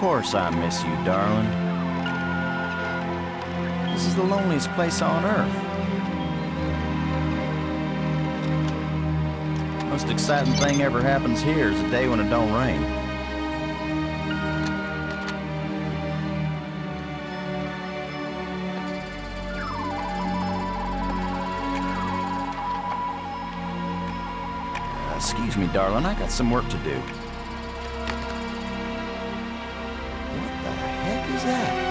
course I miss you, darling. This is the loneliest place on Earth. Most exciting thing ever happens here is the day when it don't rain. Excuse me, darling, I got some work to do. What the heck is that?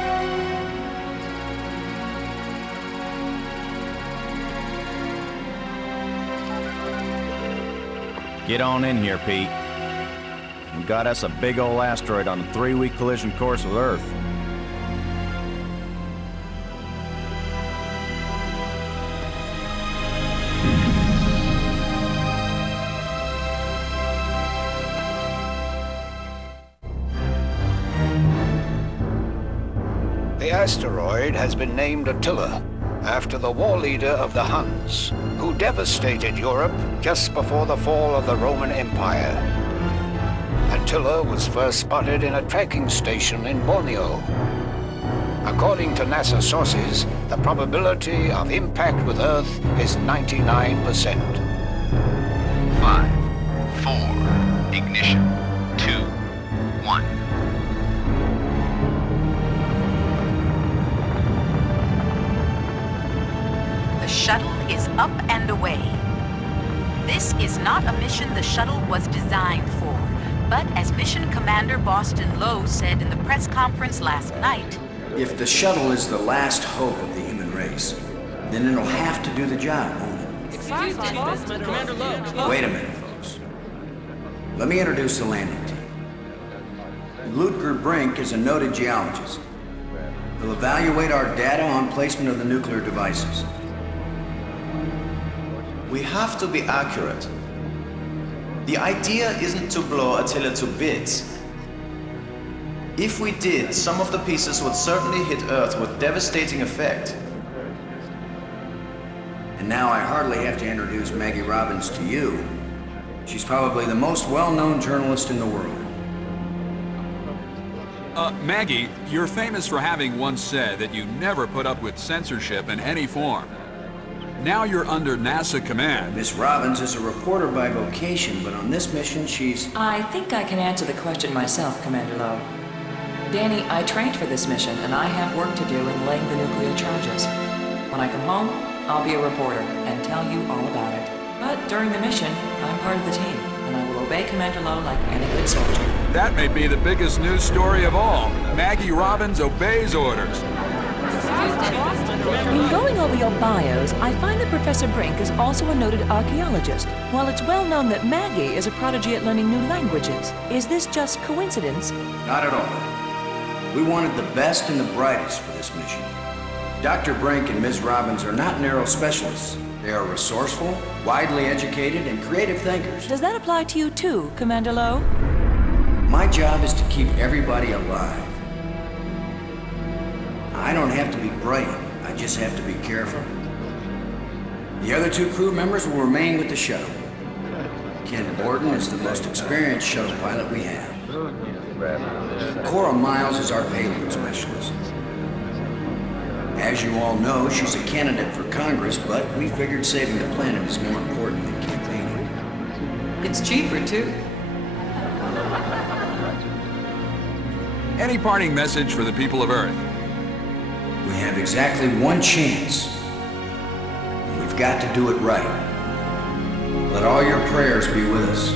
Get on in here, Pete. We got us a big old asteroid on a 3-week collision course with Earth. The asteroid has been named Attila, after the war leader of the Huns, who devastated Europe just before the fall of the Roman Empire. Attila was first spotted in a tracking station in Borneo. According to NASA sources, the probability of impact with Earth is 99%. 5, 4, ignition, 2, 1. The shuttle is up and away. This is not a mission the shuttle was designed for, but as Mission Commander Boston Lowe said in the press conference last night, if the shuttle is the last hope of the human race, then it'll have to do the job, won't it? Commander Lowe. Wait a minute, folks. Let me introduce the landing team. Ludger Brink is a noted geologist. He'll evaluate our data on placement of the nuclear devices. We have to be accurate. The idea isn't to blow Attila to bits. If we did, some of the pieces would certainly hit Earth with devastating effect. And now I hardly have to introduce Maggie Robbins to you. She's probably the most well-known journalist in the world. Maggie, you're famous for having once said that you never put up with censorship in any form. Now you're under NASA command. Miss Robbins is a reporter by vocation, but on this mission she's... I think I can answer the question myself, Commander Lowe. Danny, I trained for this mission, and I have work to do in laying the nuclear charges. When I come home, I'll be a reporter and tell you all about it. But during the mission, I'm part of the team, and I will obey Commander Lowe like any good soldier. That may be the biggest news story of all. Maggie Robbins obeys orders. In going over your bios, I find that Professor Brink is also a noted archaeologist, while it's well known that Maggie is a prodigy at learning new languages. Is this just coincidence? Not at all. We wanted the best and the brightest for this mission. Dr. Brink and Ms. Robbins are not narrow specialists. They are resourceful, widely educated, and creative thinkers. Does that apply to you too, Commander Lowe? My job is to keep everybody alive. I don't have to be bright. I just have to be careful. The other 2 crew members will remain with the shuttle. Ken Borden is the most experienced shuttle pilot we have. Cora Miles is our payload specialist. As you all know, she's a candidate for Congress, but we figured saving the planet is more important than campaigning. It's cheaper, too. Any parting message for the people of Earth? We have exactly one chance. And we've got to do it right. Let all your prayers be with us.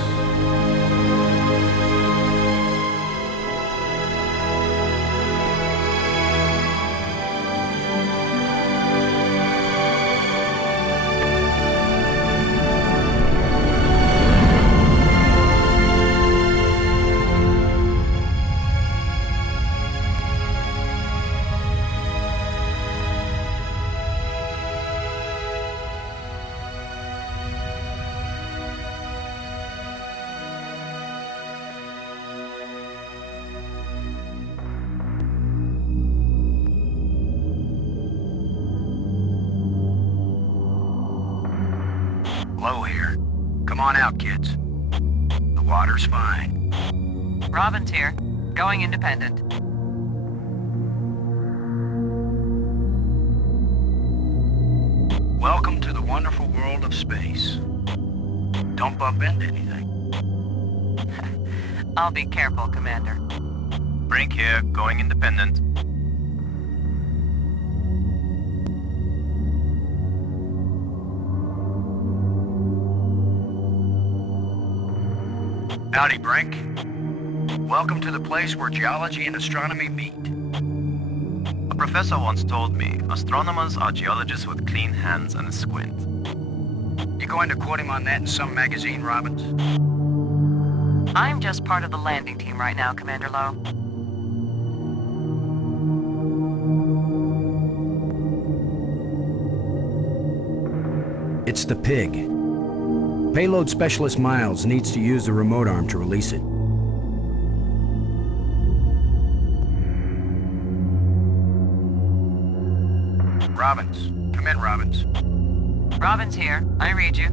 Low here. Come on out, kids. The water's fine. Robin's here. Going independent. Welcome to the wonderful world of space. Don't bump into anything. I'll be careful, Commander. Brink here, going independent. Howdy, Brink. Welcome to the place where geology and astronomy meet. A professor once told me, astronomers are geologists with clean hands and a squint. You going to quote him on that in some magazine, Robbins? I'm just part of the landing team right now, Commander Lowe. It's the pig. Payload Specialist Miles needs to use the remote arm to release it. Robbins. Come in, Robbins. Robin's here. I read you.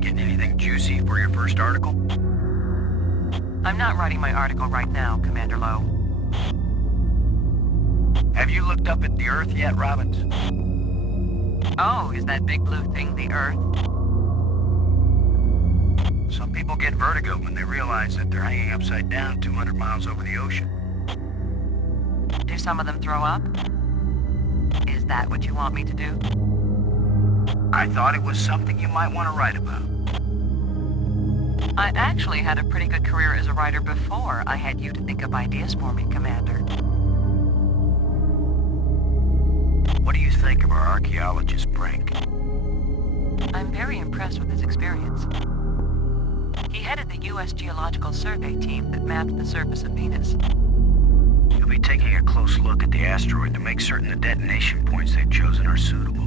Getting anything juicy for your first article? I'm not writing my article right now, Commander Lowe. Have you looked up at the Earth yet, Robbins? Oh, is that big blue thing the Earth? Some people get vertigo when they realize that they're hanging upside down 200 miles over the ocean. Do some of them throw up? Is that what you want me to do? I thought it was something you might want to write about. I actually had a pretty good career as a writer before I had you to think of ideas for me, Commander. What do you think of our archaeologist, Brink? I'm very impressed with his experience. He headed the U.S. Geological Survey team that mapped the surface of Venus. You'll be taking a close look at the asteroid to make certain the detonation points they've chosen are suitable.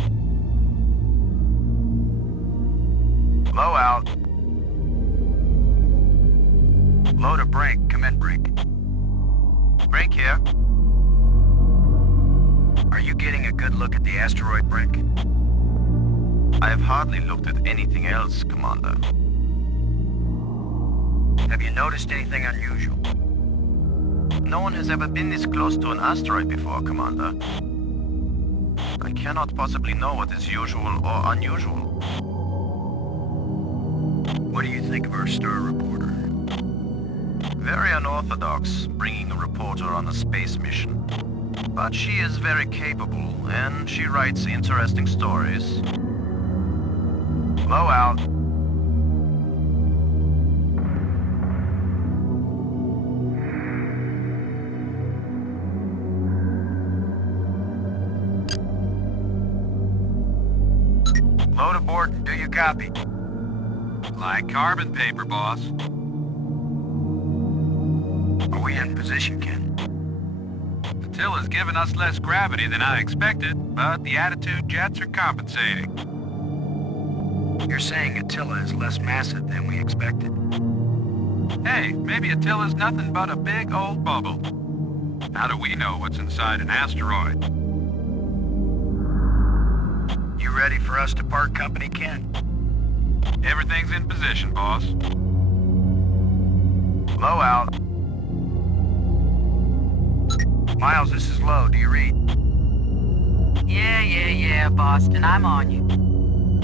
Low out. Low to Brink. Come in, Brink. Brink here. Are you getting a good look at the asteroid, Brink? I have hardly looked at anything else, Commander. Have you noticed anything unusual? No one has ever been this close to an asteroid before, Commander. I cannot possibly know what is usual or unusual. What do you think of our star reporter? Very unorthodox, bringing a reporter on a space mission. But she is very capable, and she writes interesting stories. Low out. Load aboard. Do you copy? Like carbon paper, boss. Are we in position, Ken? Attila's given us less gravity than I expected, but the attitude jets are compensating. You're saying Attila is less massive than we expected. Hey, maybe Attila's nothing but a big old bubble. How do we know what's inside an asteroid? You ready for us to part company, Ken? Everything's in position, boss. Low out. Miles, this is Low. Do you read? Yeah, Boston, I'm on you.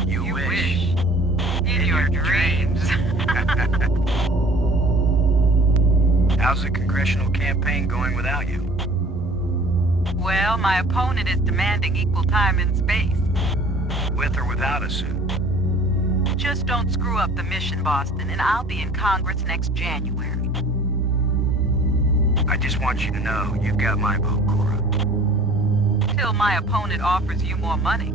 You wish. In your dreams. How's the congressional campaign going without you? Well, my opponent is demanding equal time in space. With or without a suit? Just don't screw up the mission, Boston, and I'll be in Congress next January. I just want you to know you've got my vote, Cora. Till my opponent offers you more money.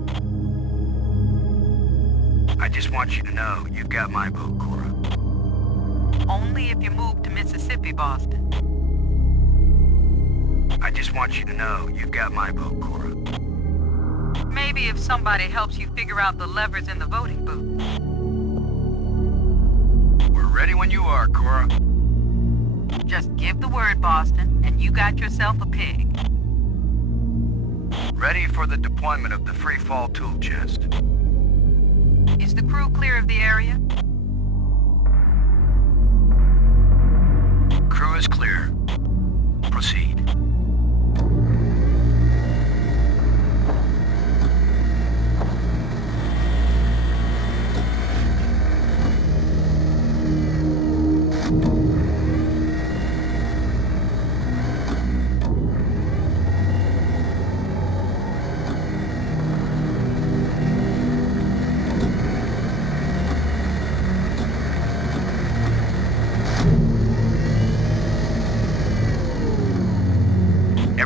I just want you to know you've got my vote, Cora. Only if you move to Mississippi, Boston. I just want you to know you've got my vote, Cora. Maybe if somebody helps you figure out the levers in the voting booth. We're ready when you are, Cora. Just give the word, Boston, and you got yourself a pig. Ready for the deployment of the free fall tool chest. Is the crew clear of the area?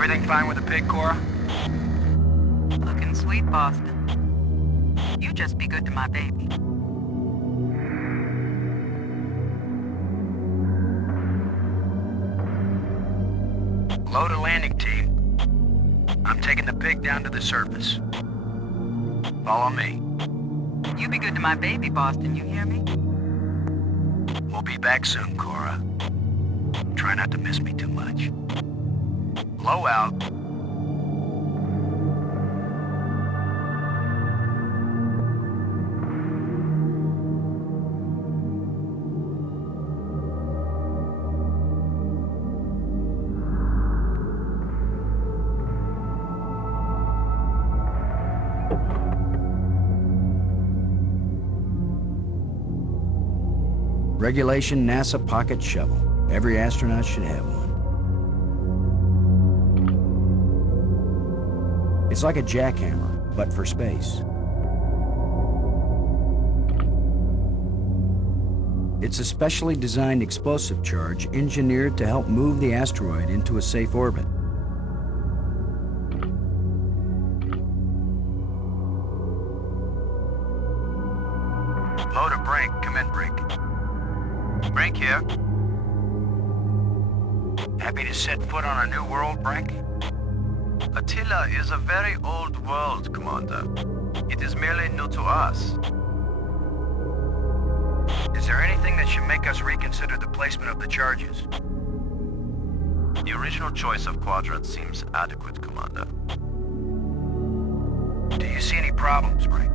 Everything fine with the pig, Cora? Looking sweet, Boston. You just be good to my baby. Load a landing team. I'm taking the pig down to the surface. Follow me. You be good to my baby, Boston, you hear me? We'll be back soon, Cora. Try not to miss me too much. Blow out. Regulation NASA pocket shovel. Every astronaut should have one. It's like a jackhammer, but for space. It's a specially designed explosive charge engineered to help move the asteroid into a safe orbit. Load a Brink. Come in, Brink. Brink here. Happy to set foot on a new world, Brink? Attila is a very old world, Commander. It is merely new to us. Is there anything that should make us reconsider the placement of the charges? The original choice of quadrant seems adequate, Commander. Do you see any problems, Brink?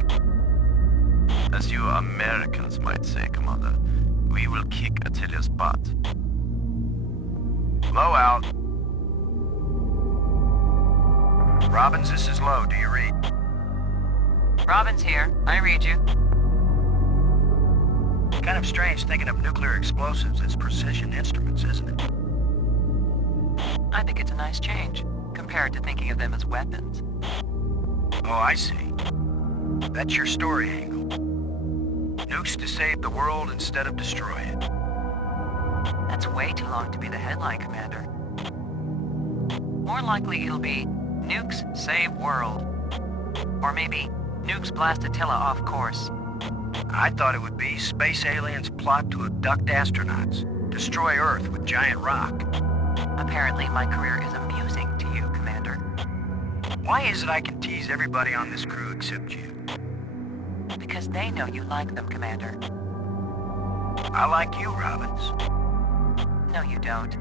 As you Americans might say, Commander, we will kick Attila's butt. Low out. Robbins, this is Low. Do you read? Robin's here. I read you. Kind of strange thinking of nuclear explosives as precision instruments, isn't it? I think it's a nice change, compared to thinking of them as weapons. Oh, I see. That's your story angle. Nukes to save the world instead of destroy it. That's way too long to be the headline, Commander. More likely it'll be Nukes Save World. Or maybe Nukes Blast Attila off course. I thought it would be space aliens plot to abduct astronauts, destroy Earth with giant rock. Apparently my career is amusing to you, Commander. Why is it I can tease everybody on this crew except you? Because they know you like them, Commander. I like you, Robbins. No, you don't.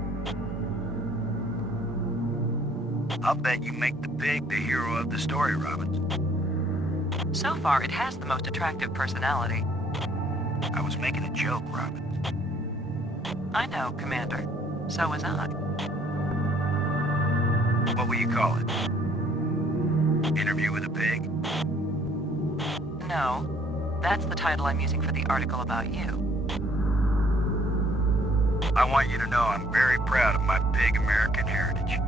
I'll bet you make the pig the hero of the story, Robbins. So far, it has the most attractive personality. I was making a joke, Robbins. I know, Commander. So was I. What will you call it? Interview with a pig? No. That's the title I'm using for the article about you. I want you to know I'm very proud of my big American heritage.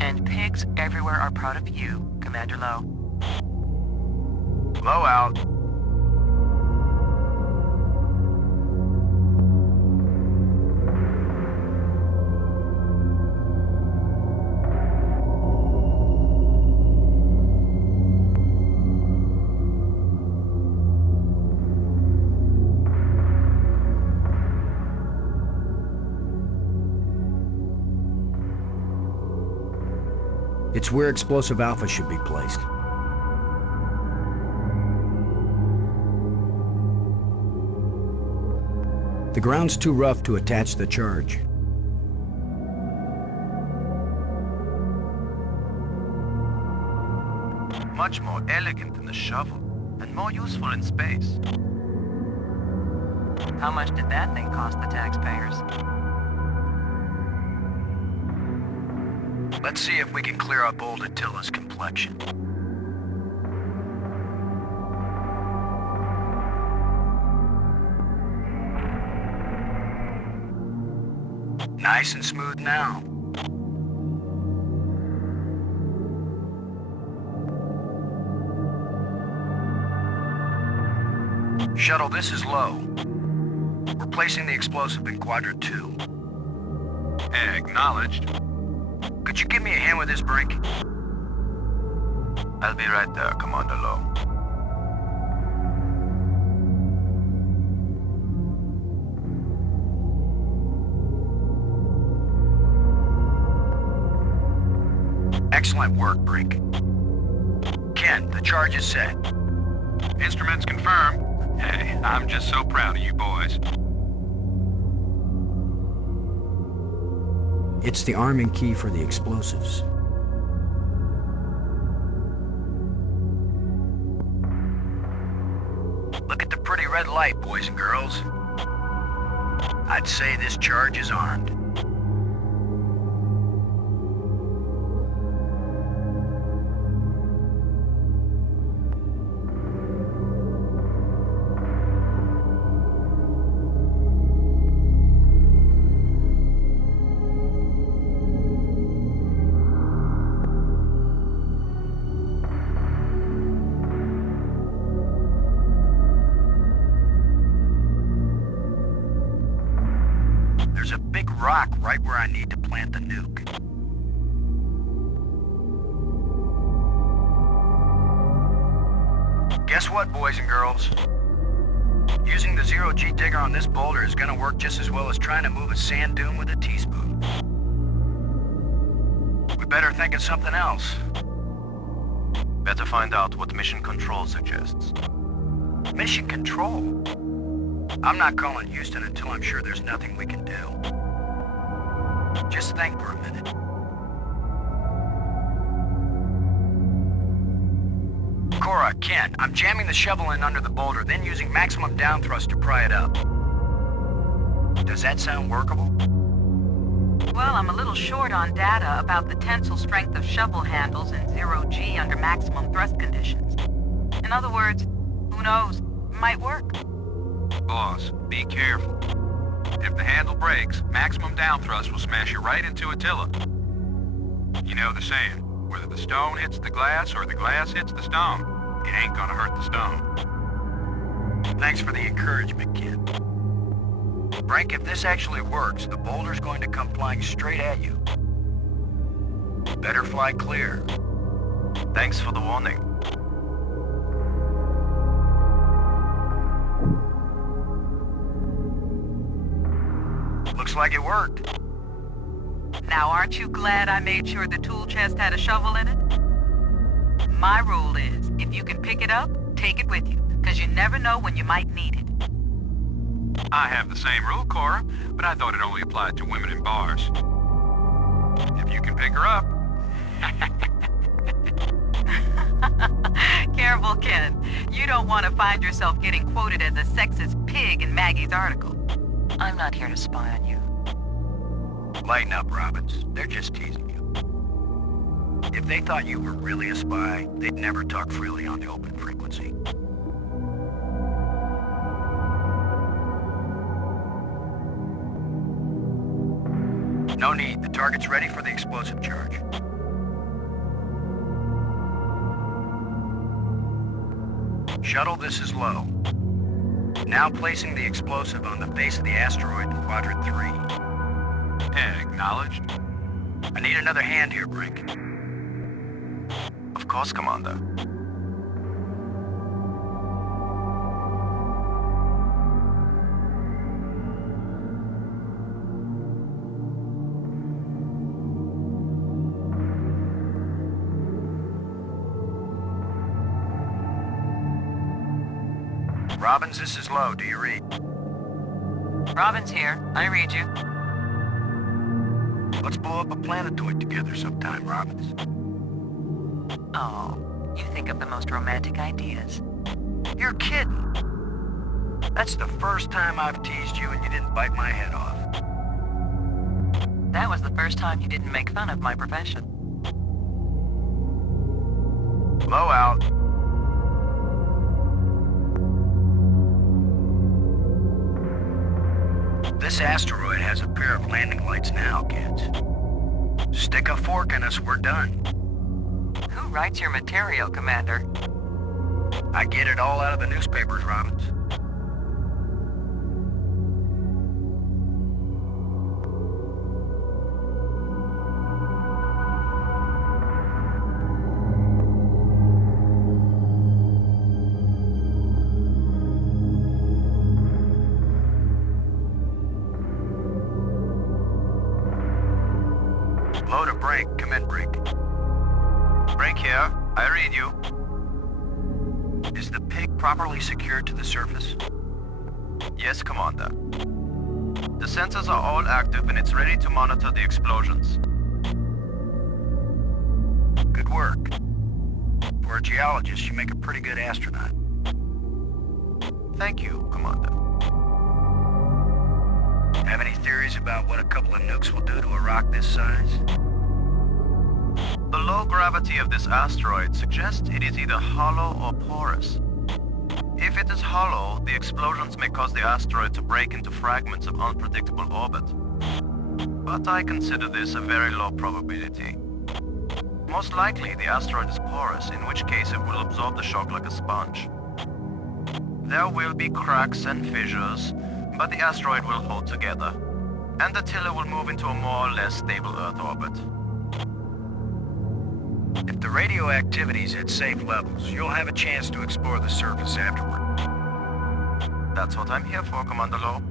And pigs everywhere are proud of you, Commander Lowe. Low out. It's where explosive alpha should be placed. The ground's too rough to attach the charge. Much more elegant than the shovel, and more useful in space. How much did that thing cost the taxpayers? Let's see if we can clear up old Attila's complexion. Nice and smooth now. Shuttle, this is Low. We're placing the explosive in Quadrant 2. Acknowledged. Could you give me a hand with this, Brink? I'll be right there, Commander Lowe. Excellent work, Brink. Ken, the charge is set. Instruments confirmed. Hey, I'm just so proud of you boys. It's the arming key for the explosives. Look at the pretty red light, boys and girls. I'd say this charge is armed. There's a big rock right where I need to plant the nuke. Guess what, boys and girls? Using the zero-G digger on this boulder is gonna work just as well as trying to move a sand dune with a teaspoon. We better think of something else. Better find out what Mission Control suggests. Mission Control? I'm not calling Houston until I'm sure there's nothing we can do. Just think for a minute. Cora, Ken, I'm jamming the shovel in under the boulder, then using maximum down thrust to pry it up. Does that sound workable? Well, I'm a little short on data about the tensile strength of shovel handles in zero-G under maximum thrust conditions. In other words, who knows? Might work. Boss, be careful. If the handle breaks, maximum down thrust will smash you right into Attila. You know the saying, whether the stone hits the glass or the glass hits the stone, it ain't gonna hurt the stone. Thanks for the encouragement, kid. Frank, if this actually works, the boulder's going to come flying straight at you. Better fly clear. Thanks for the warning. Looks like it worked. Now, aren't you glad I made sure the tool chest had a shovel in it? My rule is, if you can pick it up, take it with you, because you never know when you might need it. I have the same rule, Cora, but I thought it only applied to women in bars. If you can pick her up. Careful, Ken. You don't want to find yourself getting quoted as a sexist pig in Maggie's article. I'm not here to spy on you. Lighten up, Robbins. They're just teasing you. If they thought you were really a spy, they'd never talk freely on the open frequency. No need. The target's ready for the explosive charge. Shuttle, this is low. Now placing the explosive on the face of the asteroid in Quadrant 3. Acknowledged. I need another hand here, Brink. Of course, Commander. Robbins, this is low. Do you read? Robin's here. I read you. Let's blow up a planetoid together sometime, Robbins. Oh, you think of the most romantic ideas. You're kidding. That's the first time I've teased you and you didn't bite my head off. That was the first time you didn't make fun of my profession. Low out. This asteroid has a pair of landing lights now, kids. Stick a fork in us, we're done. Who writes your material, Commander? I get it all out of the newspapers, Robbins. Low to Brink. Come in, Brink. Brink here. I read you. Is the pig properly secured to the surface? Yes, Commander. The sensors are all active and it's ready to monitor the explosions. Good work. For a geologist, you make a pretty good astronaut. Thank you, Commander. Have any theories about what a couple of nukes will do to a rock this size? The low gravity of this asteroid suggests it is either hollow or porous. If it is hollow, the explosions may cause the asteroid to break into fragments of unpredictable orbit. But I consider this a very low probability. Most likely, the asteroid is porous, in which case it will absorb the shock like a sponge. There will be cracks and fissures, but the asteroid will hold together, and Attila will move into a more or less stable Earth orbit. If the radioactivity's at safe levels, you'll have a chance to explore the surface afterward. That's what I'm here for, Commander Lowe.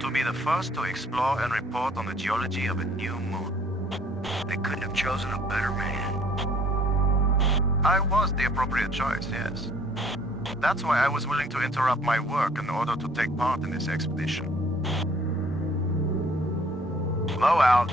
To be the first to explore and report on the geology of a new moon. They couldn't have chosen a better man. I was the appropriate choice, yes. That's why I was willing to interrupt my work in order to take part in this expedition. Low out.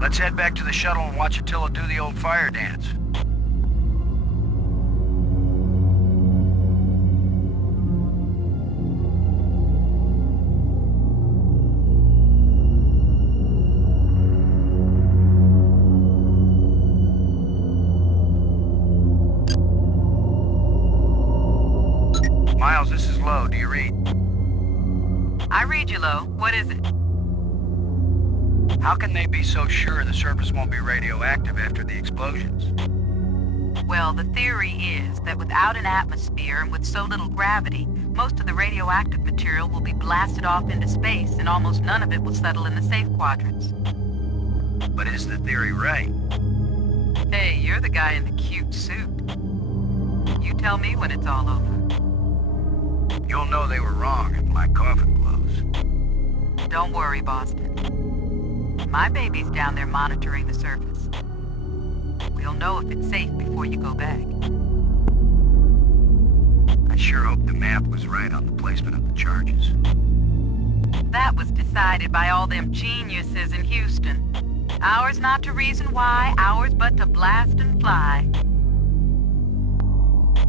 Let's head back to the shuttle and watch Attila do the old fire dance. Miles, this is Lowe. Do you read? I read you, Lowe. What is it? How can they be so sure the surface won't be radioactive after the explosions? Well, the theory is that without an atmosphere and with so little gravity, most of the radioactive material will be blasted off into space and almost none of it will settle in the safe quadrants. But is the theory right? Hey, you're the guy in the cute suit. You tell me when it's all over. You'll know they were wrong if my coffin blows. Don't worry, Boston. My baby's down there monitoring the surface. We'll know if it's safe before you go back. I sure hope the map was right on the placement of the charges. That was decided by all them geniuses in Houston. Ours not to reason why, ours but to blast and fly.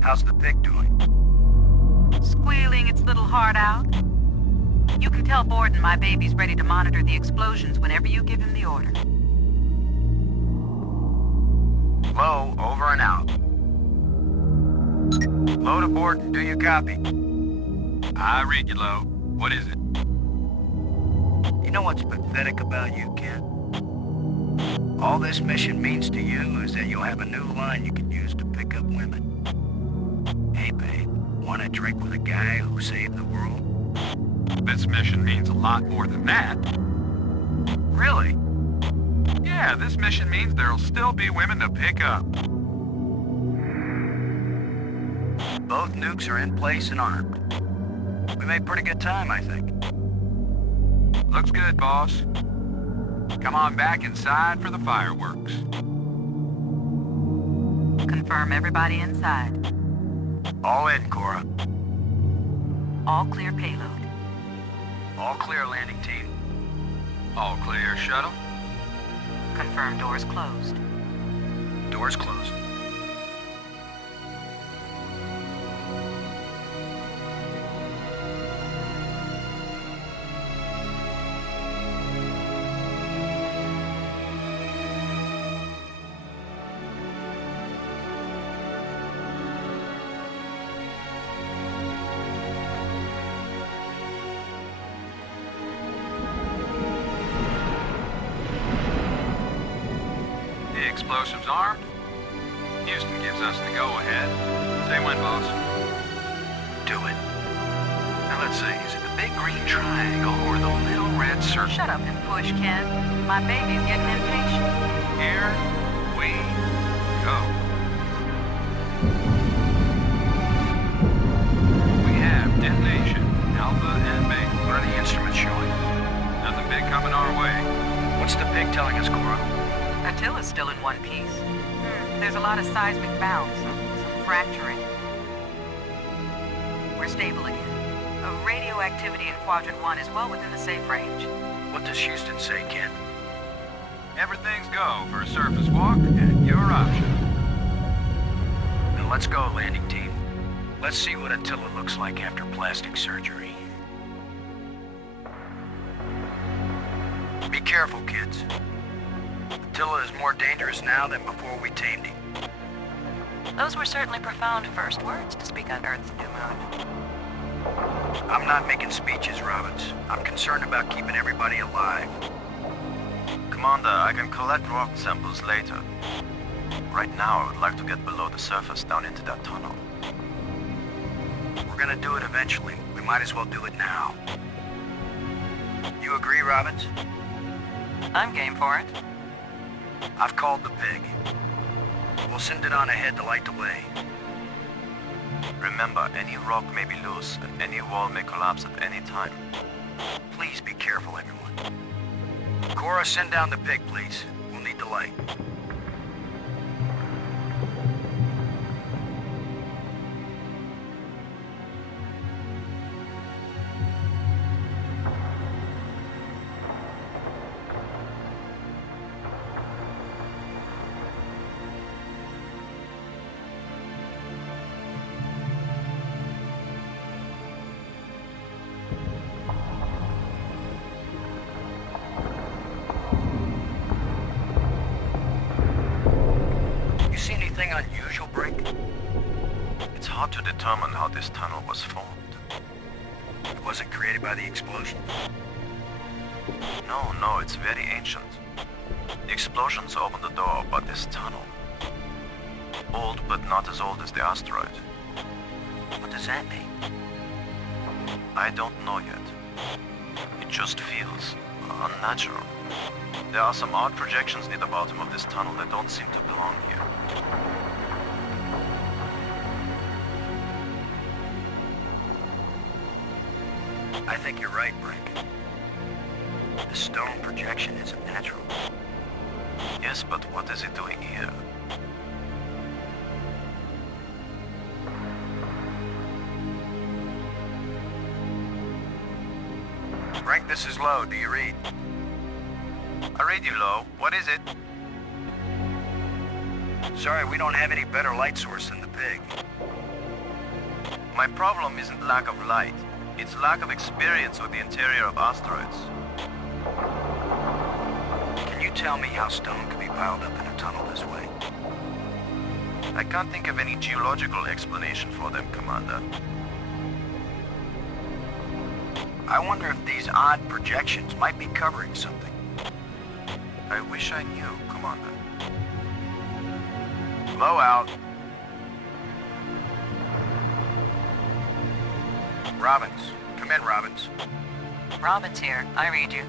How's the pig doing? Squealing its little heart out. You can tell Borden my baby's ready to monitor the explosions whenever you give him the order. Low, over and out. Low to Borden, do you copy? I read you, Low. What is it? You know what's pathetic about you, kid? All this mission means to you is that you'll have a new line you can use to pick up women. Hey, babe, want to drink with a guy who saved the world? This mission means a lot more than that. Really? Yeah, this mission means there'll still be women to pick up. Both nukes are in place and armed. We made pretty good time, I think. Looks good, boss. Come on back inside for the fireworks. Confirm everybody inside. All in, Cora. All clear payload. All clear, landing team. All clear, shuttle. Confirm doors closed. Doors closed. Explosives armed. Houston gives us the go-ahead. Say when, boss. Do it. Now let's let's see, is it the big green triangle or the little red circle? Shut up and push, Ken. My baby's getting impatient. Here we go. We have detonation, alpha and beta. What are the instruments showing? Nothing big coming our way. What's the pig telling us, Cora? Attila's still in one piece. There's a lot of seismic bounce, some fracturing. We're stable again. Radioactivity in Quadrant 1 is well within the safe range. What does Houston say, Ken? Everything's go for a surface walk at your option. Then let's go, landing team. Let's see what Attila looks like after plastic surgery. Be careful, kids. Attila is more dangerous now than before we tamed him. Those were certainly profound first words to speak on Earth's new moon. I'm not making speeches, Robbins. I'm concerned about keeping everybody alive. Commander, I can collect rock samples later. Right now, I would like to get below the surface down into that tunnel. We're gonna do it eventually. We might as well do it now. You agree, Robbins? I'm game for it. I've called the pig. We'll send it on ahead to light the way. Remember, any rock may be loose, and any wall may collapse at any time. Please be careful, everyone. Cora, send down the pig, please. We'll need the light. Unusual, Brink? It's hard to determine how this tunnel was formed. It wasn't created by the explosion? No, it's very ancient. The explosions opened the door, but this tunnel... old, but not as old as the asteroid. What does that mean? I don't know yet. It just feels unnatural. There are some odd projections near the bottom of this tunnel that don't seem to belong here. I think you're right, Brink. The stone projection isn't natural. Yes, but what is it doing here? Brink, this is Low. Do you read? I read you, Low. What is it? Sorry, we don't have any better light source than the pig. My problem isn't lack of light. It's lack of experience with the interior of asteroids. Can you tell me how stone can be piled up in a tunnel this way? I can't think of any geological explanation for them, Commander. I wonder if these odd projections might be covering something. I wish I knew, Commander. Low out. Robbins. Come in, Robbins. Robbins here. I read you.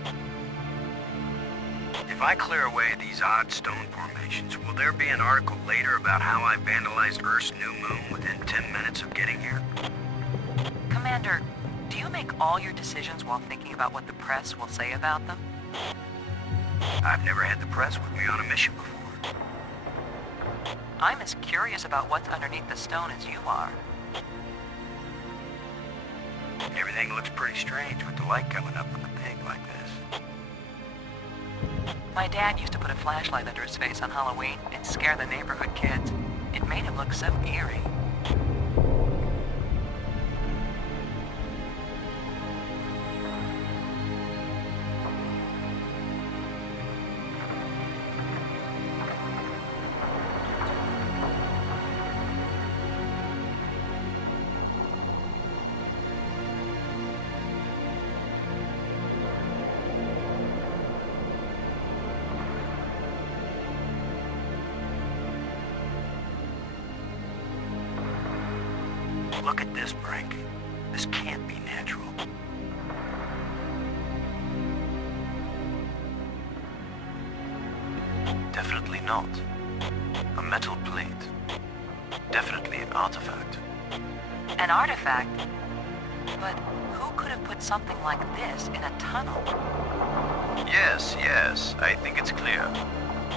If I clear away these odd stone formations, will there be an article later about how I vandalized Earth's new moon within 10 minutes of getting here? Commander, do you make all your decisions while thinking about what the press will say about them? I've never had the press with me on a mission before. I'm as curious about what's underneath the stone as you are. Everything looks pretty strange with the light coming up on the pig like this. My dad used to put a flashlight under his face on Halloween and scare the neighborhood kids. It made him look so eerie. Look at this, Brink. This can't be natural. Definitely not. A metal plate. Definitely an artifact. An artifact? But who could have put something like this in a tunnel? Yes, I think it's clear.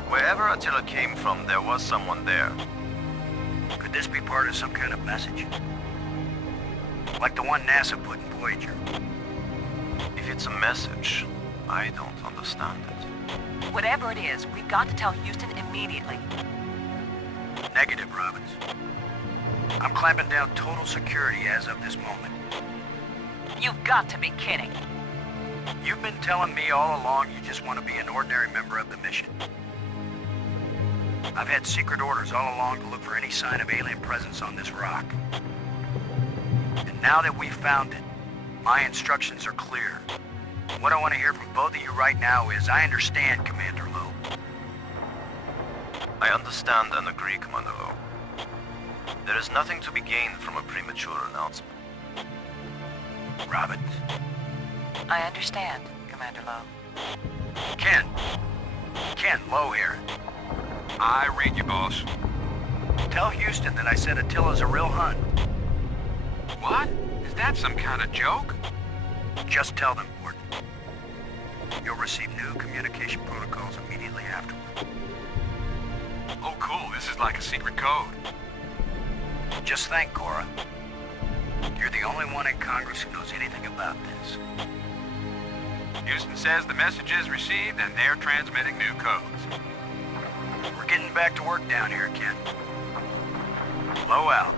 Wherever Attila came from, there was someone there. Could this be part of some kind of message? Like the one NASA put in Voyager? If it's a message, I don't understand it. Whatever it is, we've got to tell Houston immediately. Negative, Robbins. I'm clamping down total security as of this moment. You've got to be kidding. You've been telling me all along you just want to be an ordinary member of the mission. I've had secret orders all along to look for any sign of alien presence on this rock. And now that we've found it, my instructions are clear. What I want to hear from both of you right now is, I understand, Commander Lowe. I understand and agree, Commander Lowe. There is nothing to be gained from a premature announcement. Robbins? I understand, Commander Lowe. Ken, Lowe here. I read you, boss. Tell Houston that I said Attila's a real Hun. What? Is that some kind of joke? Just tell them, Gordon. You'll receive new communication protocols immediately afterward. Oh, cool. This is like a secret code. Just think, Cora. You're the only one in Congress who knows anything about this. Houston says the message is received and they're transmitting new codes. We're getting back to work down here, Ken. Low out.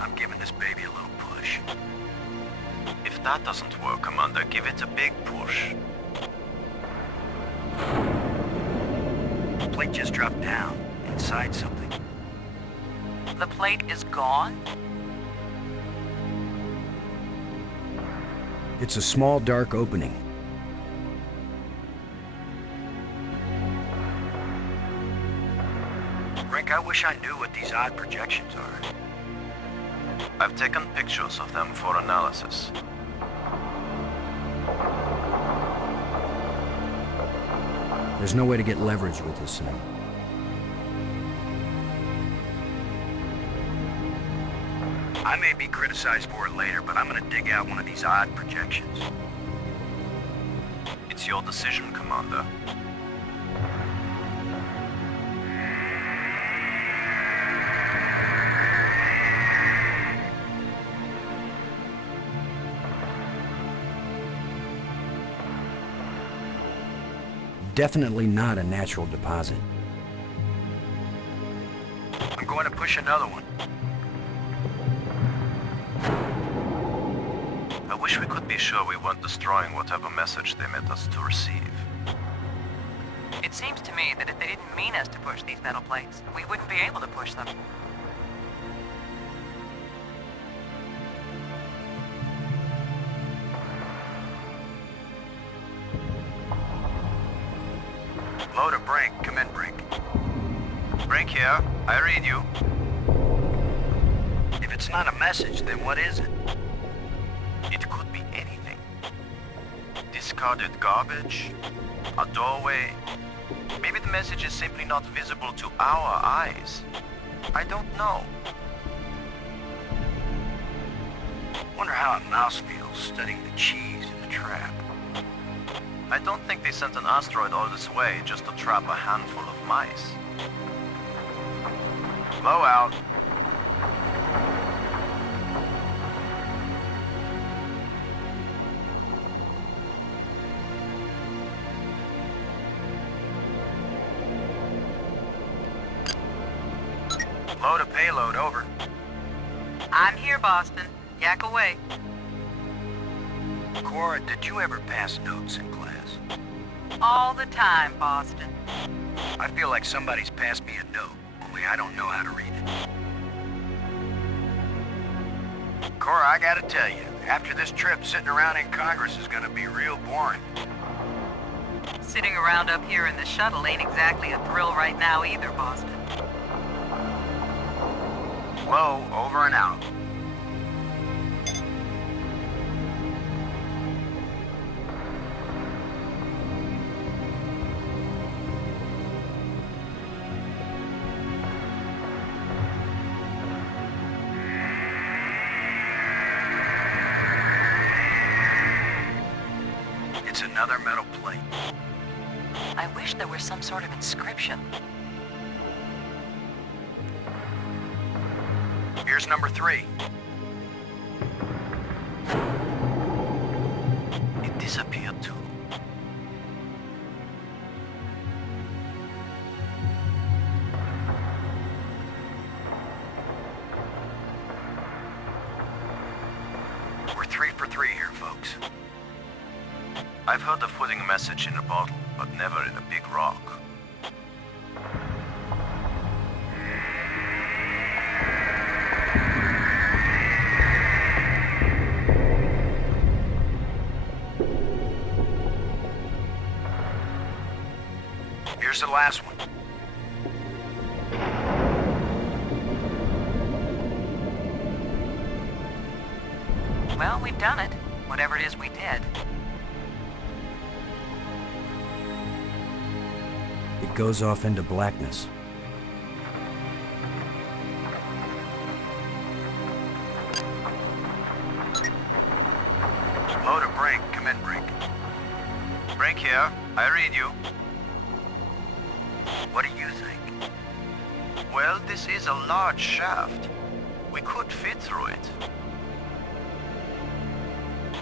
I'm giving this baby a little push. If that doesn't work, Commander, give it a big push. The plate just dropped down, inside something. The plate is gone? It's a small, dark opening. Rick, I wish I knew what these odd projections are. I've taken pictures of them for analysis. There's no way to get leverage with this thing. I may be criticized for it later, but I'm gonna dig out one of these odd projections. It's your decision, Commander. Definitely not a natural deposit. I'm going to push another one. I wish we could be sure we weren't destroying whatever message they meant us to receive. It seems to me that if they didn't mean us to push these metal plates, we wouldn't be able to push them. Low to Brink. Come in, Brink. Brink here. I read you. If it's not a message, then what is it? It could be anything. Discarded garbage, a doorway. Maybe the message is simply not visible to our eyes. I don't know. Wonder how a mouse feels studying the cheese in the trap. I don't think they sent an asteroid all this way just to trap a handful of mice. Low out. Load a payload, over. I'm here, Boston. Yak away. Cora, did you ever pass notes in class? All the time, Boston. I feel like somebody's passed me a note, only I don't know how to read it. Cora, I gotta tell you, after this trip, sitting around in Congress is gonna be real boring. Sitting around up here in the shuttle ain't exactly a thrill right now either, Boston. Low, over and out. Another metal plate. I wish there was some sort of inscription. Here's number 3. It disappeared too. We're 3 for 3 here, folks. I've heard of putting a message in a bottle, but never in a big rock. Here's the last one. Well, we've done it. Whatever it is we did. It goes off into blackness. Load a Brink. Come in, Brink. Brink here. I read you. What do you think? Well, this is a large shaft. We could fit through it.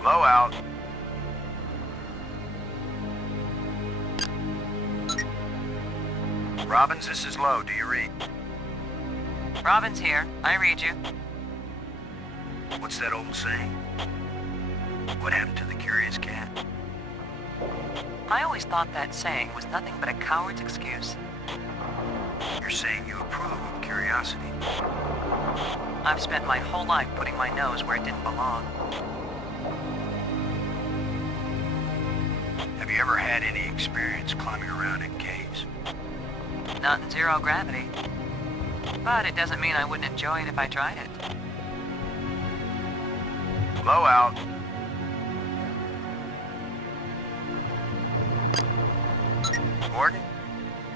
Low out. Robbins, this is Low. Do you read? Robin's here. I read you. What's that old saying? What happened to the curious cat? I always thought that saying was nothing but a coward's excuse. You're saying you approve of curiosity. I've spent my whole life putting my nose where it didn't belong. Have you ever had any experience climbing around in caves? Not in zero gravity. But it doesn't mean I wouldn't enjoy it if I tried it. Low out. Borden?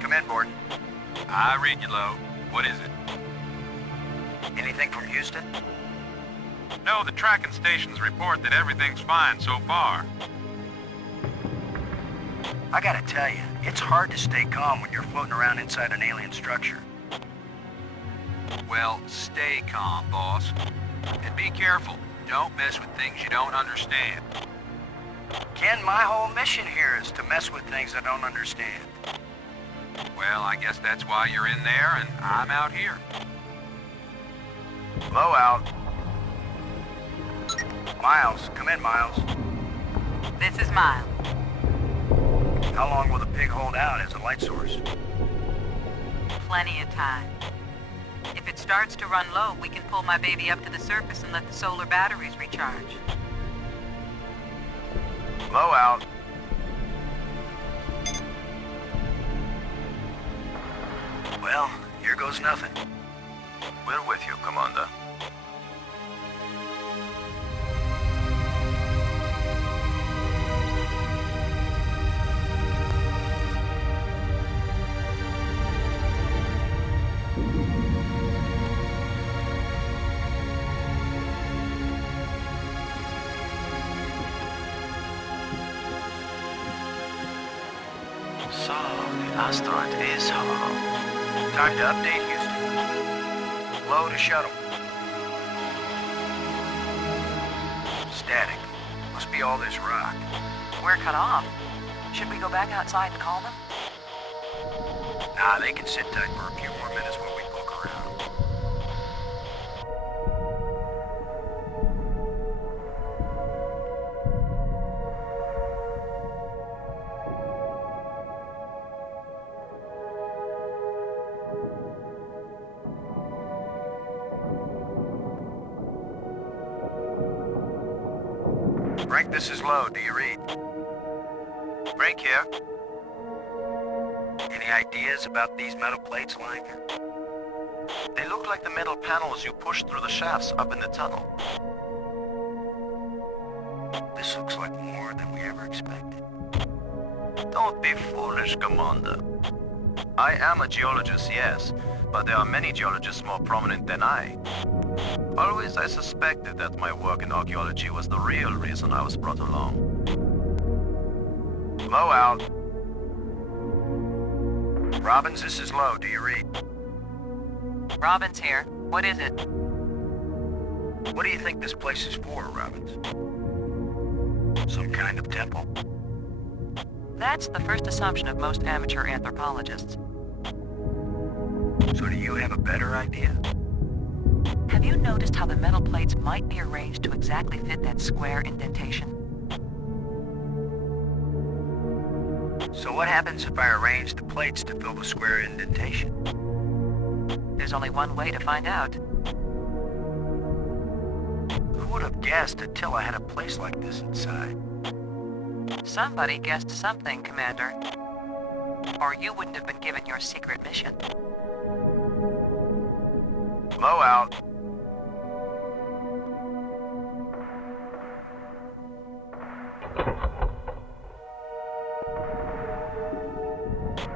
Come in, Borden. I read you, Low. What is it? Anything from Houston? No, the tracking stations report that everything's fine so far. I gotta tell you, it's hard to stay calm when you're floating around inside an alien structure. Well, stay calm, boss. And be careful. Don't mess with things you don't understand. Ken, my whole mission here is to mess with things I don't understand. Well, I guess that's why you're in there and I'm out here. Low out. Miles, come in, Miles. This is Miles. How long will the pig hold out as a light source? Plenty of time. If it starts to run low, we can pull my baby up to the surface and let the solar batteries recharge. Low out. Well, here goes nothing. We're with you, Commander. So, the asteroid is hollow. Time to update Houston. Low to shuttle. Static. Must be all this rock. We're cut off. Should we go back outside and call them? Nah, they can sit tight for a few more minutes while we poke around. Frank, this is Low. Do you read? Brink here. Any ideas about these metal plates lying here? They look like the metal panels you push through the shafts up in the tunnel. This looks like more than we ever expected. Don't be foolish, Commander. I am a geologist, yes, but there are many geologists more prominent than I. Always I suspected that my work in archaeology was the real reason I was brought along. Low out. Robbins, this is Low. Do you read? Robbins here. What is it? What do you think this place is for, Robbins? Some kind of temple? That's the first assumption of most amateur anthropologists. So do you have a better idea? Have you noticed how the metal plates might be arranged to exactly fit that square indentation? So what happens if I arrange the plates to fill the square indentation? There's only one way to find out. Who would have guessed Attila had a place like this inside? Somebody guessed something, Commander. Or you wouldn't have been given your secret mission. Low out.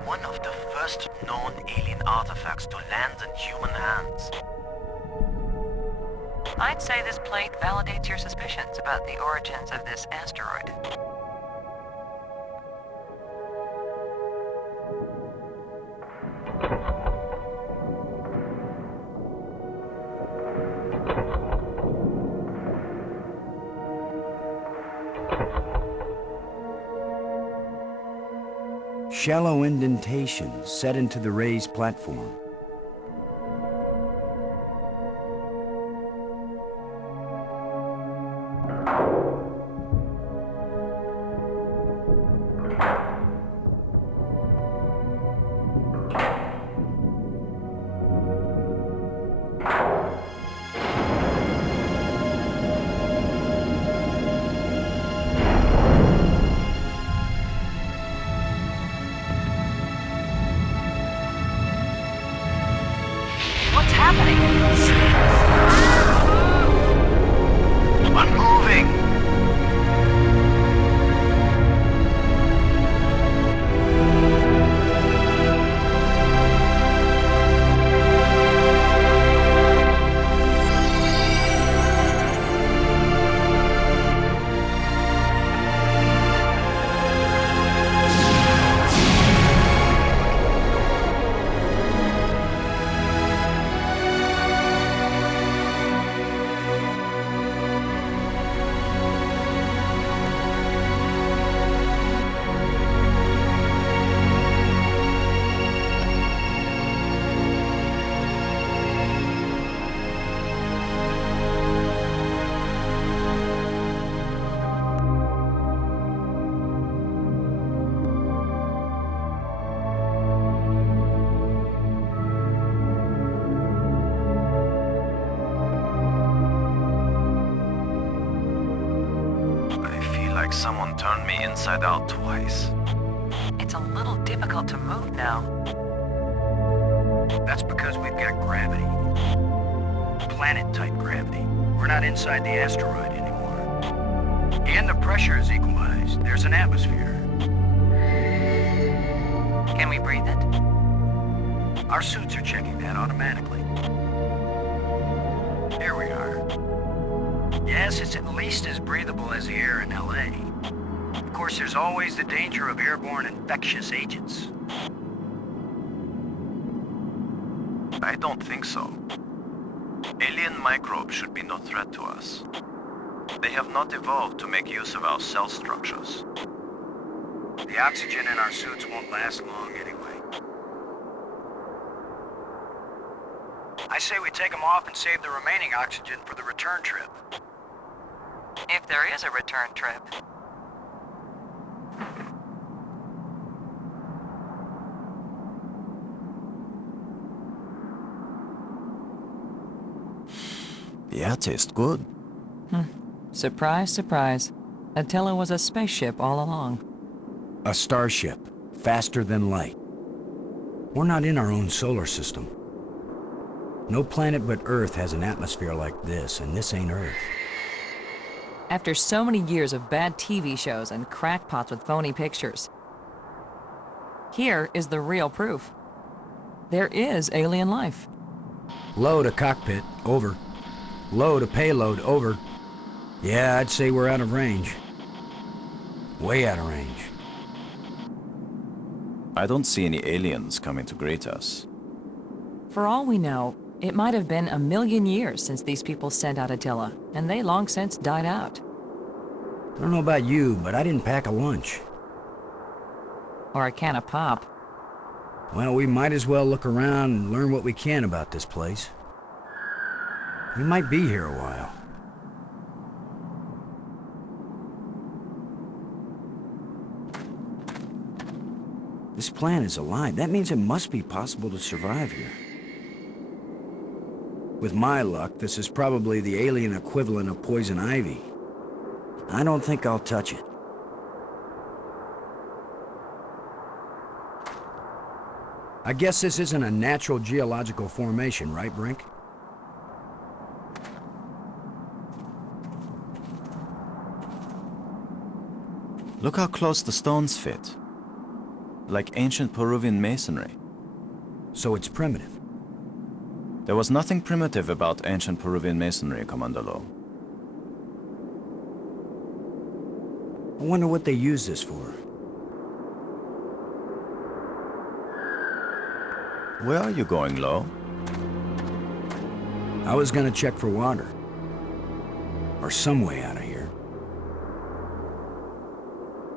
One of the first known alien artifacts to land in human hands. I'd say this plate validates your suspicions about the origins of this asteroid. Shallow indentations set into the raised platform. What's happening? I'm moving! Like someone turned me inside out twice. It's a little difficult to move now. That's because we've got gravity. Planet-type gravity. We're not inside the asteroid anymore. And the pressure is equalized. There's an atmosphere. Can we breathe it? Our suits are checking that automatically. There we are. Yes, it's at least as breathable as the air in LA. Of course, there's always the danger of airborne infectious agents. I don't think so. Alien microbes should be no threat to us. They have not evolved to make use of our cell structures. The oxygen in our suits won't last long anyway. I say we take them off and save the remaining oxygen for the return trip. If there is a return trip. Yeah, tastes good. Surprise, surprise. Attila was a spaceship all along. A starship, faster than light. We're not in our own solar system. No planet but Earth has an atmosphere like this, and this ain't Earth. After so many years of bad TV shows and crackpots with phony pictures, here is the real proof. There is alien life. Low to cockpit, over. Low to payload, over. Yeah, I'd say we're out of range. Way out of range. I don't see any aliens coming to greet us. For all we know, it might have been 1,000,000 years since these people sent out Attila, and they long since died out. I don't know about you, but I didn't pack a lunch. Or a can of pop. Well, we might as well look around and learn what we can about this place. We might be here a while. This plant is alive. That means it must be possible to survive here. With my luck, this is probably the alien equivalent of poison ivy. I don't think I'll touch it. I guess this isn't a natural geological formation, right, Brink? Look how close the stones fit. Like ancient Peruvian masonry. So it's primitive. There was nothing primitive about ancient Peruvian masonry, Commander Lowe. I wonder what they use this for. Where are you going, Lowe? I was gonna check for water. Or some way out of here.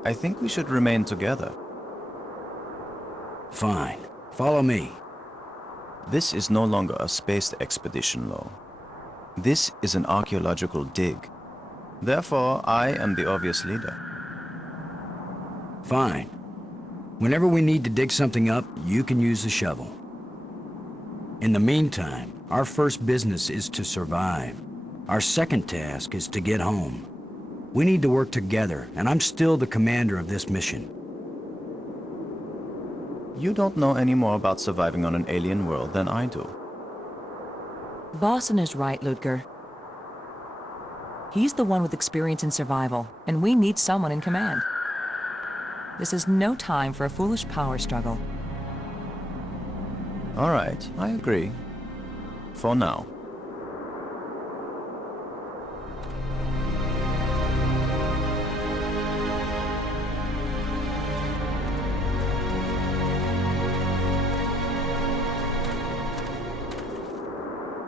I think we should remain together. Fine. Follow me. This is no longer a space expedition, Lowe. This is an archaeological dig. Therefore, I am the obvious leader. Fine. Whenever we need to dig something up, you can use the shovel. In the meantime, our first business is to survive. Our second task is to get home. We need to work together, and I'm still the commander of this mission. You don't know any more about surviving on an alien world than I do. Boston is right, Ludger. He's the one with experience in survival, and we need someone in command. This is no time for a foolish power struggle. All right, I agree. For now.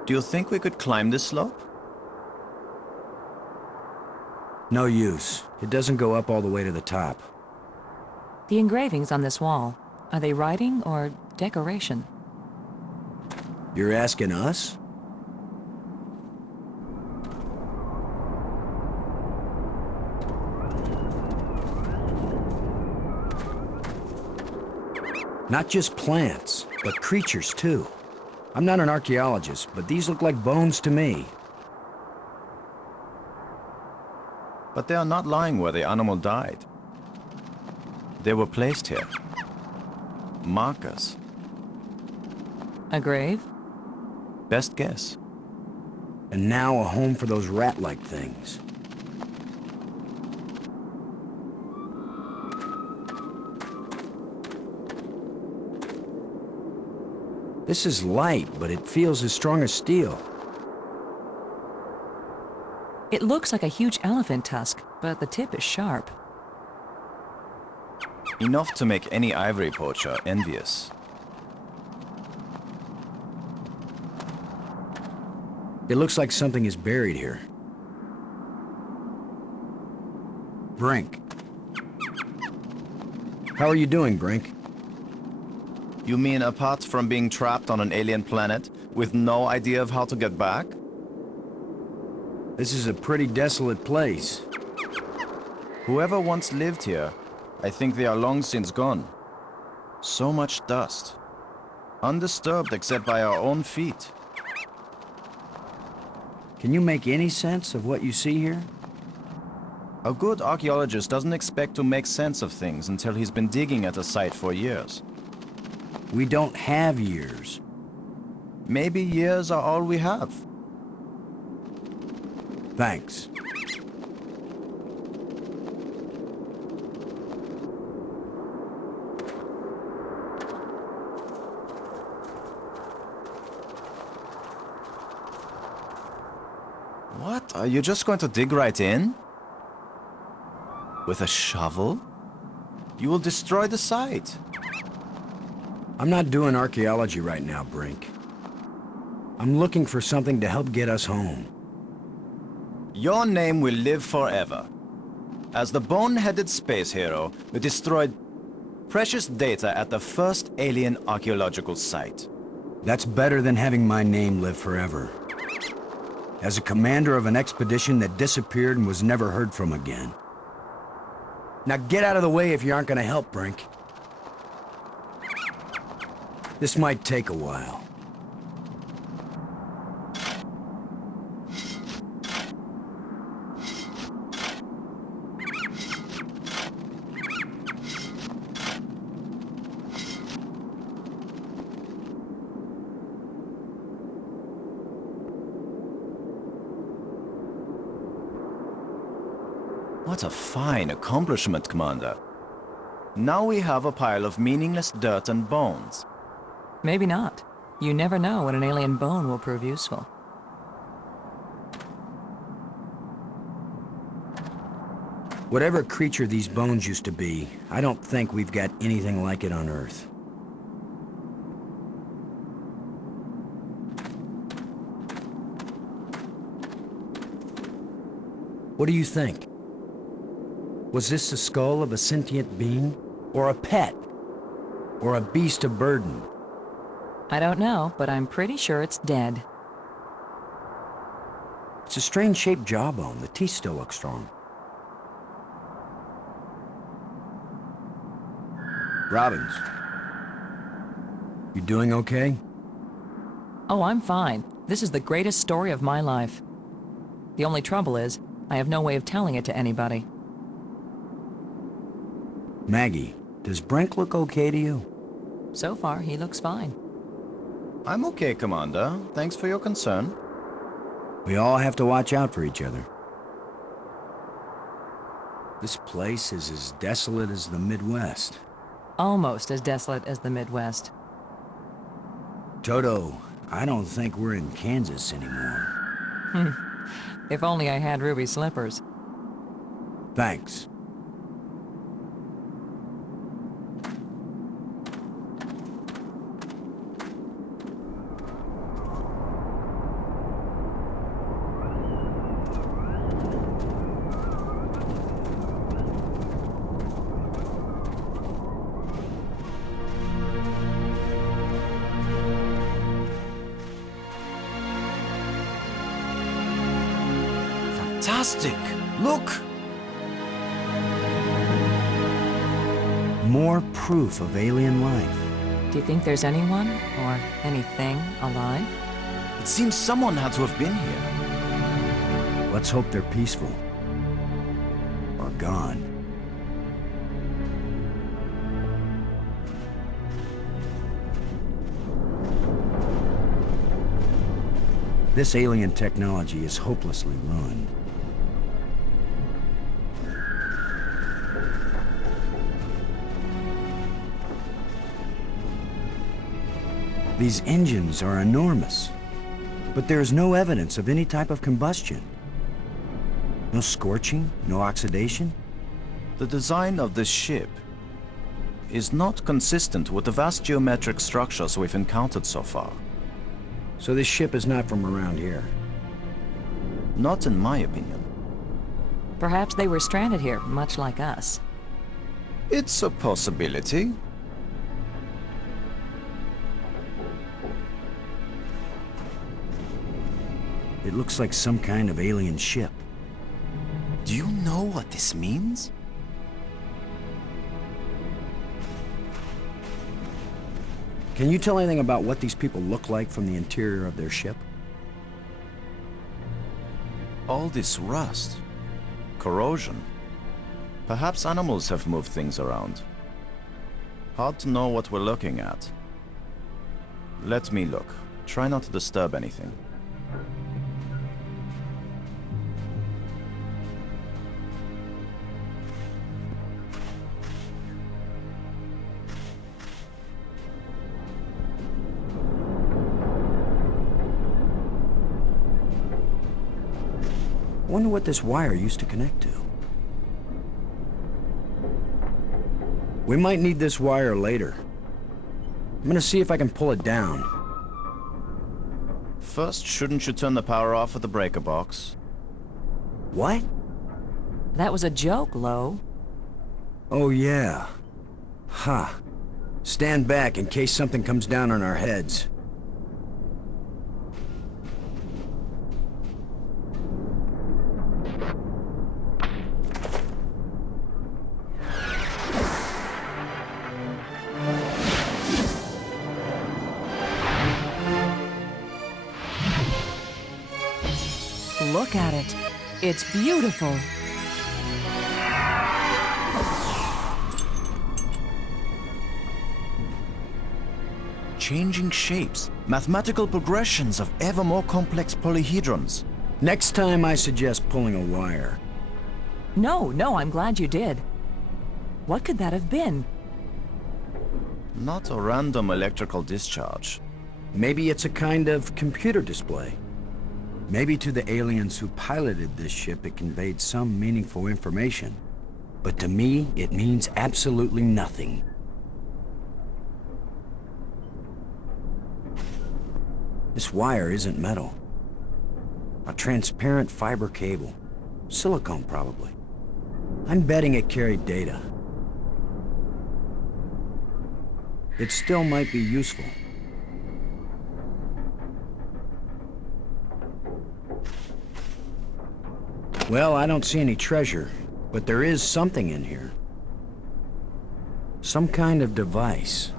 Do you think we could climb this slope? No use. It doesn't go up all the way to the top. The engravings on this wall, are they writing or decoration? You're asking us? Not just plants, but creatures too. I'm not an archaeologist, but these look like bones to me. But they are not lying where the animal died. They were placed here. Markers. A grave? Best guess. And now a home for those rat-like things. This is light, but it feels as strong as steel. It looks like a huge elephant tusk, but the tip is sharp. Enough to make any ivory poacher envious. It looks like something is buried here. Brink. How are you doing, Brink? You mean apart from being trapped on an alien planet with no idea of how to get back? This is a pretty desolate place. Whoever once lived here, I think they are long since gone. So much dust. Undisturbed except by our own feet. Can you make any sense of what you see here? A good archaeologist doesn't expect to make sense of things until he's been digging at a site for years. We don't have years. Maybe years are all we have. Thanks. What? Are you just going to dig right in? With a shovel? You will destroy the site. I'm not doing archaeology right now, Brink. I'm looking for something to help get us home. Your name will live forever. As the bone-headed space hero who destroyed precious data at the first alien archaeological site. That's better than having my name live forever. As a commander of an expedition that disappeared and was never heard from again. Now get out of the way if you aren't gonna help, Brink. This might take a while. What a fine accomplishment, Commander. Now we have a pile of meaningless dirt and bones. Maybe not. You never know when an alien bone will prove useful. Whatever creature these bones used to be, I don't think we've got anything like it on Earth. What do you think? Was this the skull of a sentient being? Or a pet? Or a beast of burden? I don't know, but I'm pretty sure it's dead. It's a strange-shaped jawbone. The teeth still look strong. Robbins. You doing okay? Oh, I'm fine. This is the greatest story of my life. The only trouble is, I have no way of telling it to anybody. Maggie, does Brink look okay to you? So far, he looks fine. I'm okay, Commander. Thanks for your concern. We all have to watch out for each other. This place is as desolate as the Midwest. Almost as desolate as the Midwest. Toto, I don't think we're in Kansas anymore. If only I had ruby slippers. Thanks. Fantastic! Look! More proof of alien life. Do you think there's anyone, or anything, alive? It seems someone had to have been here. Let's hope they're peaceful. Or gone. This alien technology is hopelessly ruined. These engines are enormous, but there is no evidence of any type of combustion. No scorching, no oxidation. The design of this ship is not consistent with the vast geometric structures we've encountered so far. So this ship is not from around here? Not in my opinion. Perhaps they were stranded here, much like us. It's a possibility. It looks like some kind of alien ship. Do you know what this means? Can you tell anything about what these people look like from the interior of their ship? All this rust, corrosion. Perhaps animals have moved things around. Hard to know what we're looking at. Let me look. Try not to disturb anything. I wonder what this wire used to connect to. We might need this wire later. I'm gonna see if I can pull it down. First, shouldn't you turn the power off at the breaker box? What? That was a joke, Lo. Oh, yeah. Ha. Stand back in case something comes down on our heads. Look at it. It's beautiful. Changing shapes, mathematical progressions of ever more complex polyhedrons. Next time I suggest pulling a wire. No, I'm glad you did. What could that have been? Not a random electrical discharge. Maybe it's a kind of computer display. Maybe to the aliens who piloted this ship it conveyed some meaningful information. But to me, it means absolutely nothing. This wire isn't metal. A transparent fiber cable. Silicone, probably. I'm betting it carried data. It still might be useful. Well, I don't see any treasure, but there is something in here. Some kind of device.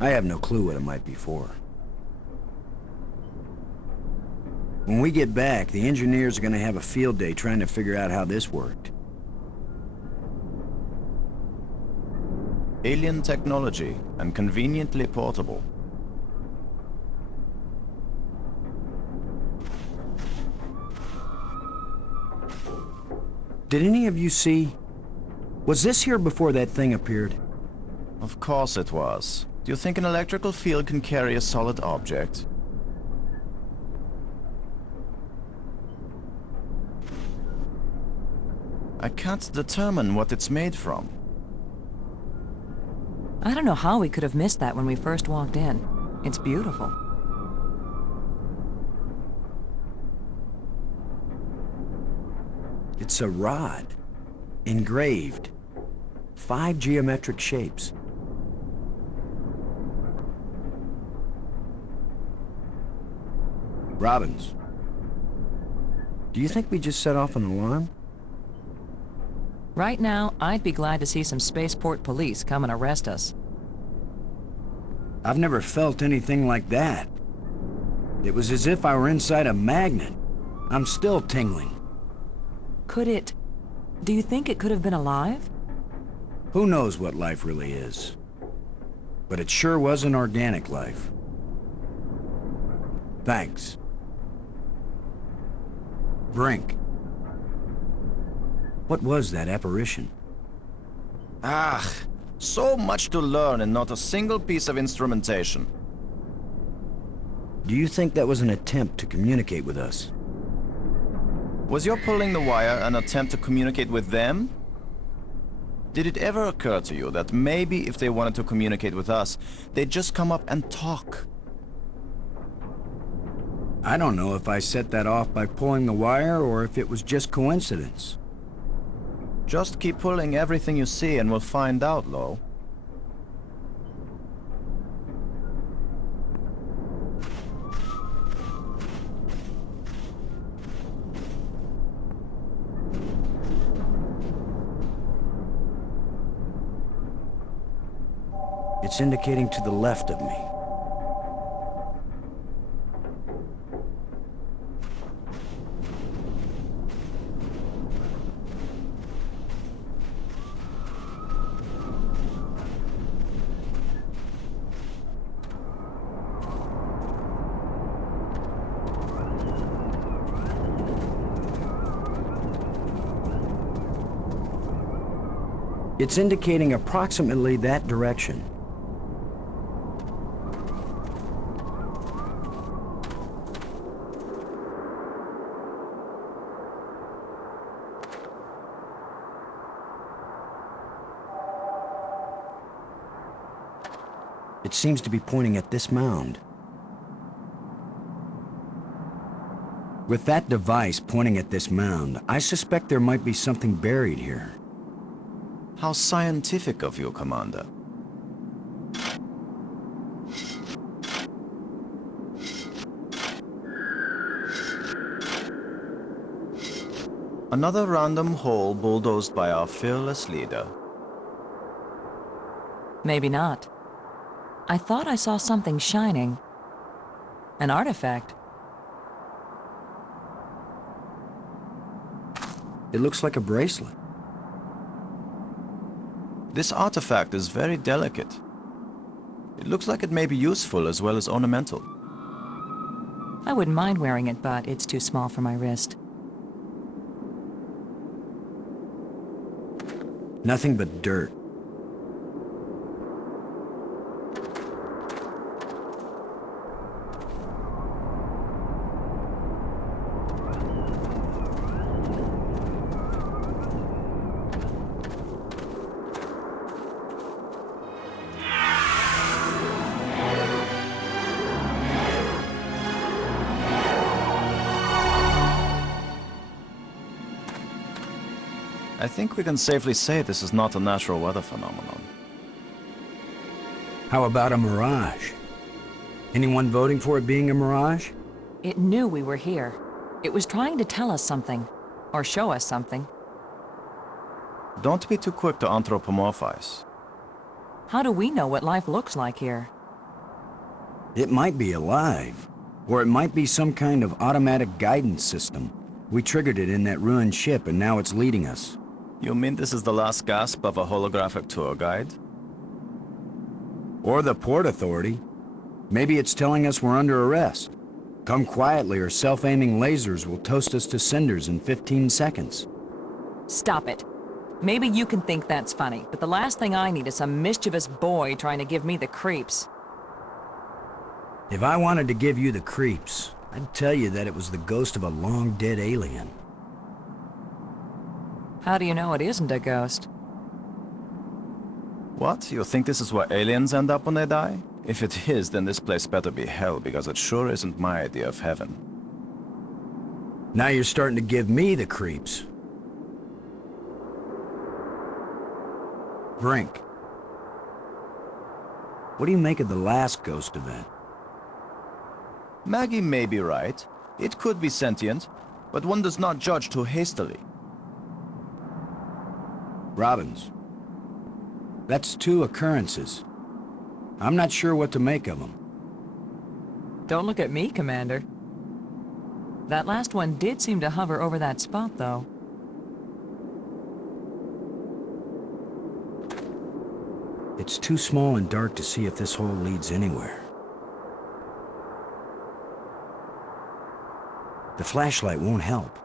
I have no clue what it might be for. When we get back, the engineers are gonna have a field day trying to figure out how this worked. Alien technology, and conveniently portable. Did any of you see? Was this here before that thing appeared? Of course it was. Do you think an electrical field can carry a solid object? I can't determine what it's made from. I don't know how we could have missed that when we first walked in. It's beautiful. It's a rod. Engraved. 5 geometric shapes. Robbins. Do you think we just set off an alarm? Right now, I'd be glad to see some spaceport police come and arrest us. I've never felt anything like that. It was as if I were inside a magnet. I'm still tingling. Could it... Do you think it could have been alive? Who knows what life really is? But it sure was an organic life. Thanks. Brink. What was that apparition? Ah, so much to learn and not a single piece of instrumentation. Do you think that was an attempt to communicate with us? Was your pulling the wire an attempt to communicate with them? Did it ever occur to you that maybe if they wanted to communicate with us, they'd just come up and talk? I don't know if I set that off by pulling the wire or if it was just coincidence. Just keep pulling everything you see and we'll find out, Lo. It's indicating to the left of me. It's indicating approximately that direction. It seems to be pointing at this mound. With that device pointing at this mound, I suspect there might be something buried here. How scientific of you, Commander. Another random hole bulldozed by our fearless leader. Maybe not. I thought I saw something shining. An artifact. It looks like a bracelet. This artifact is very delicate. It looks like it may be useful as well as ornamental. I wouldn't mind wearing it, but it's too small for my wrist. Nothing but dirt. I think we can safely say this is not a natural weather phenomenon. How about a mirage? Anyone voting for it being a mirage? It knew we were here. It was trying to tell us something. Or show us something. Don't be too quick to anthropomorphize. How do we know what life looks like here? It might be alive. Or it might be some kind of automatic guidance system. We triggered it in that ruined ship and now it's leading us. You mean this is the last gasp of a holographic tour guide? Or the Port Authority. Maybe it's telling us we're under arrest. Come quietly or self-aiming lasers will toast us to cinders in 15 seconds. Stop it. Maybe you can think that's funny, but the last thing I need is some mischievous boy trying to give me the creeps. If I wanted to give you the creeps, I'd tell you that it was the ghost of a long-dead alien. How do you know it isn't a ghost? What? You think this is where aliens end up when they die? If it is, then this place better be hell, because it sure isn't my idea of heaven. Now you're starting to give me the creeps. Brink. What do you make of the last ghost event? Maggie may be right. It could be sentient, but one does not judge too hastily. Robbins. That's 2 occurrences. I'm not sure what to make of them. Don't look at me, Commander. That last one did seem to hover over that spot, though. It's too small and dark to see if this hole leads anywhere. The flashlight won't help.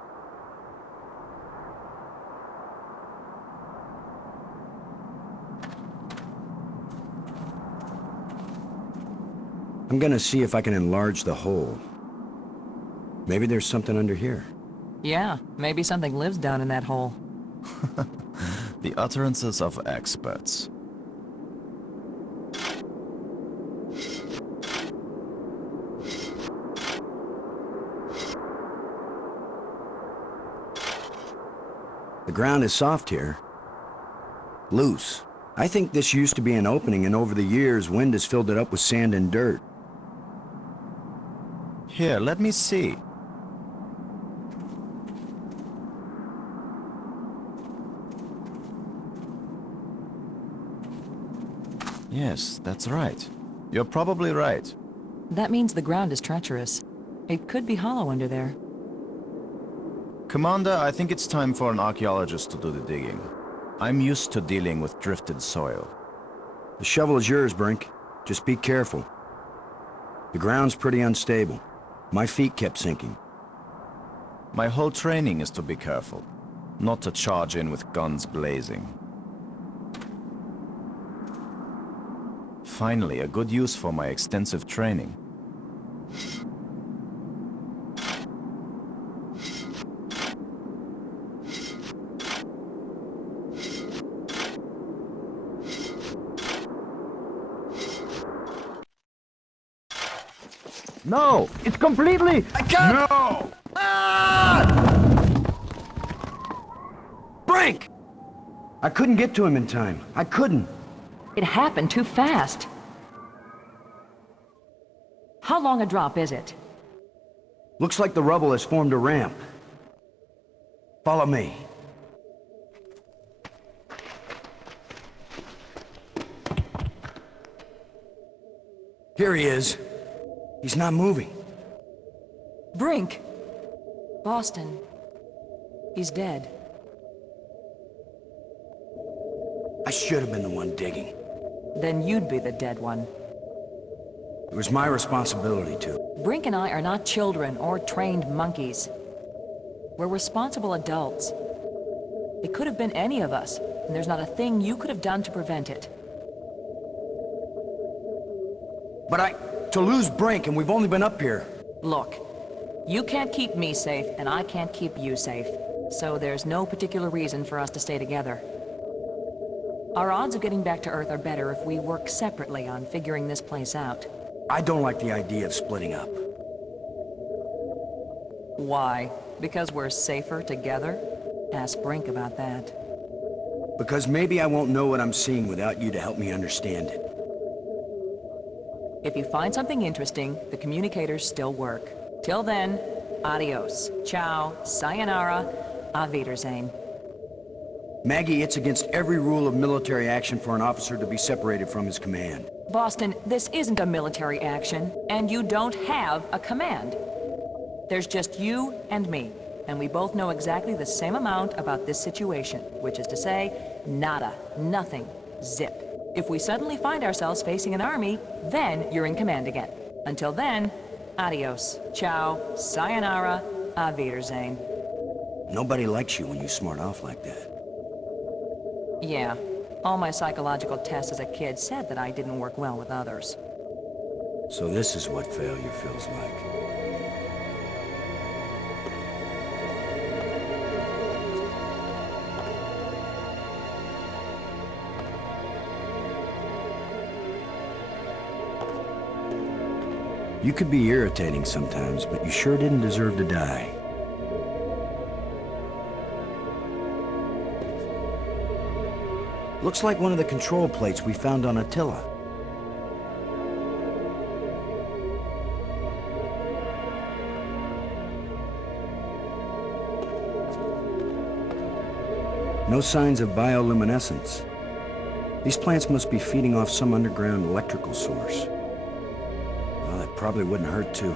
I'm gonna see if I can enlarge the hole. Maybe there's something under here. Yeah, maybe something lives down in that hole. The utterances of experts. The ground is soft here. Loose. I think this used to be an opening, and over the years, wind has filled it up with sand and dirt. Here, let me see. Yes, that's right. You're probably right. That means the ground is treacherous. It could be hollow under there. Commander, I think it's time for an archaeologist to do the digging. I'm used to dealing with drifted soil. The shovel is yours, Brink. Just be careful. The ground's pretty unstable. My feet kept sinking. My whole training is to be careful, not to charge in with guns blazing. Finally, a good use for my extensive training. No! It's completely... I can't... No! Brink! I couldn't get to him in time. I couldn't. It happened too fast. How long a drop is it? Looks like the rubble has formed a ramp. Follow me. Here he is. He's not moving. Brink! Boston. He's dead. I should have been the one digging. Then you'd be the dead one. It was my responsibility to. Brink and I are not children or trained monkeys. We're responsible adults. It could have been any of us, and there's not a thing you could have done to prevent it. But to lose Brink, and we've only been up here. Look, you can't keep me safe, and I can't keep you safe. So there's no particular reason for us to stay together. Our odds of getting back to Earth are better if we work separately on figuring this place out. I don't like the idea of splitting up. Why? Because we're safer together? Ask Brink about that. Because maybe I won't know what I'm seeing without you to help me understand it. If you find something interesting, the communicators still work. Till then, adios, ciao, sayonara, auf Wiedersehen. Maggie, it's against every rule of military action for an officer to be separated from his command. Boston, this isn't a military action, and you don't have a command. There's just you and me, and we both know exactly the same amount about this situation, which is to say, nada, nothing, zip. If we suddenly find ourselves facing an army, then you're in command again. Until then, adios, ciao, sayonara, auf Wiedersehen. Nobody likes you when you smart off like that. Yeah. All my psychological tests as a kid said that I didn't work well with others. So this is what failure feels like. You could be irritating sometimes, but you sure didn't deserve to die. Looks like one of the control plates we found on Attila. No signs of bioluminescence. These plants must be feeding off some underground electrical source. Well, that probably wouldn't hurt too.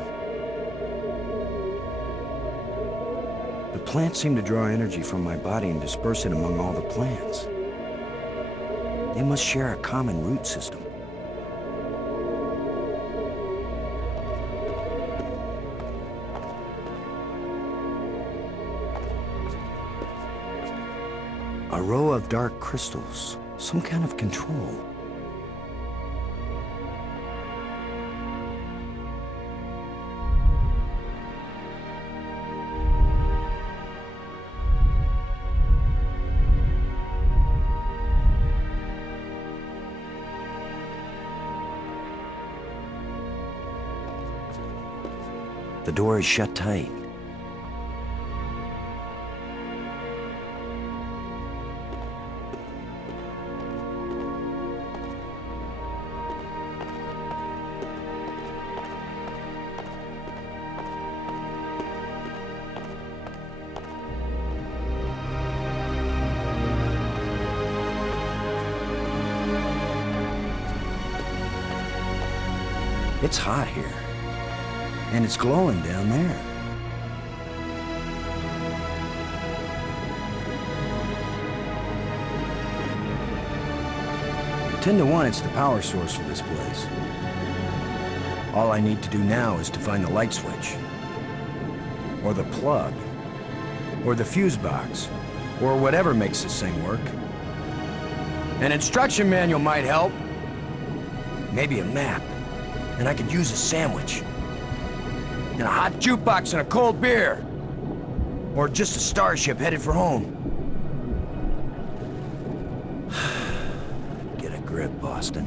The plants seem to draw energy from my body and disperse it among all the plants. They must share a common root system. A row of dark crystals, some kind of control. The door is shut tight. It's hot here. And it's glowing down there. Ten to 1, it's the power source for this place. All I need to do now is to find the light switch. Or the plug. Or the fuse box. Or whatever makes this thing work. An instruction manual might help. Maybe a map. And I could use a sandwich. And a hot jukebox and a cold beer. Or just a starship headed for home. Get a grip, Boston.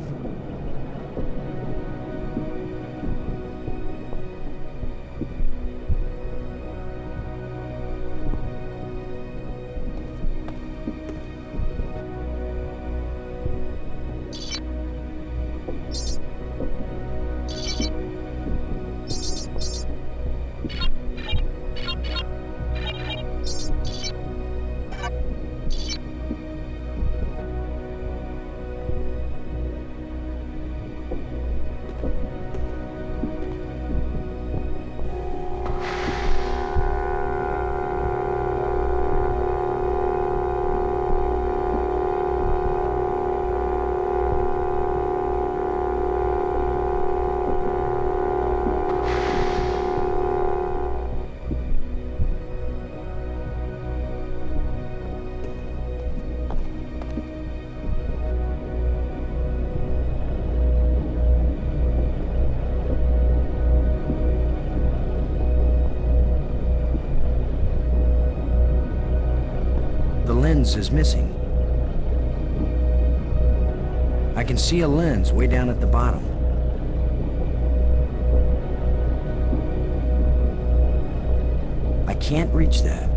lens is missing. I can see a lens way down at the bottom. I can't reach that.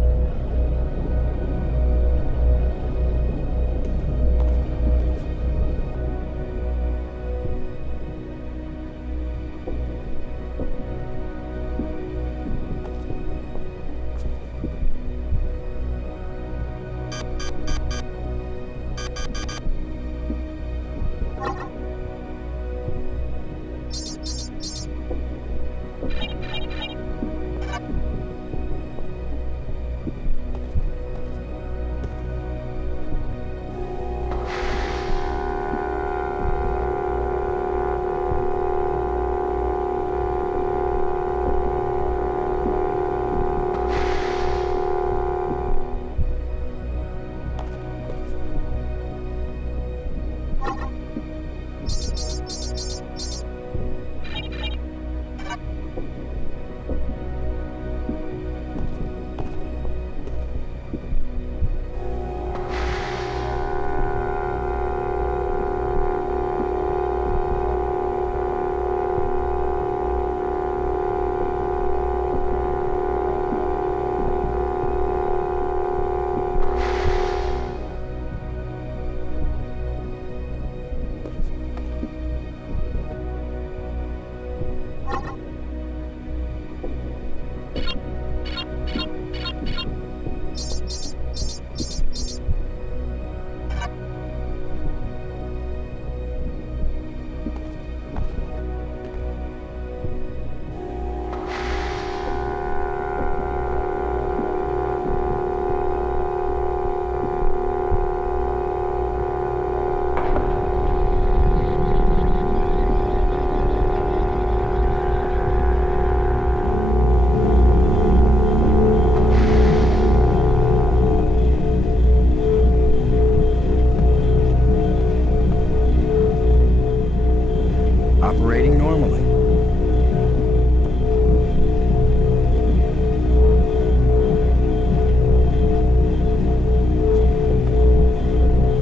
Operating normally.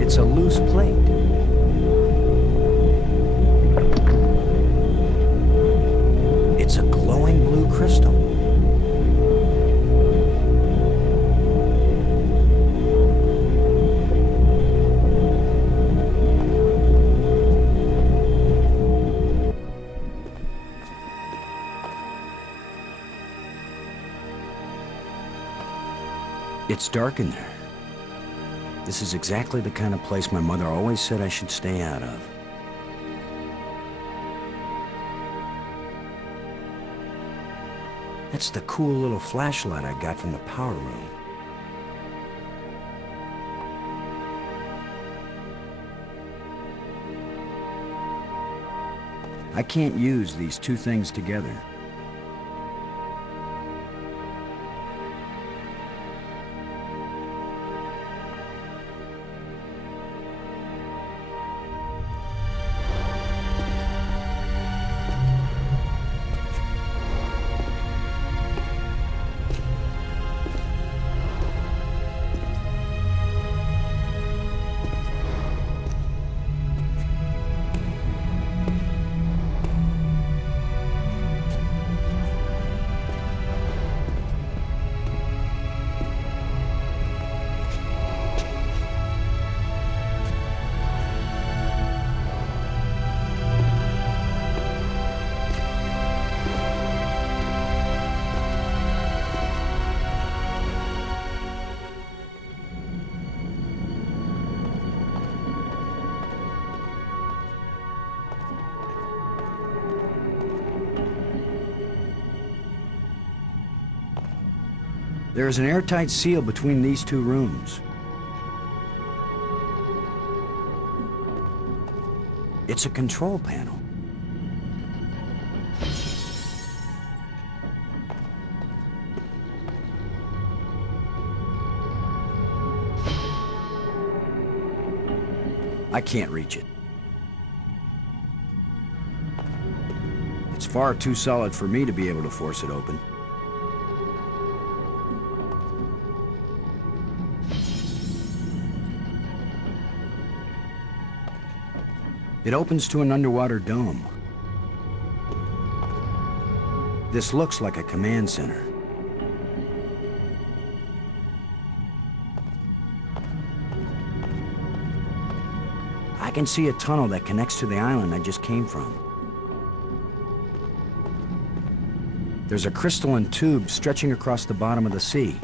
It's a loose plate. It's a glowing blue crystal. It's dark in there. This is exactly the kind of place my mother always said I should stay out of. That's the cool little flashlight I got from the power room. I can't use these two things together. There is an airtight seal between these two rooms. It's a control panel. I can't reach it. It's far too solid for me to be able to force it open. It opens to an underwater dome. This looks like a command center. I can see a tunnel that connects to the island I just came from. There's a crystalline tube stretching across the bottom of the sea.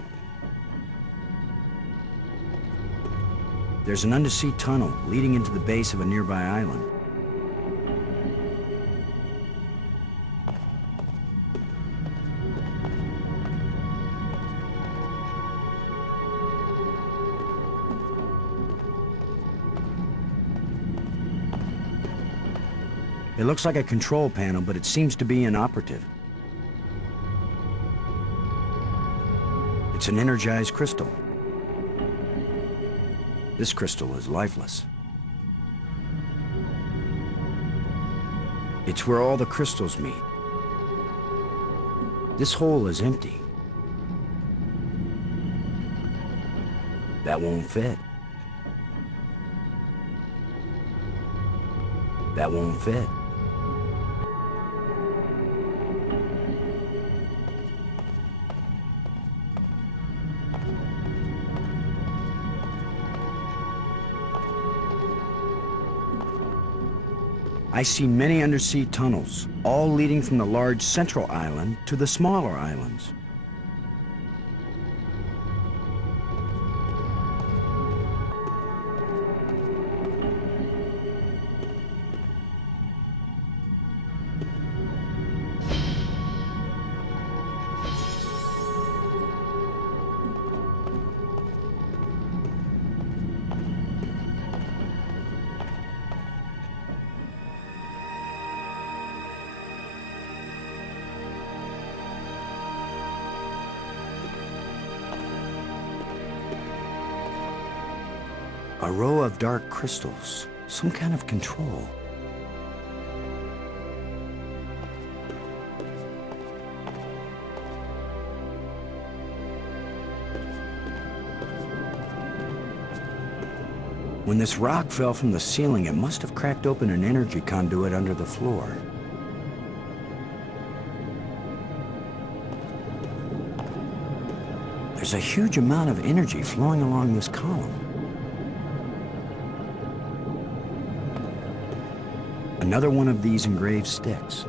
There's an undersea tunnel leading into the base of a nearby island. It looks like a control panel, but it seems to be inoperative. It's an energized crystal. This crystal is lifeless. It's where all the crystals meet. This hole is empty. That won't fit. That won't fit. I see many undersea tunnels, all leading from the large central island to the smaller islands. A row of dark crystals, some kind of control. When this rock fell from the ceiling, it must have cracked open an energy conduit under the floor. There's a huge amount of energy flowing along this column. Another one of these engraved sticks.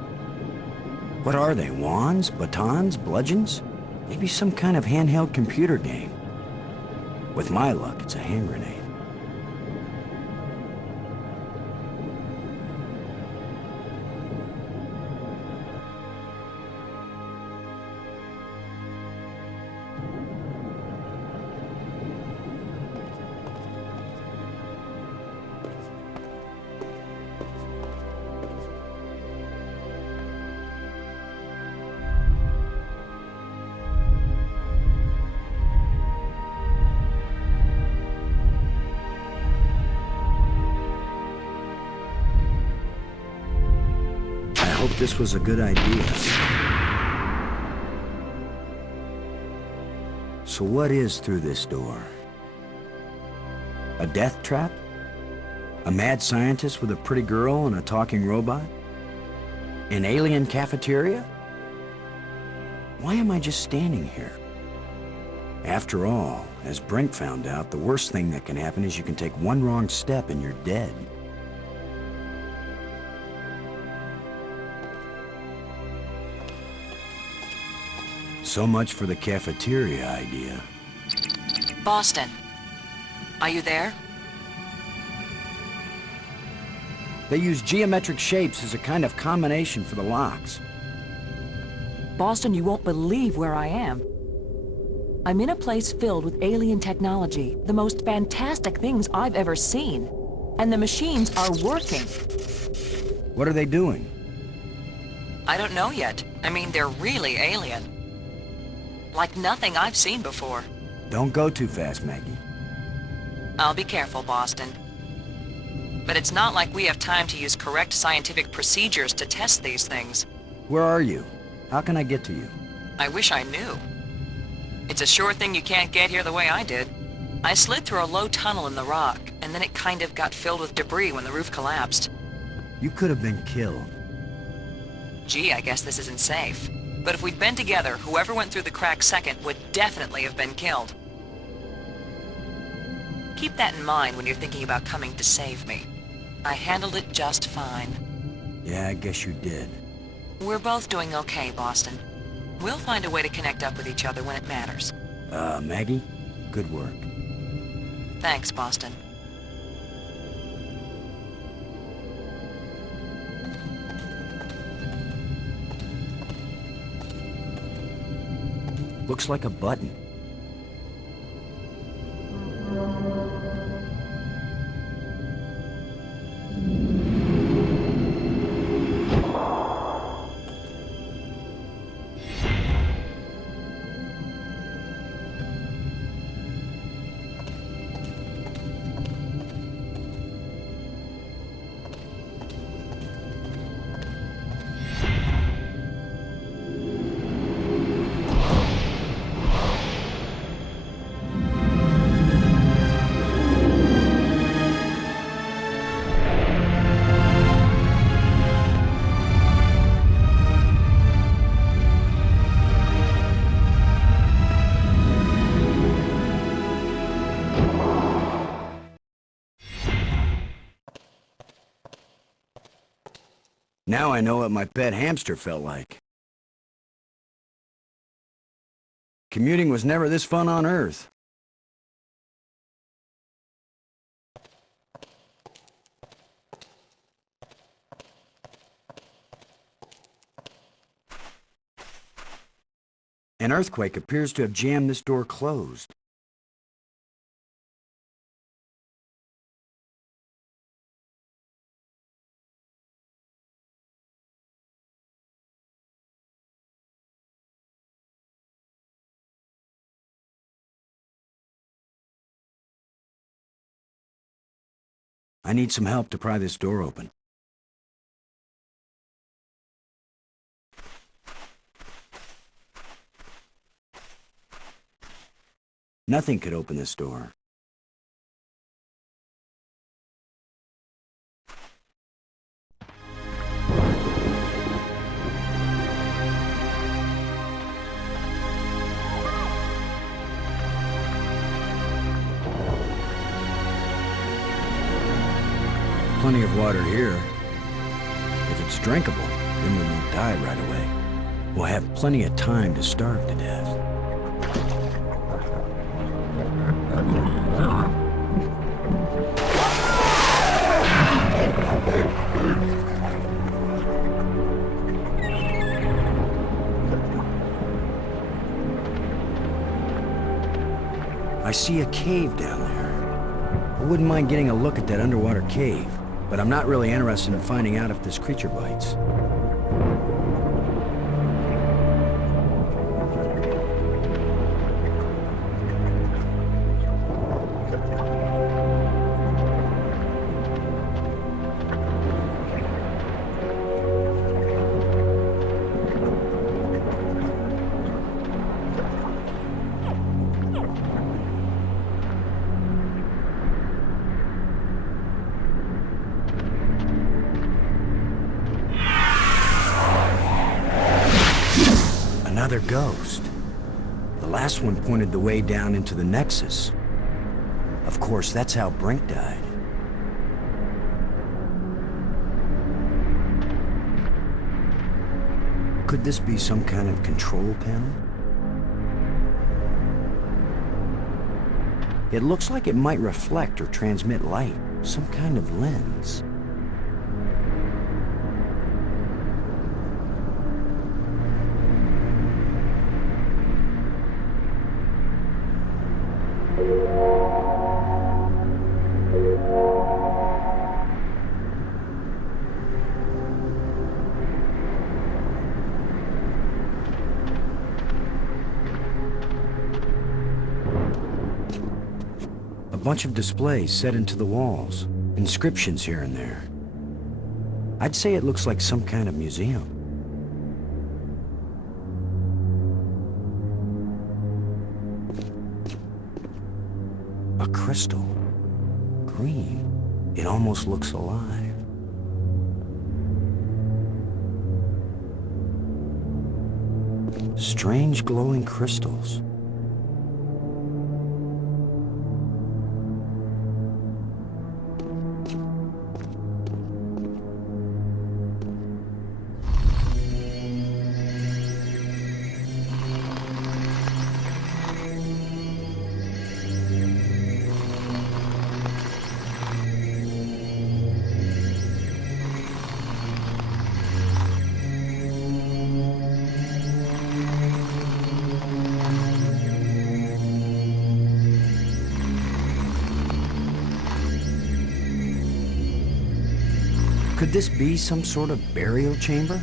What are they? Wands? Batons? Bludgeons? Maybe some kind of handheld computer game. With my luck, it's a hand grenade. I hope this was a good idea. So what is through this door? A death trap? A mad scientist with a pretty girl and a talking robot? An alien cafeteria? Why am I just standing here? After all, as Brink found out, the worst thing that can happen is you can take one wrong step and you're dead. So much for the cafeteria idea. Boston, are you there? They use geometric shapes as a kind of combination for the locks. Boston, you won't believe where I am. I'm in a place filled with alien technology, the most fantastic things I've ever seen. And the machines are working. What are they doing? I don't know yet. I mean, they're really alien. Like nothing I've seen before. Don't go too fast, Maggie. I'll be careful, Boston. But it's not like we have time to use correct scientific procedures to test these things. Where are you? How can I get to you? I wish I knew. It's a sure thing you can't get here the way I did. I slid through a low tunnel in the rock, and then it kind of got filled with debris when the roof collapsed. You could have been killed. Gee, I guess this isn't safe. But if we'd been together, whoever went through the crack second would definitely have been killed. Keep that in mind when you're thinking about coming to save me. I handled it just fine. Yeah, I guess you did. We're both doing okay, Boston. We'll find a way to connect up with each other when it matters. Maggie? Good work. Thanks, Boston. Looks like a button. Now I know what my pet hamster felt like. Commuting was never this fun on Earth. An earthquake appears to have jammed this door closed. I need some help to pry this door open. Nothing could open this door. Plenty of water here. If it's drinkable, then we won't die right away. We'll have plenty of time to starve to death. I see a cave down there. I wouldn't mind getting a look at that underwater cave, but I'm not really interested in finding out if this creature bites. Another ghost. The last one pointed the way down into the Nexus. Of course, that's how Brink died. Could this be some kind of control panel? It looks like it might reflect or transmit light, some kind of lens. A bunch of displays set into the walls, inscriptions here and there. I'd say it looks like some kind of museum. A crystal. Green. It almost looks alive. Strange glowing crystals. Could this be some sort of burial chamber?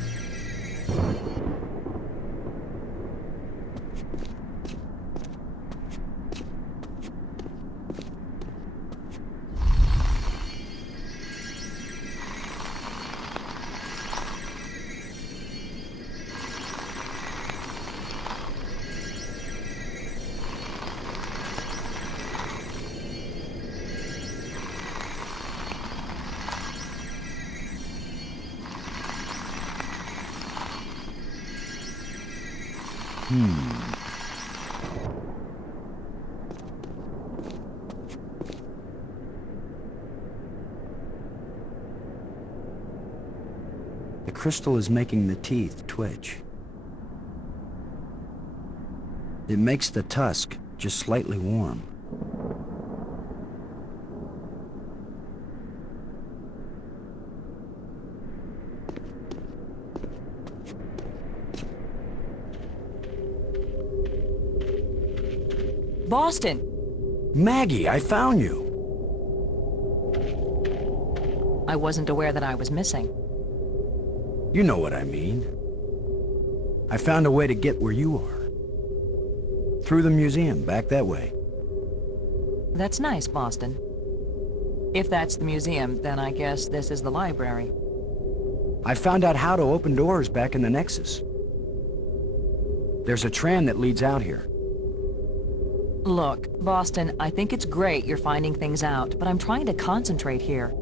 The crystal is making the teeth twitch. It makes the tusk just slightly warm. Boston! Maggie, I found you! I wasn't aware that I was missing. You know what I mean. I found a way to get where you are. Through the museum, back that way. That's nice, Boston. If that's the museum, then I guess this is the library. I found out how to open doors back in the Nexus. There's a tram that leads out here. Look, Boston, I think it's great you're finding things out, but I'm trying to concentrate here.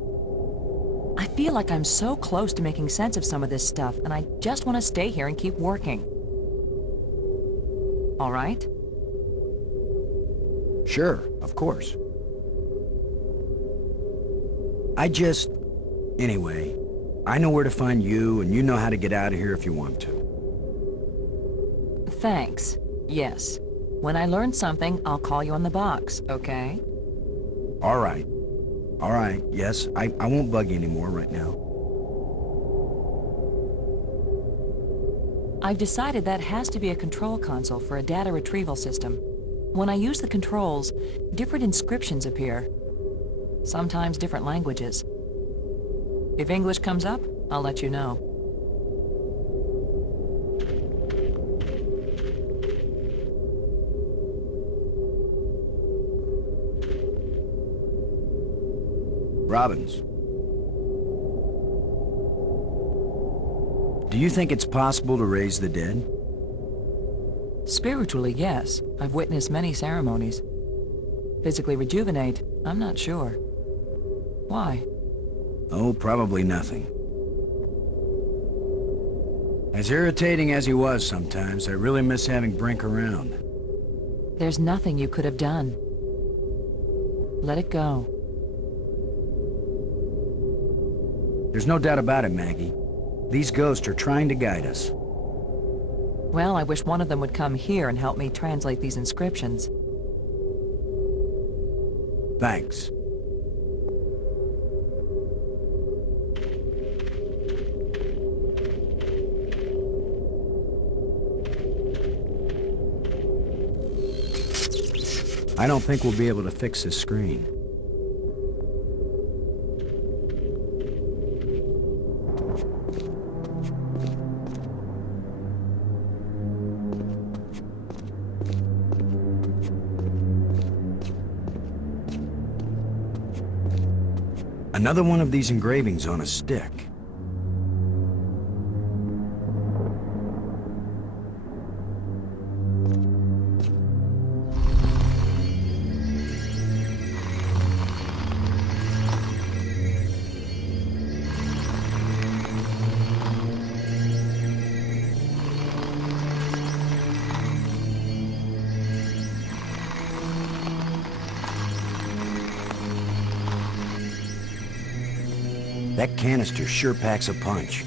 I feel like I'm so close to making sense of some of this stuff, and I just want to stay here and keep working. All right? Sure, of course. Anyway, I know where to find you, and you know how to get out of here if you want to. Thanks. Yes. When I learn something, I'll call you on the box, okay? All right. All right, yes, I won't bug you anymore right now. I've decided that has to be a control console for a data retrieval system. When I use the controls, different inscriptions appear. Sometimes different languages. If English comes up, I'll let you know. Robbins. Do you think it's possible to raise the dead? Spiritually, yes. I've witnessed many ceremonies. Physically rejuvenate, I'm not sure. Why? Oh, probably nothing. As irritating as he was sometimes, I really miss having Brink around. There's nothing you could have done. Let it go. There's no doubt about it, Maggie. These ghosts are trying to guide us. Well, I wish one of them would come here and help me translate these inscriptions. Thanks. I don't think we'll be able to fix this screen. Another one of these engravings on a stick. That canister sure packs a punch.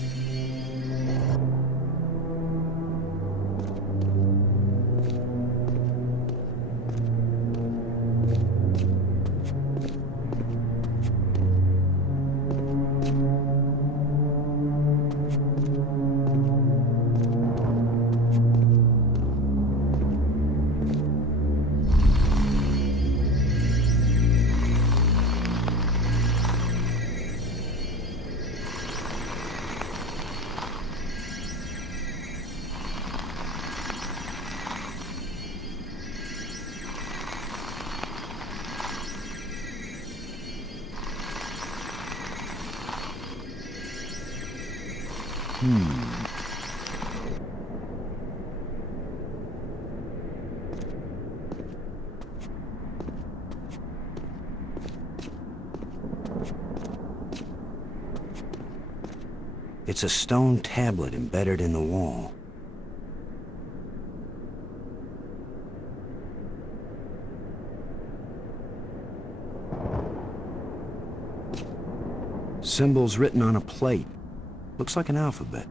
It's a stone tablet embedded in the wall. Symbols written on a plate. Looks like an alphabet.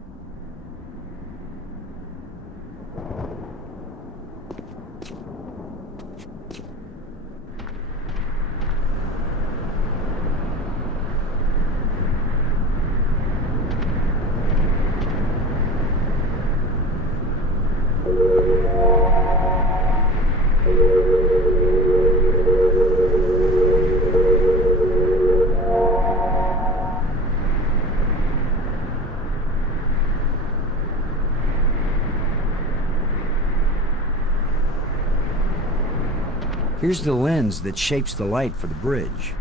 Here's the lens that shapes the light for the bridge.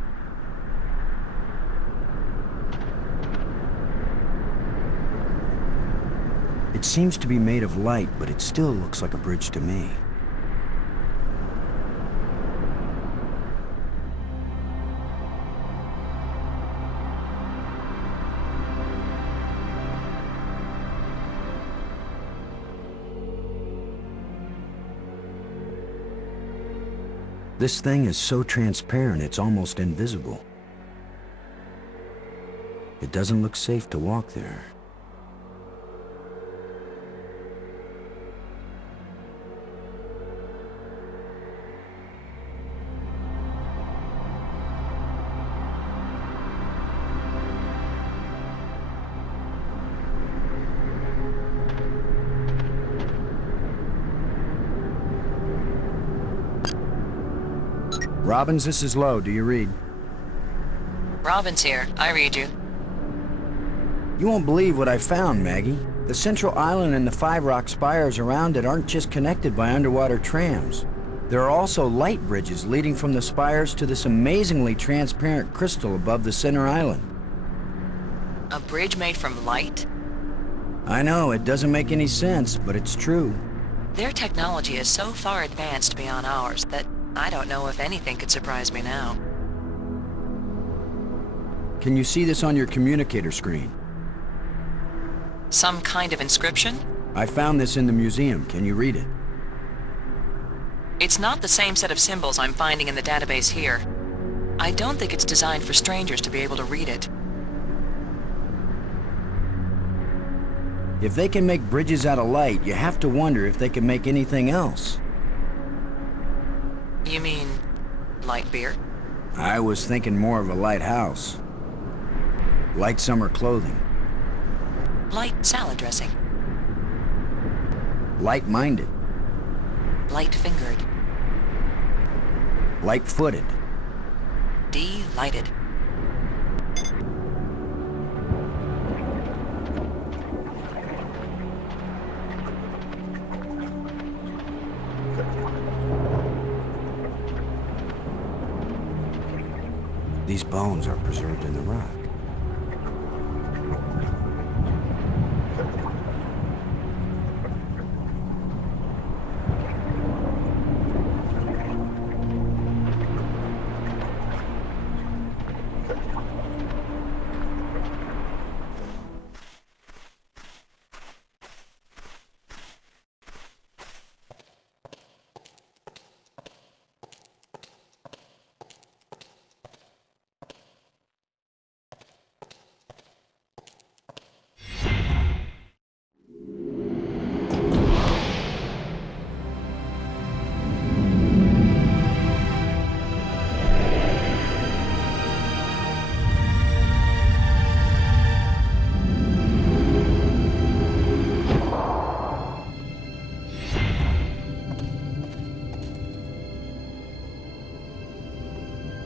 It seems to be made of light, but it still looks like a bridge to me. This thing is so transparent it's almost invisible. It doesn't look safe to walk there. Robbins, this is Lowe. Do you read? Robin's here. I read you. You won't believe what I found, Maggie. The central island and the 5 rock spires around it aren't just connected by underwater trams. There are also light bridges leading from the spires to this amazingly transparent crystal above the center island. A bridge made from light? I know, it doesn't make any sense, but it's true. Their technology is so far advanced beyond ours that I don't know if anything could surprise me now. Can you see this on your communicator screen? Some kind of inscription? I found this in the museum. Can you read it? It's not the same set of symbols I'm finding in the database here. I don't think it's designed for strangers to be able to read it. If they can make bridges out of light, you have to wonder if they can make anything else. You mean light beer? I was thinking more of a lighthouse. Light summer clothing. Light salad dressing. Light-minded. Light-fingered. Light-footed. Delighted. These bones are preserved in the rock.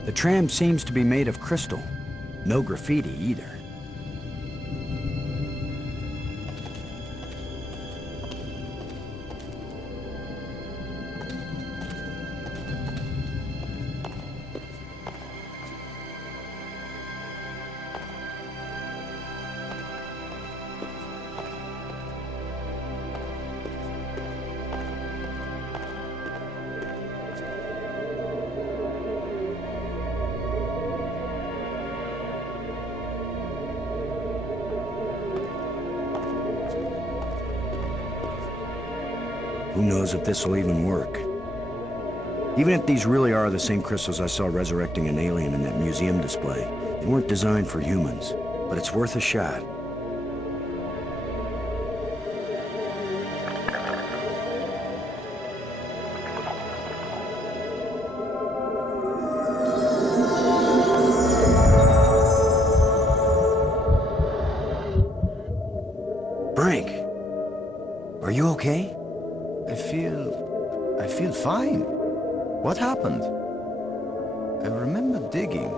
The tram seems to be made of crystal. No graffiti either. Who knows if this will even work? Even if these really are the same crystals I saw resurrecting an alien in that museum display, they weren't designed for humans, but it's worth a shot. Brink, are you okay? I feel fine. What happened? I remember digging,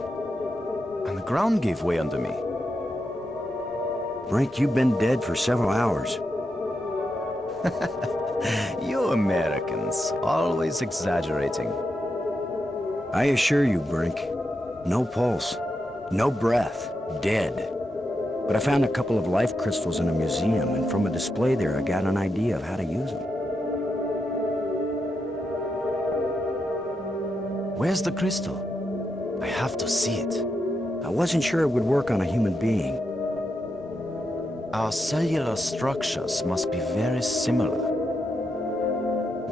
and the ground gave way under me. Brink, you've been dead for several hours. You Americans, always exaggerating. I assure you, Brink, no pulse, no breath, dead. But I found a couple of life crystals in a museum, and from a display there, I got an idea of how to use them. Where's the crystal? I have to see it. I wasn't sure it would work on a human being. Our cellular structures must be very similar.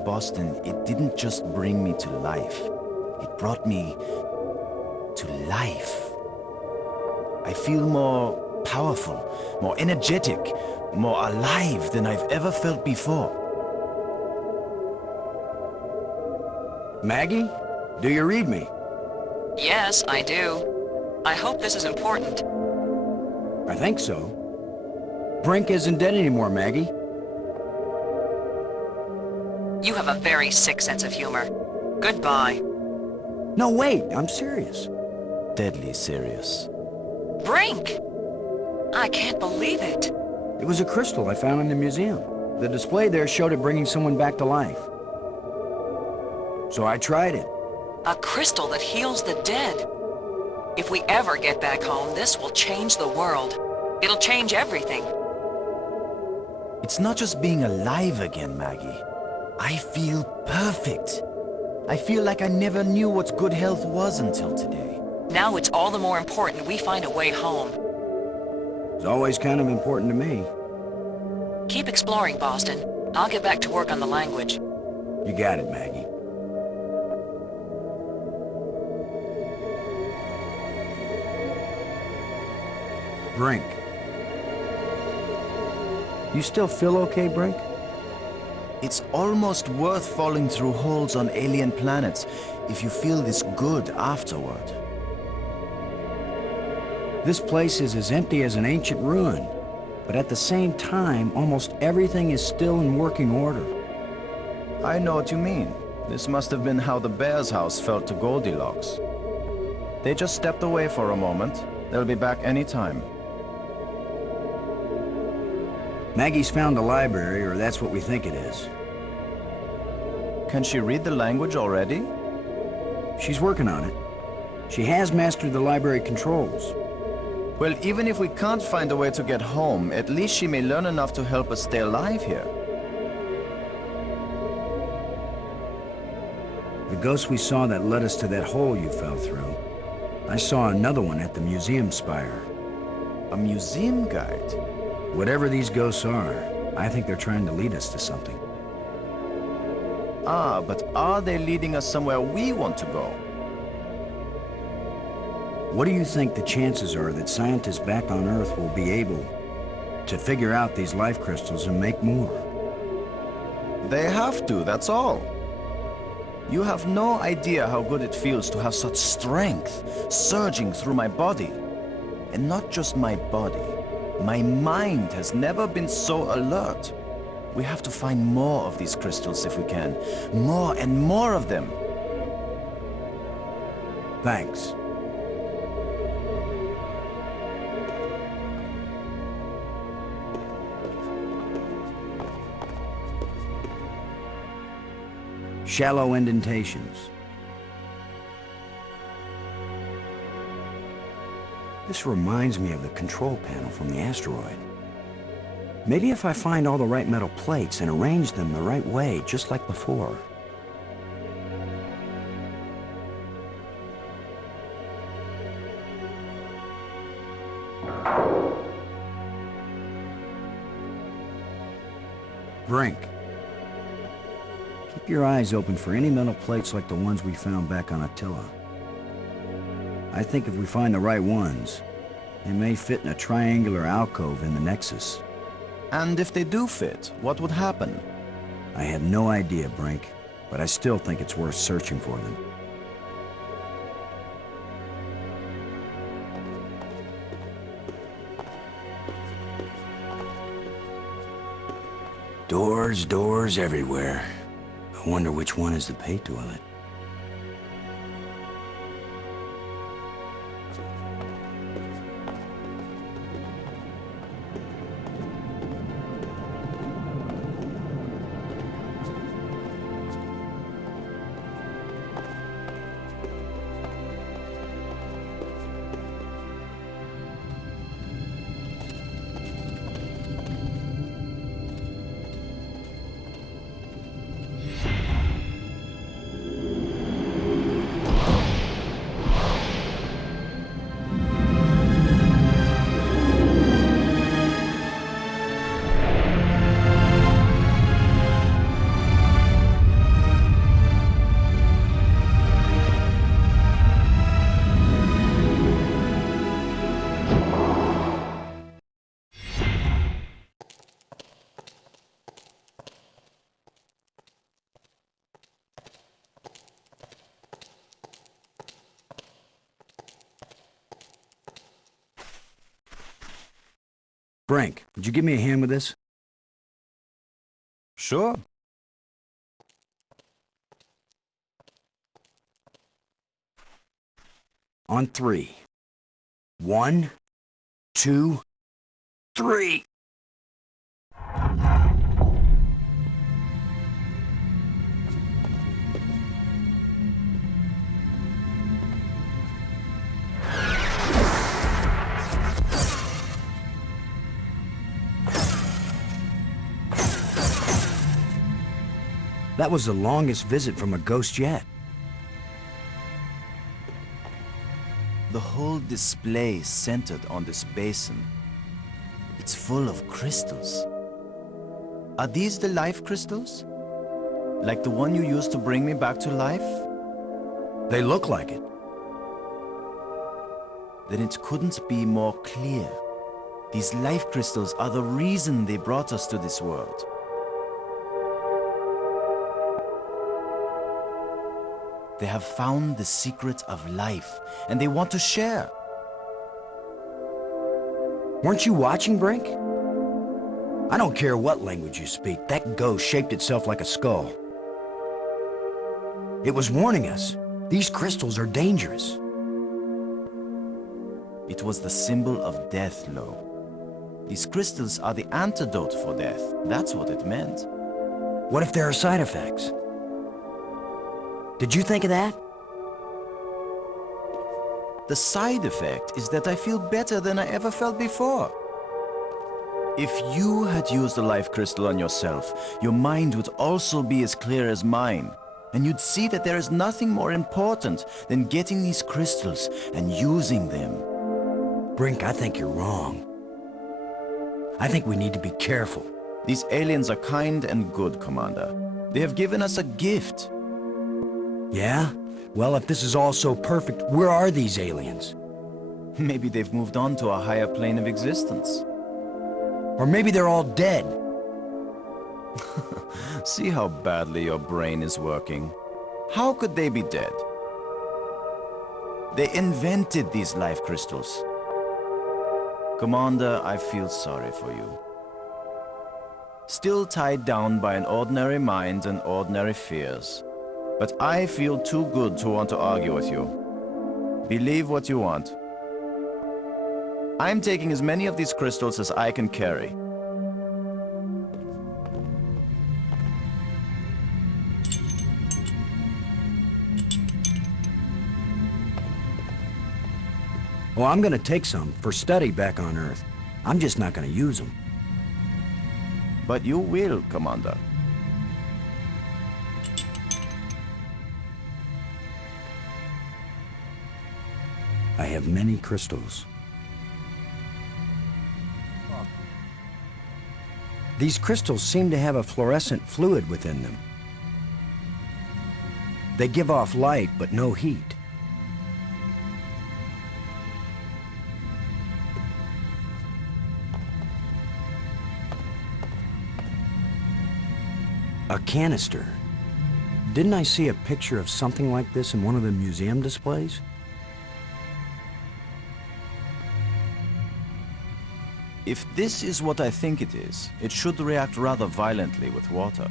Boston, it didn't just bring me to life. It brought me to life. I feel more powerful, more energetic, more alive than I've ever felt before. Maggie? Do you read me? Yes, I do. I hope this is important. I think so. Brink isn't dead anymore, Maggie. You have a very sick sense of humor. Goodbye. No, wait, I'm serious. Deadly serious. Brink! I can't believe it. It was a crystal I found in the museum. The display there showed it bringing someone back to life. So I tried it. A crystal that heals the dead. If we ever get back home, this will change the world. It'll change everything. It's not just being alive again, Maggie. I feel perfect. I feel like I never knew what good health was until today. Now it's all the more important we find a way home. It's always kind of important to me. Keep exploring, Boston. I'll get back to work on the language. You got it, Maggie. Brink. You still feel okay, Brink? It's almost worth falling through holes on alien planets if you feel this good afterward. This place is as empty as an ancient ruin, but at the same time, almost everything is still in working order. I know what you mean. This must have been how the bear's house felt to Goldilocks. They just stepped away for a moment. They'll be back anytime. Maggie's found a library, or that's what we think it is. Can she read the language already? She's working on it. She has mastered the library controls. Well, even if we can't find a way to get home, at least she may learn enough to help us stay alive here. The ghost we saw that led us to that hole you fell through. I saw another one at the museum spire. A museum guide? Whatever these ghosts are, I think they're trying to lead us to something. Ah, but are they leading us somewhere we want to go? What do you think the chances are that scientists back on Earth will be able to figure out these life crystals and make more? They have to, that's all. You have no idea how good it feels to have such strength surging through my body. And not just my body. My mind has never been so alert. We have to find more of these crystals if we can. More and more of them. Thanks. Shallow indentations. This reminds me of the control panel from the asteroid. Maybe if I find all the right metal plates and arrange them the right way, just like before. Brink. Keep your eyes open for any metal plates like the ones we found back on Attila. I think if we find the right ones, they may fit in a triangular alcove in the Nexus. And if they do fit, what would happen? I have no idea, Brink, but I still think it's worth searching for them. Doors everywhere. I wonder which one is the pay toilet. Brink, would you give me a hand with this? Sure. On 3. 1, 2, 3. That was the longest visit from a ghost yet. The whole display centered on this basin. It's full of crystals. Are these the life crystals? Like the one you used to bring me back to life? They look like it. Then it couldn't be more clear. These life crystals are the reason they brought us to this world. They have found the secret of life, and they want to share. Weren't you watching, Brink? I don't care what language you speak, that ghost shaped itself like a skull. It was warning us. These crystals are dangerous. It was the symbol of death, Lo. These crystals are the antidote for death. That's what it meant. What if there are side effects? Did you think of that? The side effect is that I feel better than I ever felt before. If you had used a life crystal on yourself, your mind would also be as clear as mine. And you'd see that there is nothing more important than getting these crystals and using them. Brink, I think you're wrong. I think we need to be careful. These aliens are kind and good, Commander. They have given us a gift. Yeah? Well, if this is all so perfect, where are these aliens? Maybe they've moved on to a higher plane of existence. Or maybe they're all dead. See how badly your brain is working. How could they be dead? They invented these life crystals. Commander, I feel sorry for you. Still tied down by an ordinary mind and ordinary fears. But I feel too good to want to argue with you. Believe what you want. I'm taking as many of these crystals as I can carry. Well, I'm gonna take some for study back on Earth. I'm just not gonna use them. But you will, Commander. I have many crystals. These crystals seem to have a fluorescent fluid within them. They give off light, but no heat. A canister. Didn't I see a picture of something like this in one of the museum displays? If this is what I think it is, it should react rather violently with water.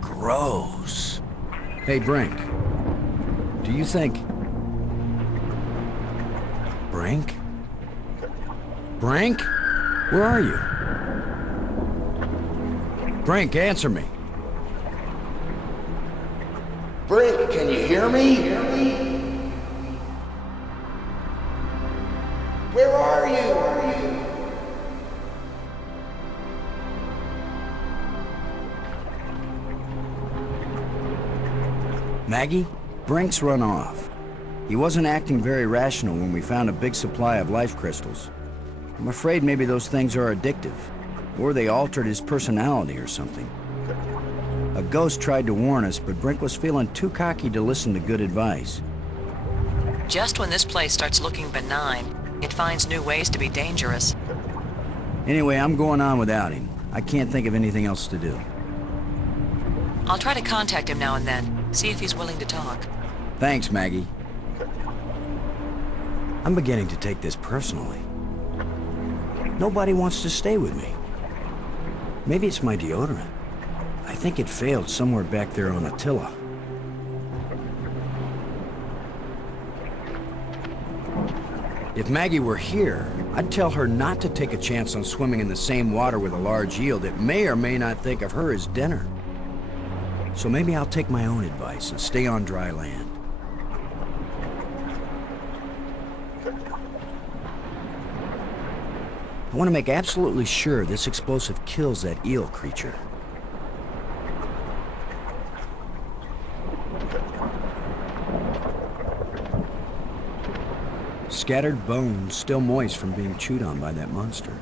Gross. Hey, Brink. Do you think... Brink? Brink? Where are you? Brink, answer me. Brink, can you hear me? Where are you? Maggie? Brink's run off. He wasn't acting very rational when we found a big supply of life crystals. I'm afraid maybe those things are addictive, or they altered his personality or something. A ghost tried to warn us, but Brink was feeling too cocky to listen to good advice. Just when this place starts looking benign, it finds new ways to be dangerous. Anyway, I'm going on without him. I can't think of anything else to do. I'll try to contact him now and then, see if he's willing to talk. Thanks, Maggie. I'm beginning to take this personally. Nobody wants to stay with me. Maybe it's my deodorant. I think it failed somewhere back there on Attila. If Maggie were here, I'd tell her not to take a chance on swimming in the same water with a large eel that may or may not think of her as dinner. So maybe I'll take my own advice and stay on dry land. I want to make absolutely sure this explosive kills that eel creature. Scattered bones still moist from being chewed on by that monster.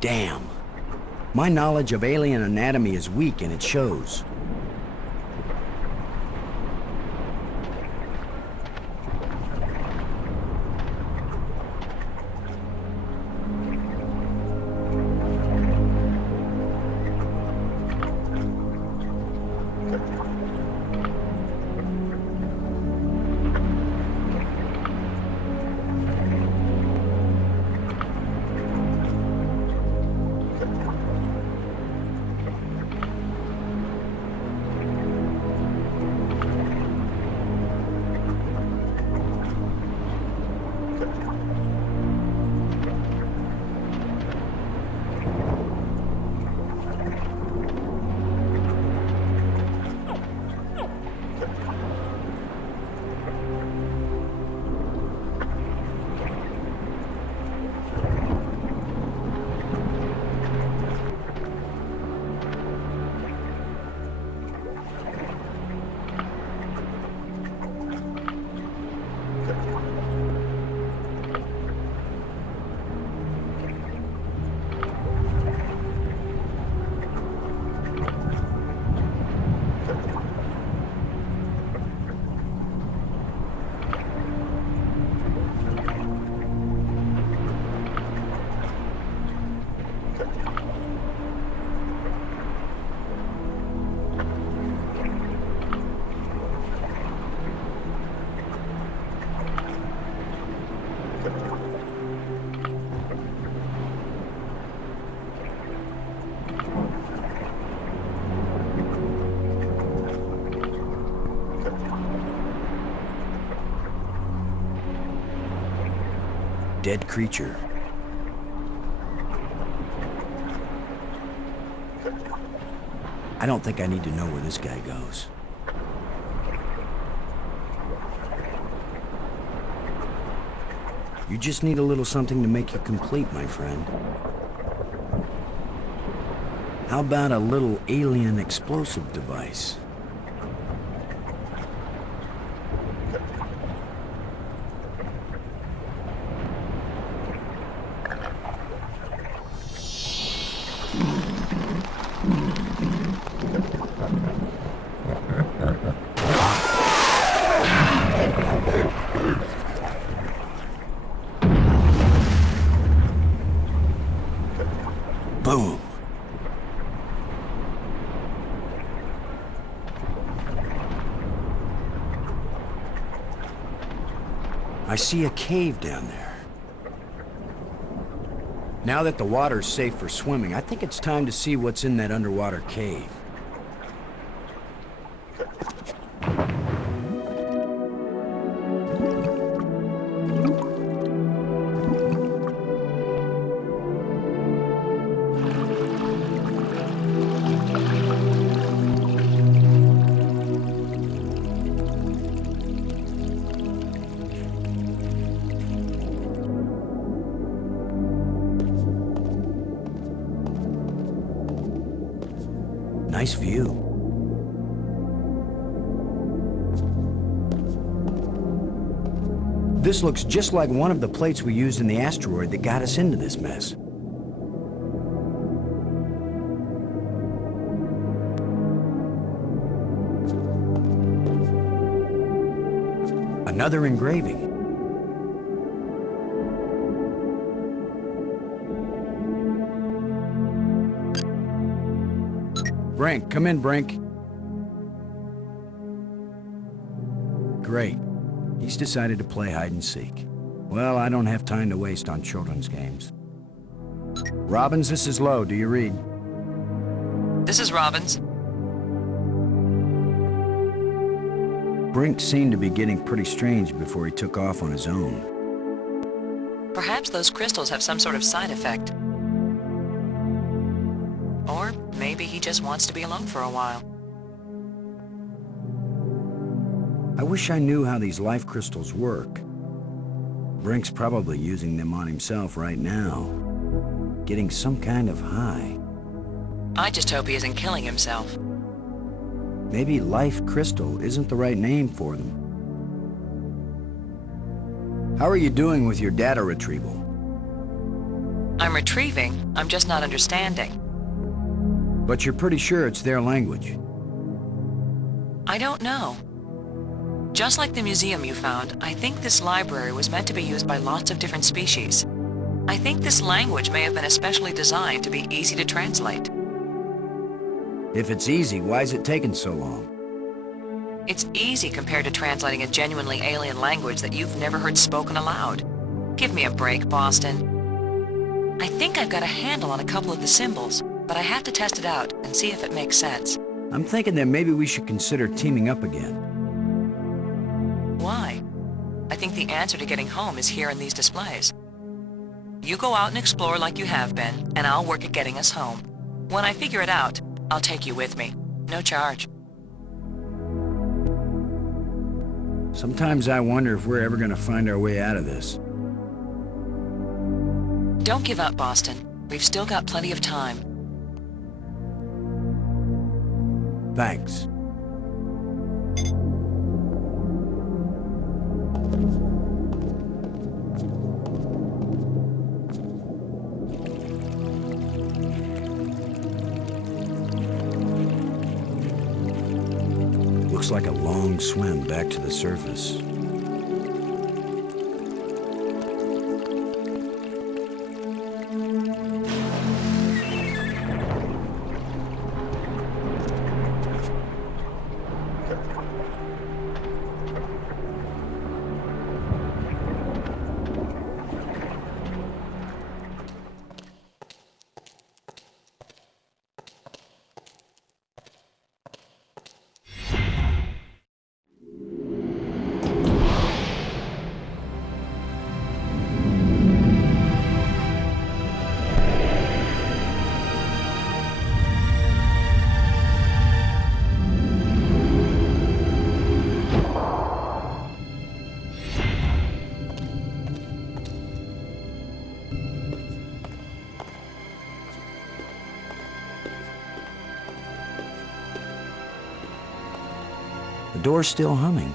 Damn. My knowledge of alien anatomy is weak and it shows. dead creature. I don't think I need to know where this guy goes. You just need a little something to make you complete, my friend. How about a little alien explosive device? Boom. I see a cave down there. Now that the water's safe for swimming, I think it's time to see what's in that underwater cave. Nice view. This looks just like one of the plates we used in the asteroid that got us into this mess. Another engraving. Brink, come in, Brink. Great. He's decided to play hide and seek. Well, I don't have time to waste on children's games. Robbins, this is Lowe. Do you read? This is Robbins. Brink seemed to be getting pretty strange before he took off on his own. Perhaps those crystals have some sort of side effect. Or maybe he just wants to be alone for a while. I wish I knew how these life crystals work. Brink's probably using them on himself right now, getting some kind of high. I just hope he isn't killing himself. Maybe life crystal isn't the right name for them. How are you doing with your data retrieval? I'm retrieving, I'm just not understanding. But you're pretty sure it's their language. I don't know. Just like the museum you found, I think this library was meant to be used by lots of different species. I think this language may have been especially designed to be easy to translate. If it's easy, why is it taking so long? It's easy compared to translating a genuinely alien language that you've never heard spoken aloud. Give me a break, Boston. I think I've got a handle on a couple of the symbols, but I have to test it out and see if it makes sense. I'm thinking that maybe we should consider teaming up again. Why? I think the answer to getting home is here in these displays. You go out and explore like you have been, and I'll work at getting us home. When I figure it out, I'll take you with me. No charge. Sometimes I wonder if we're ever going to find our way out of this. Don't give up, Boston. We've still got plenty of time. Thanks. Looks like a long swim back to the surface. door's still humming.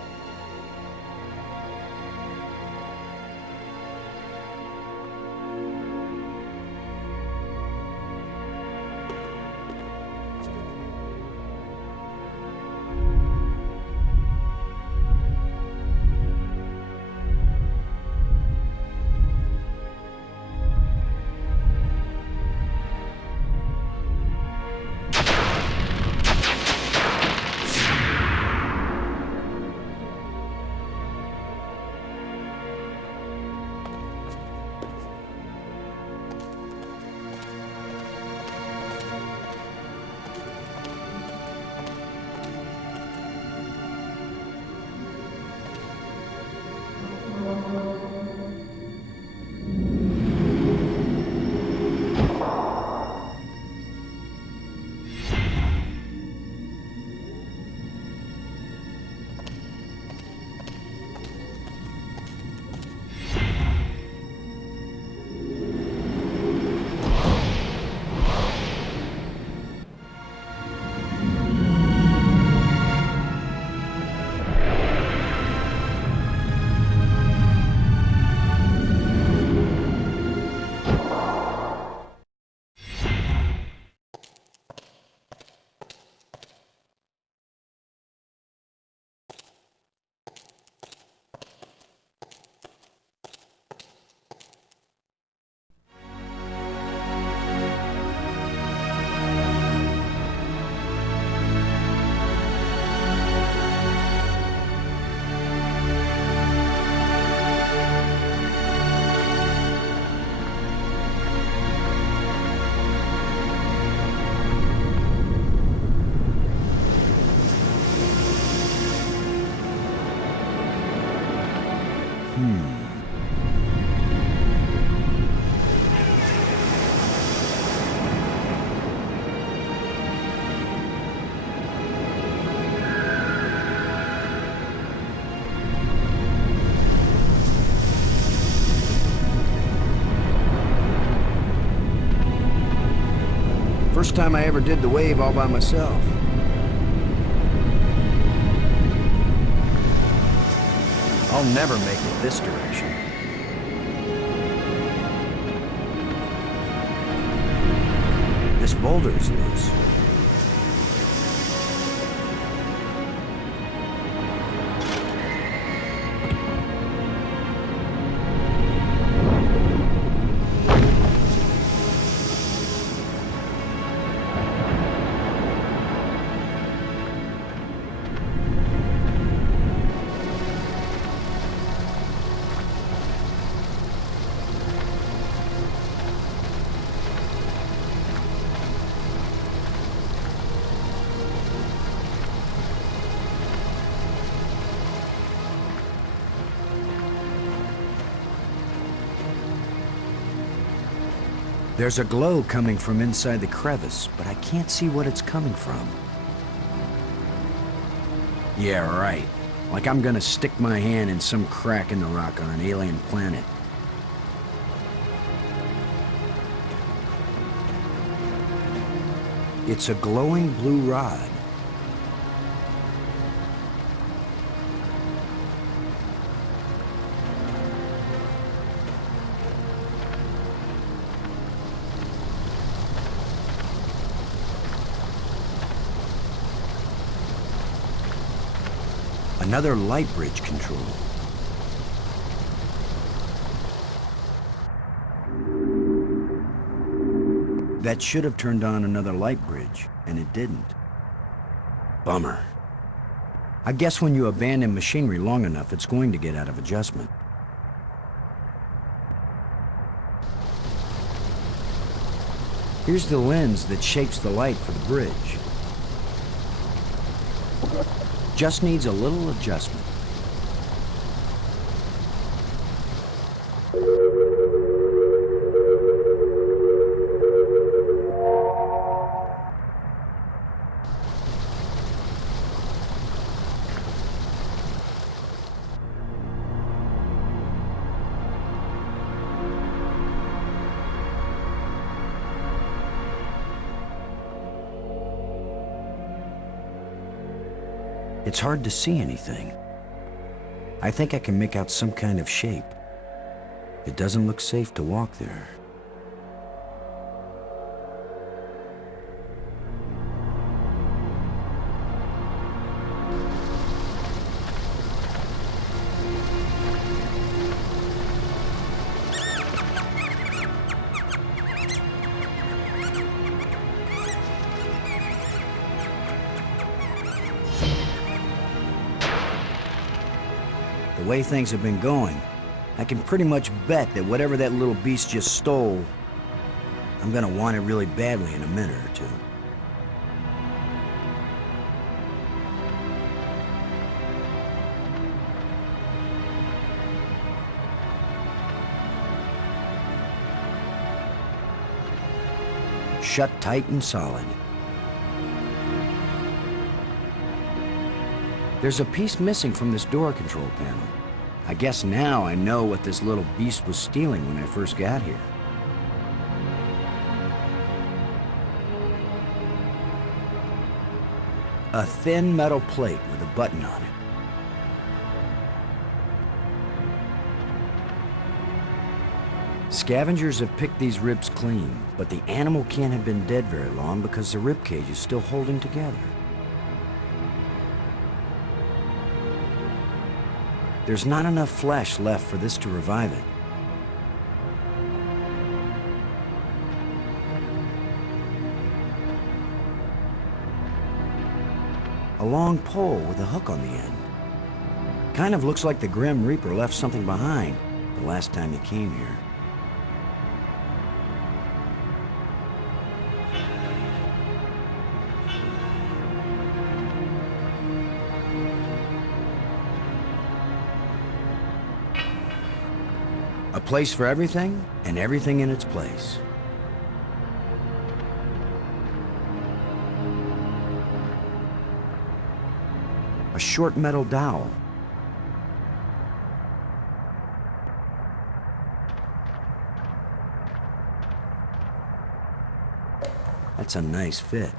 First time I ever did the wave all by myself. I'll never make it this direction. This boulder's loose. There's a glow coming from inside the crevice, but I can't see what it's coming from. Yeah, right. Like I'm gonna stick my hand in some crack in the rock on an alien planet. It's a glowing blue rod. Another light bridge control. That should have turned on another light bridge, and it didn't. Bummer. I guess when you abandon machinery long enough, it's going to get out of adjustment. Here's the lens that shapes the light for the bridge. Just needs a little adjustment. It's hard to see anything. I think I can make out some kind of shape. It doesn't look safe to walk there. The way things have been going, I can pretty much bet that whatever that little beast just stole, I'm gonna want it really badly in a minute or two. Shut tight and solid. There's a piece missing from this door control panel. I guess now I know what this little beast was stealing when I first got here. A thin metal plate with a button on it. Scavengers have picked these ribs clean, but the animal can't have been dead very long because the rib cage is still holding together. There's not enough flesh left for this to revive it. A long pole with a hook on the end. Kind of looks like the Grim Reaper left something behind the last time he came here. A place for everything, and everything in its place. A short metal dowel. That's a nice fit.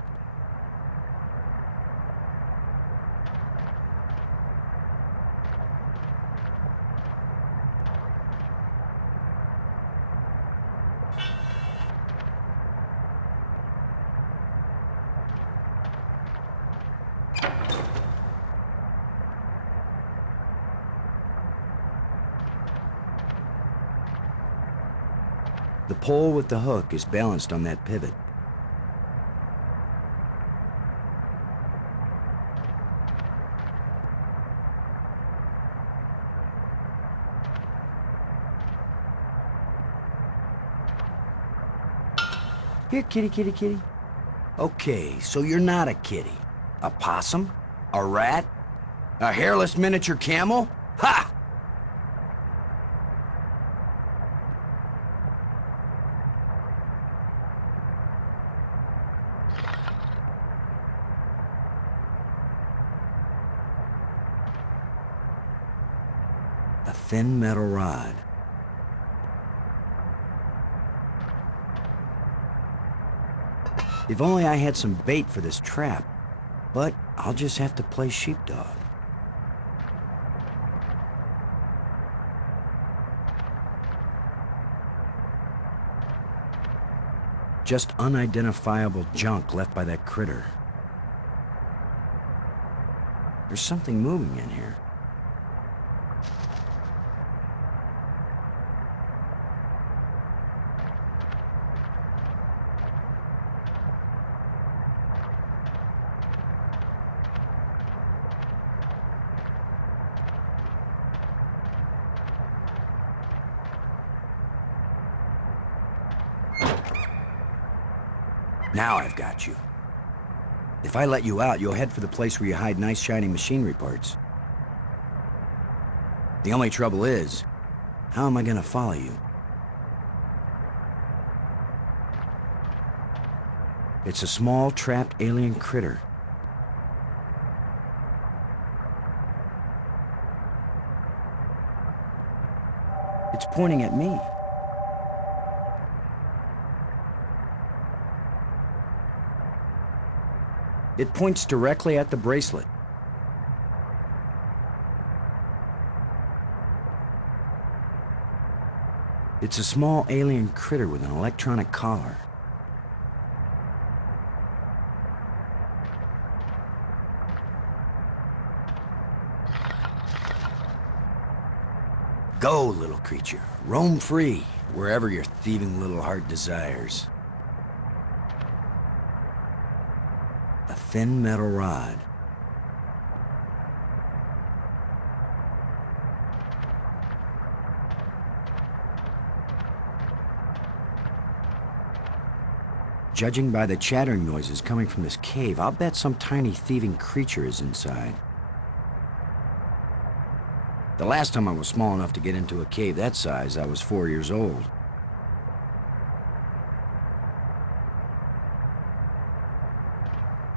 The pole with the hook is balanced on that pivot. Here, kitty, kitty, kitty. Okay, so you're not a kitty. A possum? A rat? A hairless miniature camel? Ha! A thin metal rod. If only I had some bait for this trap, but I'll just have to play sheepdog. Just unidentifiable junk left by that critter. There's something moving in here. Now I've got you. If I let you out, you'll head for the place where you hide nice shiny machinery parts. The only trouble is, how am I gonna follow you? It's a small, trapped alien critter. It's pointing at me. It points directly at the bracelet. It's a small alien critter with an electronic collar. Go, little creature. Roam free, wherever your thieving little heart desires. A thin metal rod. Judging by the chattering noises coming from this cave, I'll bet some tiny thieving creature is inside. The last time I was small enough to get into a cave that size, I was 4 years old.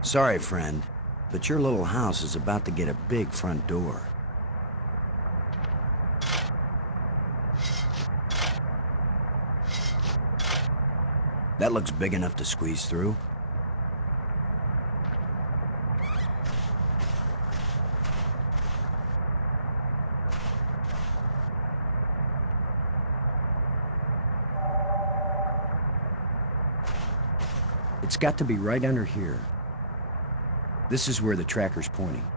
Sorry, friend, but your little house is about to get a big front door. That looks big enough to squeeze through. It's got to be right under here. This is where the tracker's pointing.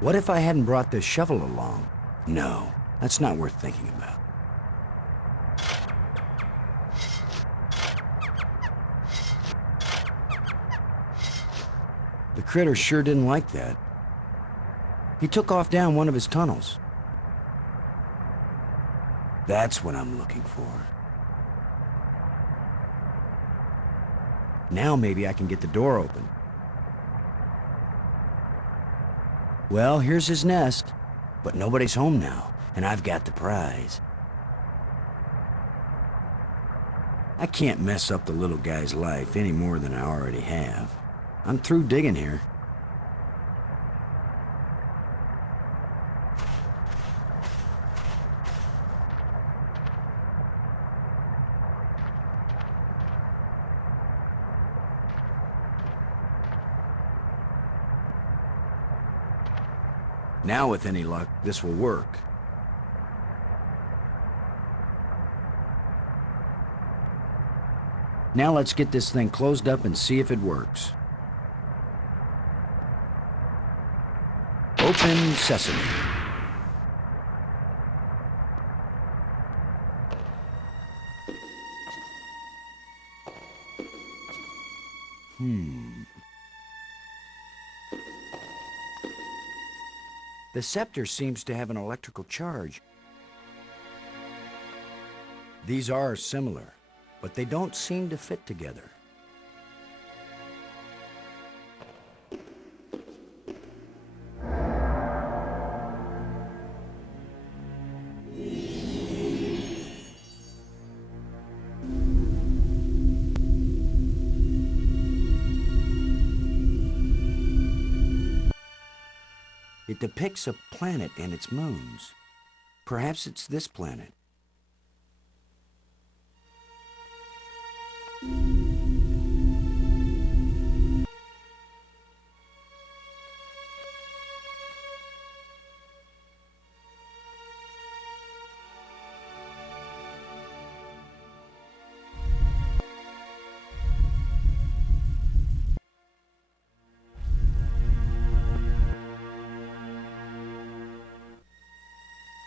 What if I hadn't brought this shovel along? No, that's not worth thinking about. The critter sure didn't like that. He took off down one of his tunnels. That's what I'm looking for. Now maybe I can get the door open. Well, here's his nest, but nobody's home now, and I've got the prize. I can't mess up the little guy's life any more than I already have. I'm through digging here. Now, with any luck, this will work. Now let's get this thing closed up and see if it works. Open sesame. The scepter seems to have an electrical charge. These are similar, but they don't seem to fit together. It depicts a planet and its moons. Perhaps it's this planet.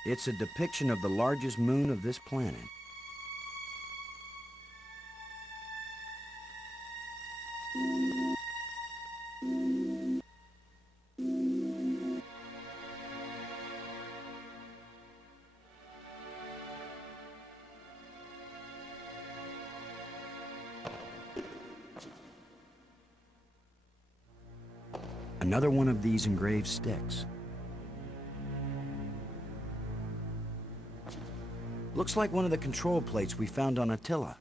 It's a depiction of the largest moon of this planet. Another one of these engraved sticks. Looks like one of the control plates we found on Attila.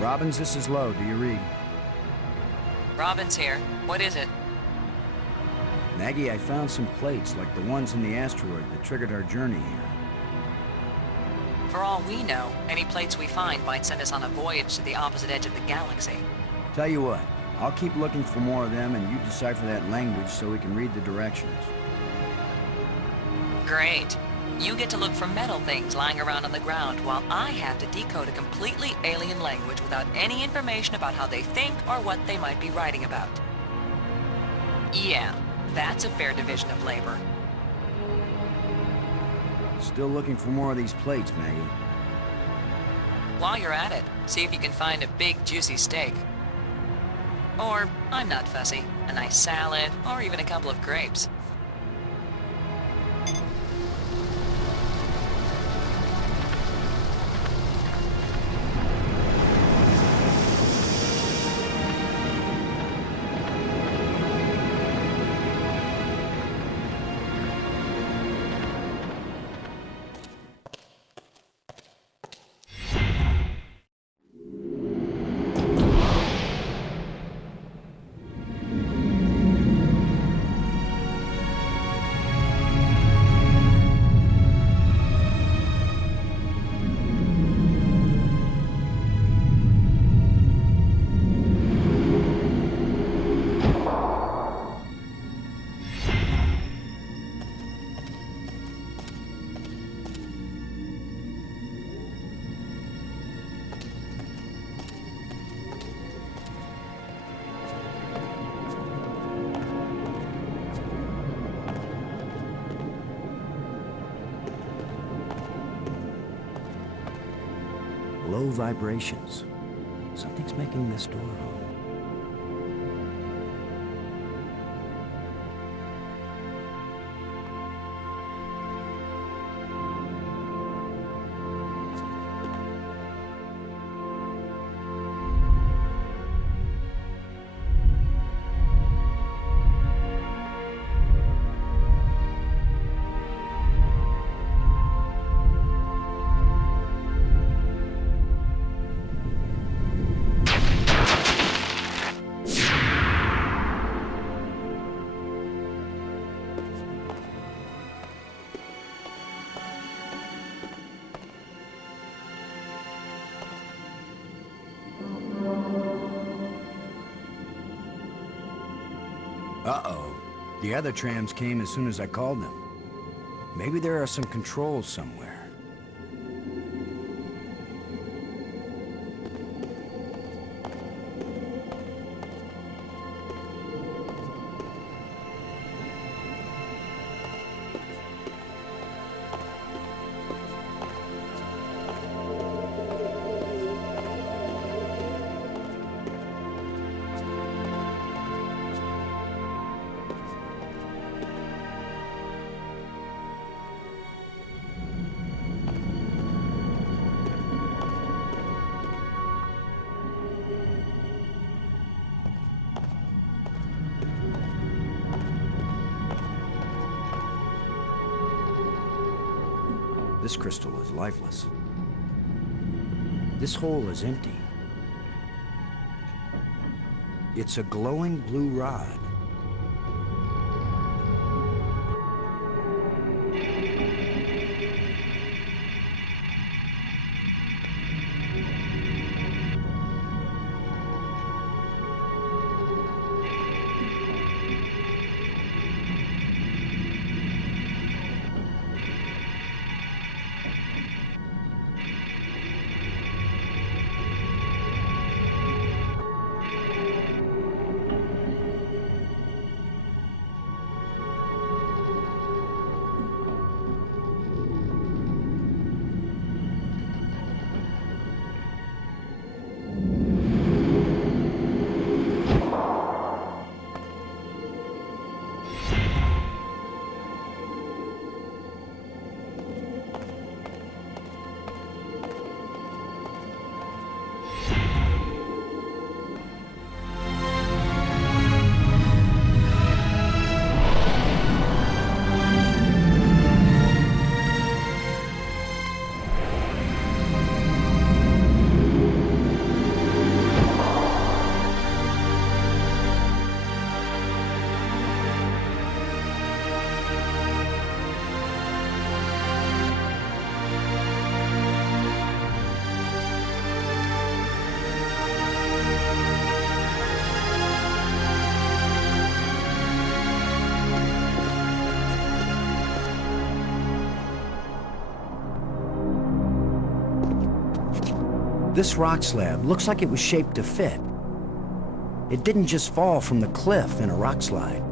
Robbins, this is Lowe. Do you read? Robin's here. What is it? Maggie, I found some plates like the ones in the asteroid that triggered our journey here. For all we know, any plates we find might send us on a voyage to the opposite edge of the galaxy. Tell you what, I'll keep looking for more of them and you decipher that language so we can read the directions. Great. You get to look for metal things lying around on the ground while I have to decode a completely alien language without any information about how they think or what they might be writing about. Yeah, that's a fair division of labor. Still looking for more of these plates, Maggie. While you're at it, see if you can find a big, juicy steak. Or, I'm not fussy, a nice salad, or even a couple of grapes. Low vibrations. Something's making this door hum. Uh-oh. The other trams came as soon as I called them. Maybe there are some controls somewhere. This crystal is lifeless. This hole is empty. It's a glowing blue rod. This rock slab looks like it was shaped to fit. It didn't just fall from the cliff in a rock slide.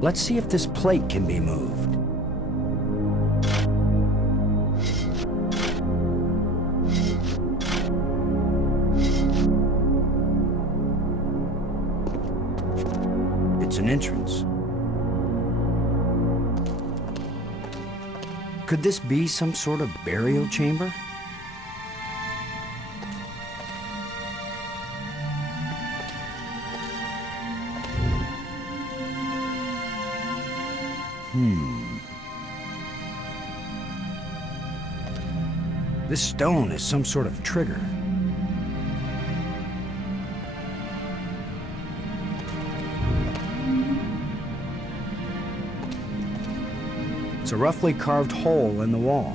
Let's see if this plate can be moved. It's an entrance. Could this be some sort of burial chamber? This stone is some sort of trigger. It's a roughly carved hole in the wall.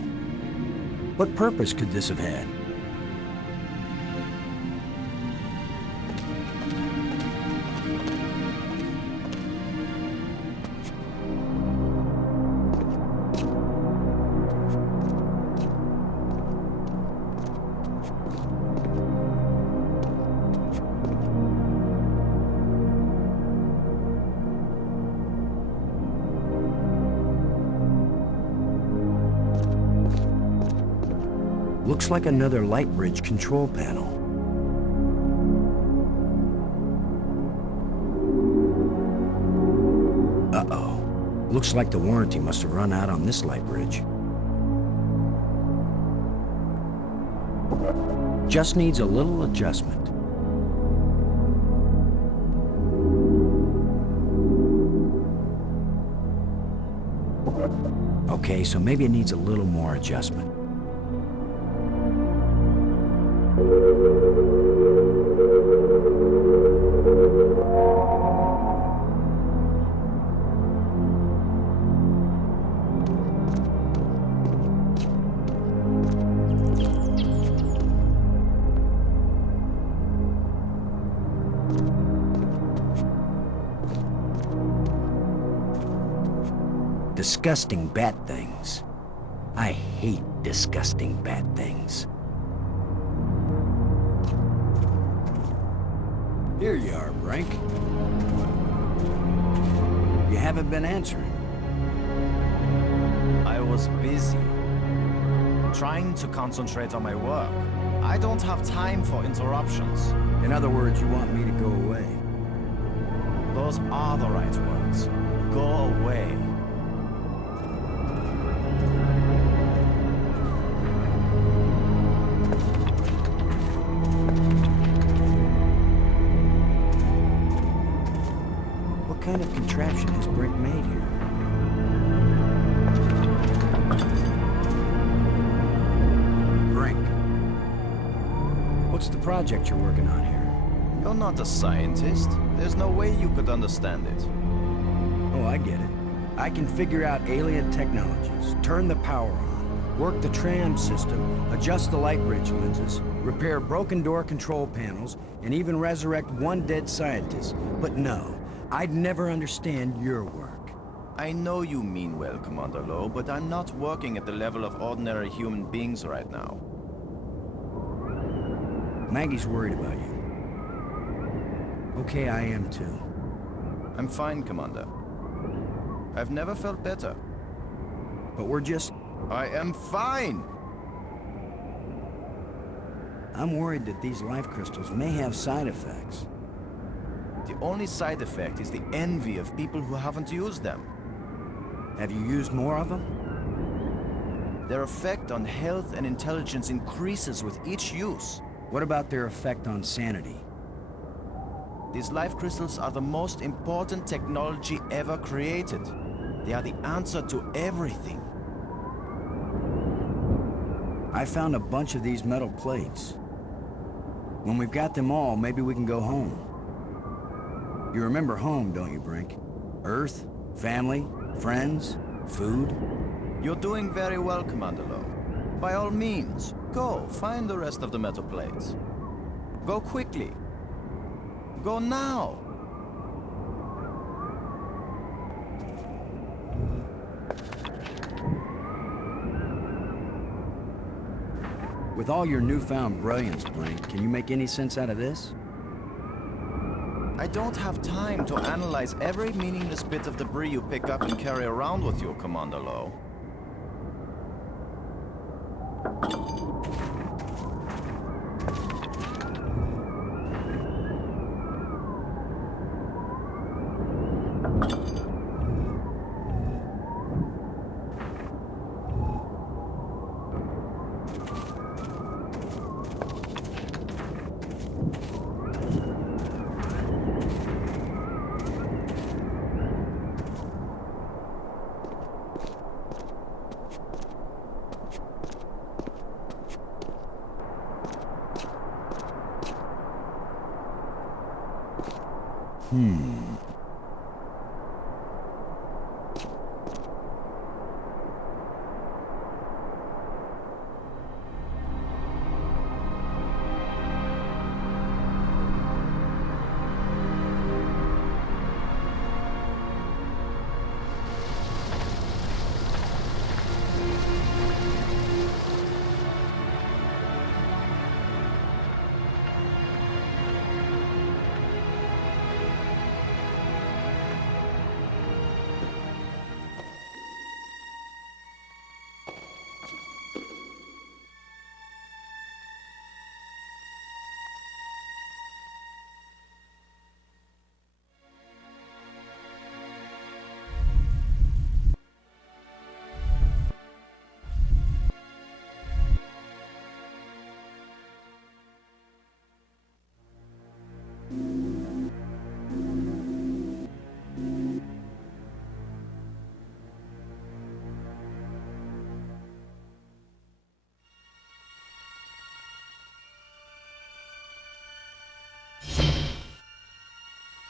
What purpose could this have had? Looks like another light bridge control panel. Uh-oh. Looks like the warranty must have run out on this light bridge. Just needs a little adjustment. Okay, so maybe it needs a little more adjustment. Disgusting bat things. I hate disgusting bat things. Here you are, Brink. You haven't been answering. I was busy. Trying to concentrate on my work. I don't have time for interruptions. In other words, you want me to go away. Those are the right words. Go away. What kind of contraption has Brink made here? Brink. What's the project you're working on here? You're not a scientist. There's no way you could understand it. Oh, I get it. I can figure out alien technologies, turn the power on, work the tram system, adjust the light bridge lenses, repair broken door control panels, and even resurrect one dead scientist. But no, I'd never understand your work. I know you mean well, Commander Lowe, but I'm not working at the level of ordinary human beings right now. Maggie's worried about you. Okay, I am too. I'm fine, Commander. I've never felt better. But we're just... I am fine! I'm worried that these life crystals may have side effects. The only side effect is the envy of people who haven't used them. Have you used more of them? Their effect on health and intelligence increases with each use. What about their effect on sanity? These life crystals are the most important technology ever created. They are the answer to everything. I found a bunch of these metal plates. When we've got them all, maybe we can go home. You remember home, don't you, Brink? Earth, family, friends, food. You're doing very well, Commander Lowe. By all means, go find the rest of the metal plates. Go quickly. Go now! With all your newfound brilliance, Blink, can you make any sense out of this? I don't have time to analyze every meaningless bit of debris you pick up and carry around with you, Commander Lowe.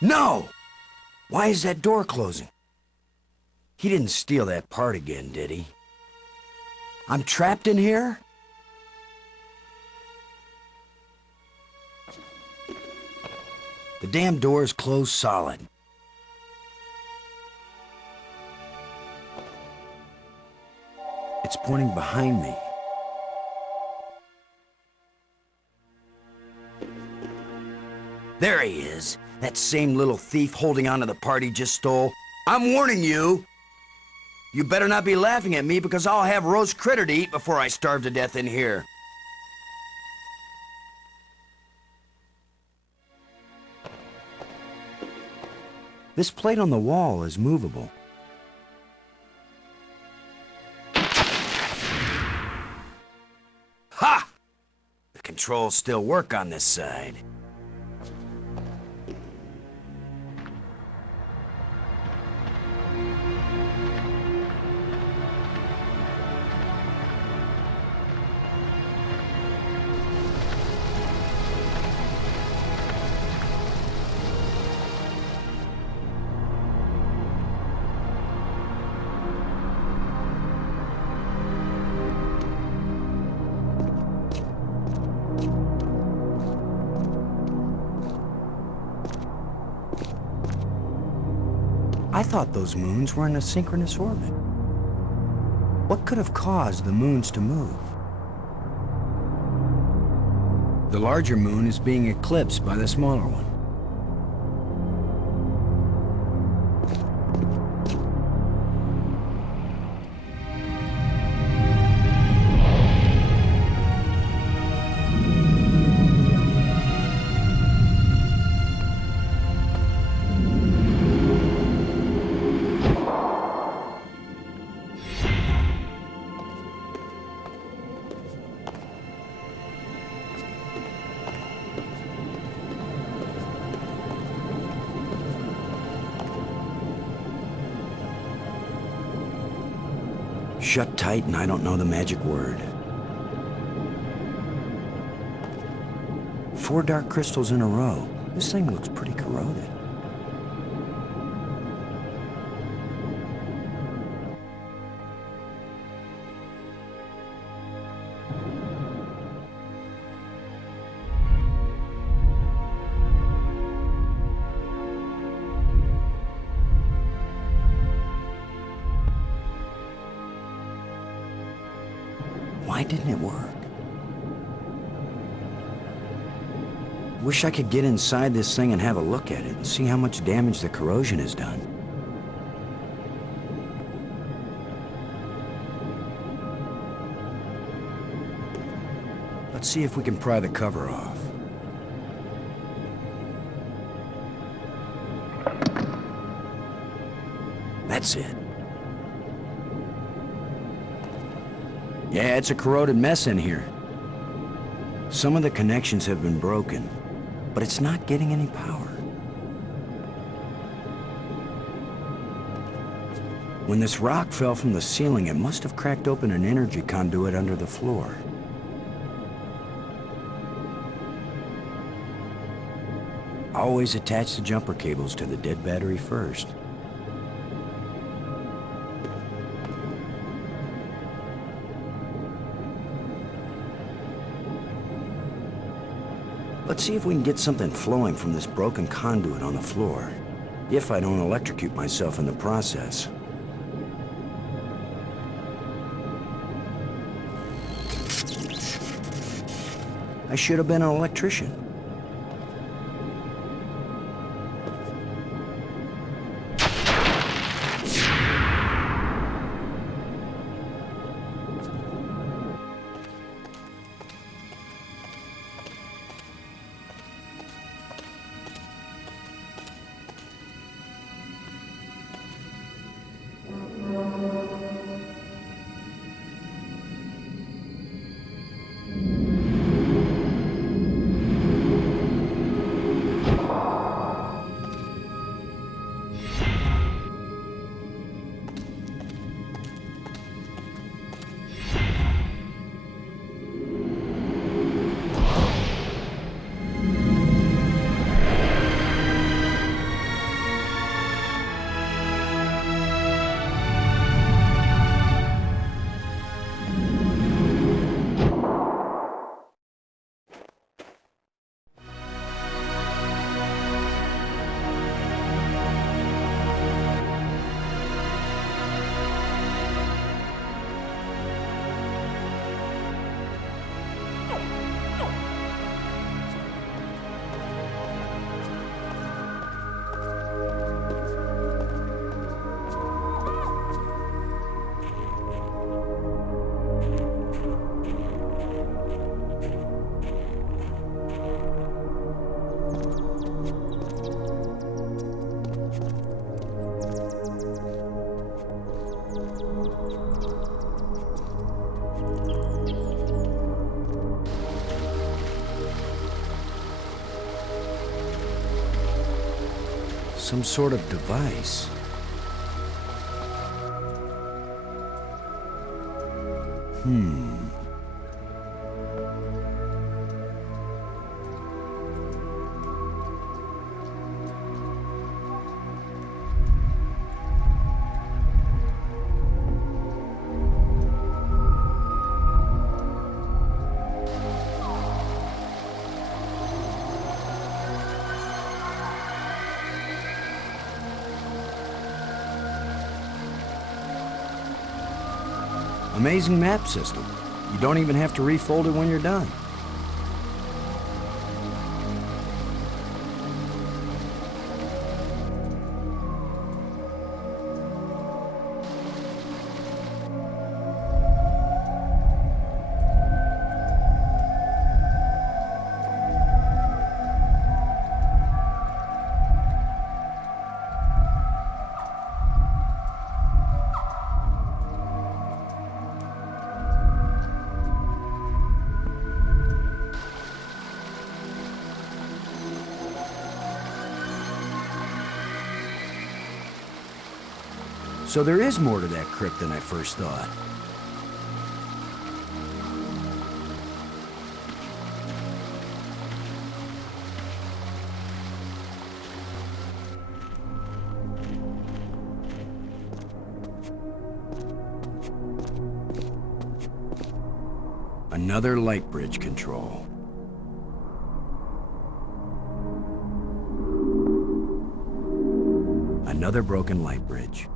No! Why is that door closing? He didn't steal that part again, did he? I'm trapped in here? The damn door is closed solid. It's pointing behind me. There he is. That same little thief holding on to the part he just stole. I'm warning you. You better not be laughing at me because I'll have roast critter to eat before I starve to death in here. This plate on the wall is movable. Ha! The controls still work on this side. I thought those moons were in a synchronous orbit. What could have caused the moons to move? The larger moon is being eclipsed by the smaller one. Shut tight and I don't know the magic word. 4 dark crystals in a row. This thing looks pretty corroded. Why didn't it work? Wish I could get inside this thing and have a look at it and see how much damage the corrosion has done. Let's see if we can pry the cover off. That's it. Yeah, it's a corroded mess in here. Some of the connections have been broken, but it's not getting any power. When this rock fell from the ceiling, it must have cracked open an energy conduit under the floor. Always attach the jumper cables to the dead battery first. Let's see if we can get something flowing from this broken conduit on the floor, if I don't electrocute myself in the process. I should have been an electrician. Some sort of device. Amazing map system. You don't even have to refold it when you're done. So there is more to that crypt than I first thought. Another light bridge control. Another broken light bridge.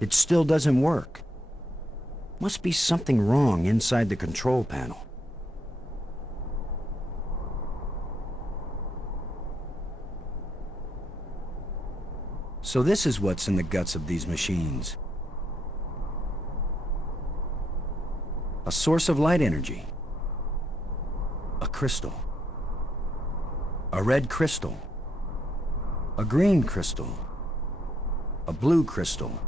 It still doesn't work. Must be something wrong inside the control panel. So this is what's in the guts of these machines. A source of light energy. A crystal. A red crystal. A green crystal. A blue crystal.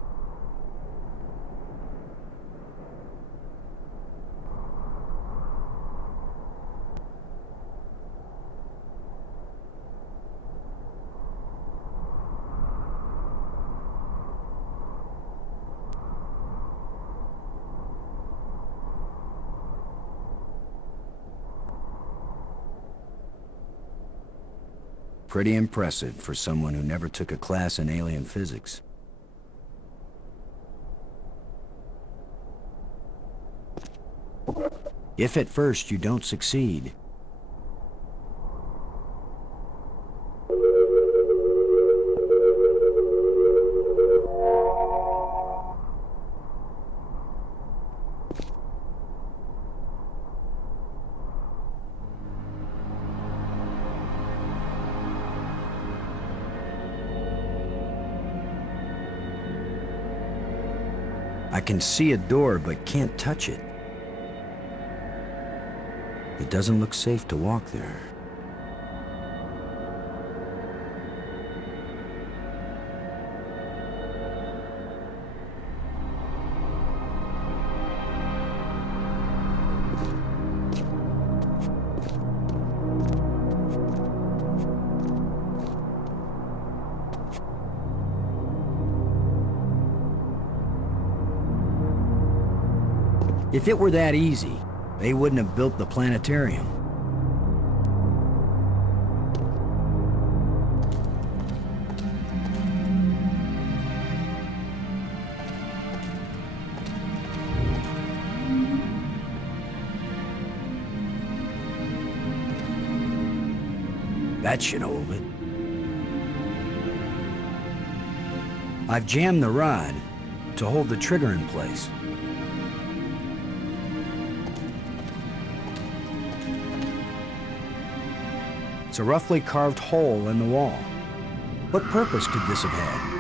Pretty impressive for someone who never took a class in alien physics. If at first you don't succeed, I can see a door but can't touch it. It doesn't look safe to walk there. If it were that easy, they wouldn't have built the planetarium. That should hold it. I've jammed the rod to hold the trigger in place. It's a roughly carved hole in the wall. What purpose could this have had?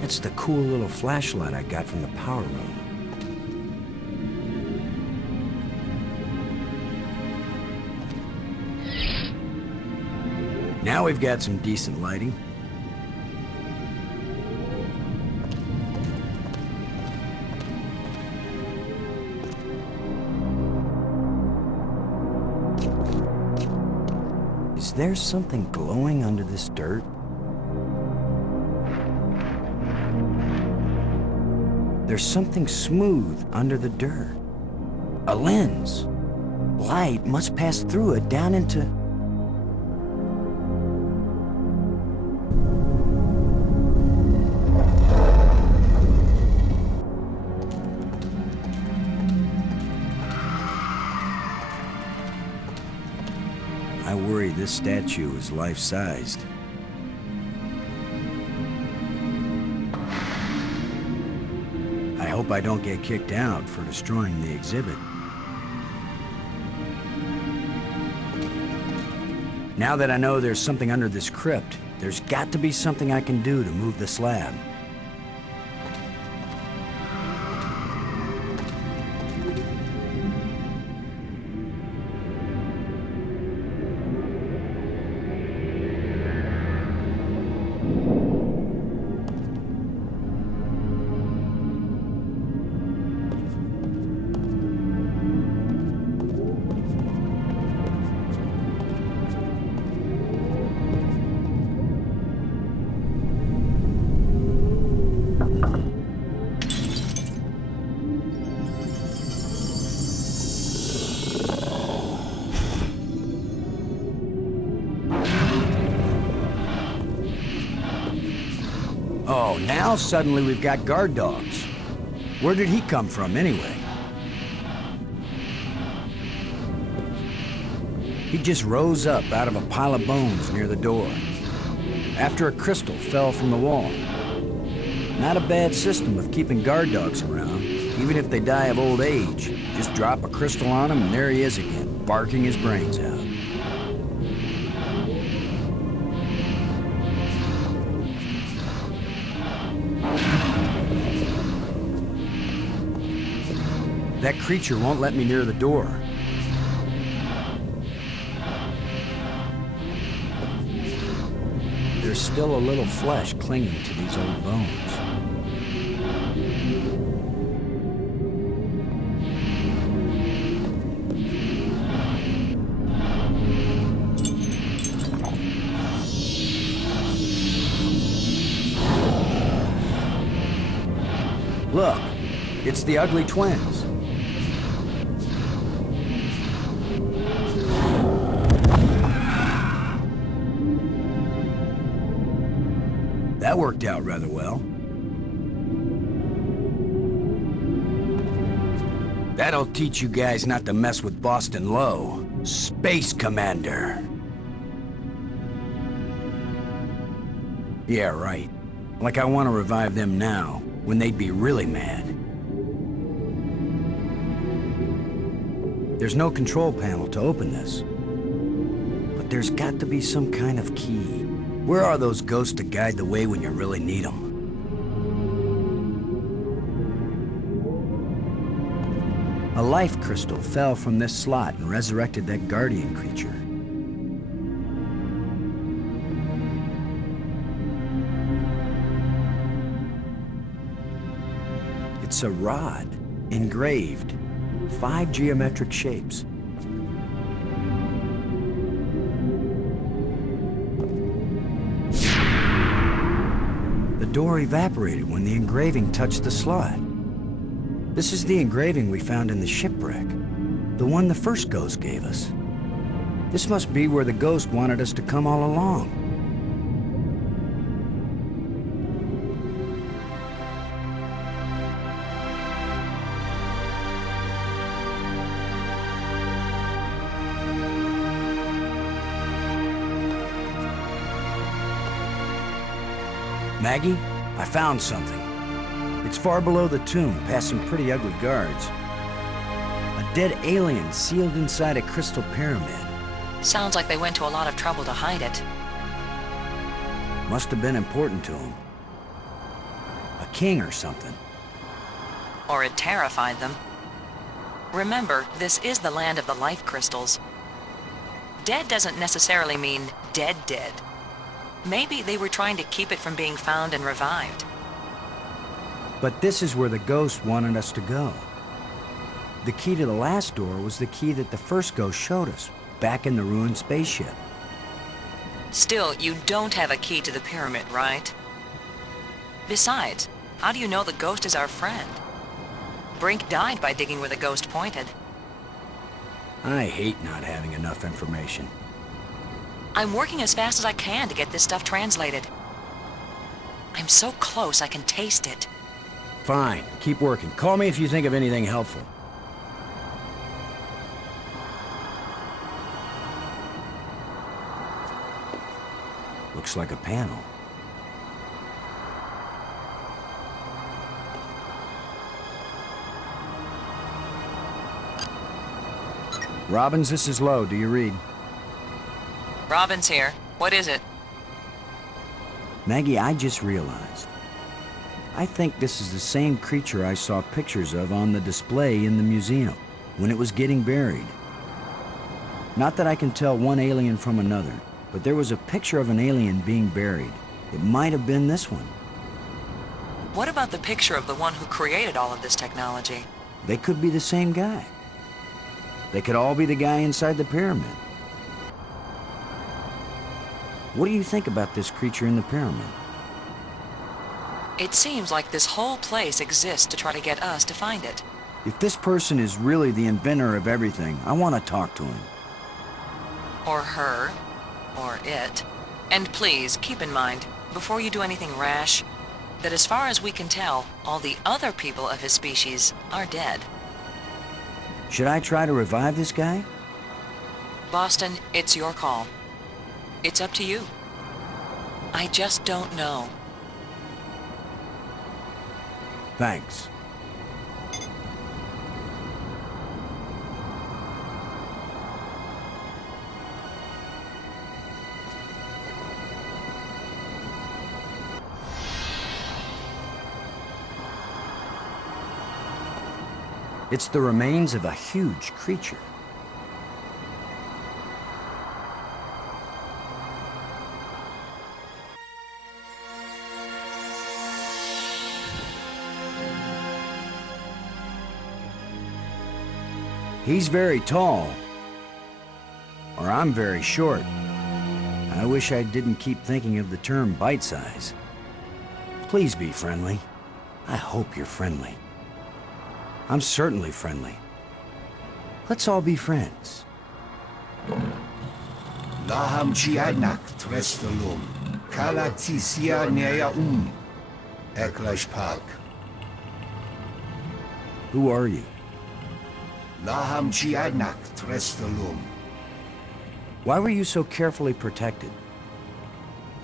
That's the cool little flashlight I got from the power room. Now we've got some decent lighting. Is there something glowing under this dirt? There's something smooth under the dirt. A lens. Light must pass through it down into... I worry this statue is life-sized. I hope I don't get kicked out for destroying the exhibit. Now that I know there's something under this crypt, there's got to be something I can do to move the slab. Oh, now suddenly we've got guard dogs. Where did he come from, anyway? He just rose up out of a pile of bones near the door. after a crystal fell from the wall. Not a bad system of keeping guard dogs around, even if they die of old age. Just drop a crystal on him and there he is again, barking his brains out. That creature won't let me near the door. There's still a little flesh clinging to these old bones. Look, it's the ugly twins. That worked out rather well. That'll teach you guys not to mess with Boston Low, Space Commander. Yeah, right. Like I want to revive them now, when they'd be really mad. There's no control panel to open this. But there's got to be some kind of key. Where are those ghosts to guide the way when you really need them? A life crystal fell from this slot and resurrected that guardian creature. It's a rod, engraved, 5 geometric shapes. The door evaporated when the engraving touched the slot. This is the engraving we found in the shipwreck, the one the first ghost gave us. This must be where the ghost wanted us to come all along. Maggie, I found something. It's far below the tomb, past some pretty ugly guards. A dead alien sealed inside a crystal pyramid. Sounds like they went to a lot of trouble to hide it. Must have been important to him. A king or something. Or it terrified them. Remember, this is the land of the life crystals. Dead doesn't necessarily mean dead. Maybe they were trying to keep it from being found and revived. But this is where the ghost wanted us to go. The key to the last door was the key that the first ghost showed us, back in the ruined spaceship. Still, you don't have a key to the pyramid, right? Besides, how do you know the ghost is our friend? Brink died by digging where the ghost pointed. I hate not having enough information. I'm working as fast as I can to get this stuff translated. I'm so close I can taste it. Fine, keep working. Call me if you think of anything helpful. Looks like a panel. Robbins, this is Lowe. Do you read? Robbins here. What is it? Maggie, I just realized. I think this is the same creature I saw pictures of on the display in the museum when it was getting buried. Not that I can tell one alien from another, but there was a picture of an alien being buried. It might have been this one. What about the picture of the one who created all of this technology? They could be the same guy. They could all be the guy inside the pyramid. What do you think about this creature in the pyramid? It seems like this whole place exists to try to get us to find it. If this person is really the inventor of everything, I want to talk to him. Or her. Or it. And please, keep in mind, before you do anything rash, that as far as we can tell, all the other people of his species are dead. Should I try to revive this guy? Boston, it's your call. It's up to you. I just don't know. Thanks. It's the remains of a huge creature. He's very tall. Or I'm very short. I wish I didn't keep thinking of the term bite size. Please be friendly. I hope you're friendly. I'm certainly friendly. Let's all be friends. Laham Chianak Trestolum, Kalatisia Nea Eklash Park. Who are you? Laham Chianak Trestolum. Why were you so carefully protected?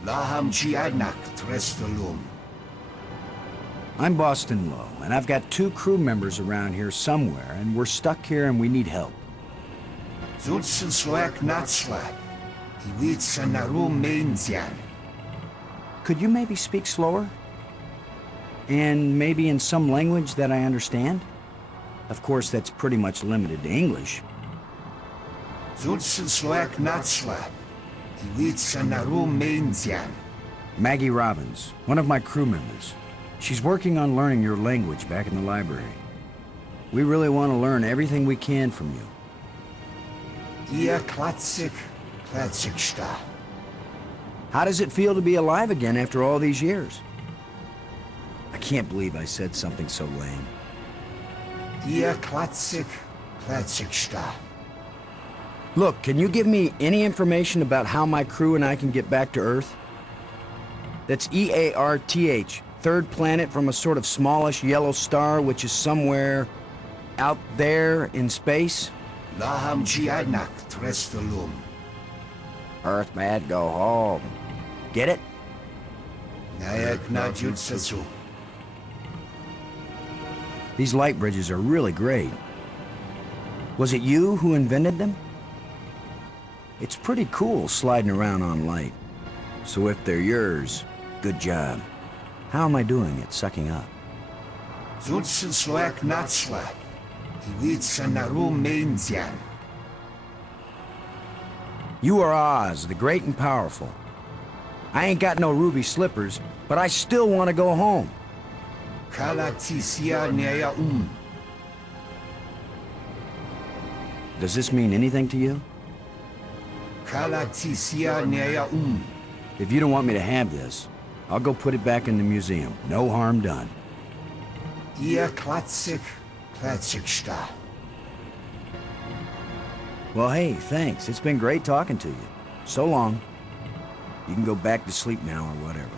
Laham Chianak Trestolum. I'm Boston Lowe, and I've got 2 crew members around here somewhere, and we're stuck here and we need help. Zulsen Sloak Natslak. Iwitsa Narum Mainzian. Could you maybe speak slower? And maybe in some language that I understand? Of course, that's pretty much limited to English. Zulsen Sloak Natslak. Iwitsa Narum Mainzian. Maggie Robbins, one of my crew members. She's working on learning your language back in the library. We really want to learn everything we can from you. Ia Klatsik, Klatsiksta. How does it feel to be alive again after all these years? I can't believe I said something so lame. Ia Klatsik, Klatsiksta. Look, can you give me any information about how my crew and I can get back to Earth? That's EARTH. 3rd planet from a sort of smallish yellow star which is somewhere out there in space? Laham Chianak Trestolum. Earth bad, go home. Get it? Nayak Najutsasu. These light bridges are really great. Was it you who invented them? It's pretty cool sliding around on light. So if they're yours, good job. How am I doing at sucking up? Zulsen Sloak Natslak. Iwitsa Narum Mainzian. You are Oz, the great and powerful. I ain't got no ruby slippers, but I still want to go home. Kalatisia Nea Does this mean anything to you? Kalatisia Nea If you don't want me to have this, I'll go put it back in the museum. No harm done. Ia Klatsik, Klatsiksta. Well, hey, thanks. It's been great talking to you. So long. You can go back to sleep now or whatever.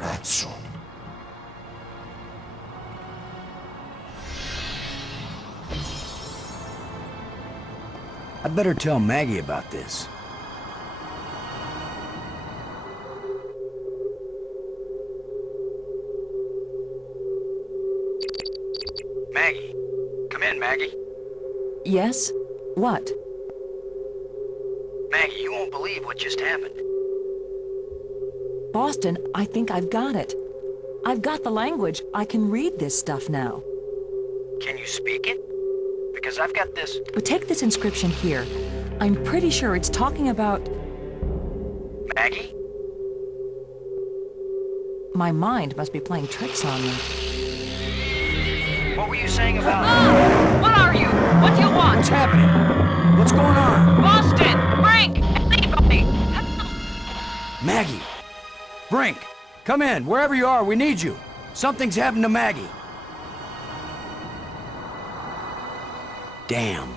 Ratso. I'd better tell Maggie about this. Maggie. Come in, Maggie. Yes? What? Maggie, you won't believe what just happened. Boston, I think I've got it. I've got the language. I can read this stuff now. Can you speak it? Because I've got this... But take this inscription here. I'm pretty sure it's talking about... Maggie? My mind must be playing tricks on me. What were you saying about... Oh! What are you? What do you want? What's happening? What's going on? Boston! Brink! Anybody! Maggie! Brink! Come in! Wherever you are, we need you! Something's happened to Maggie! Damn.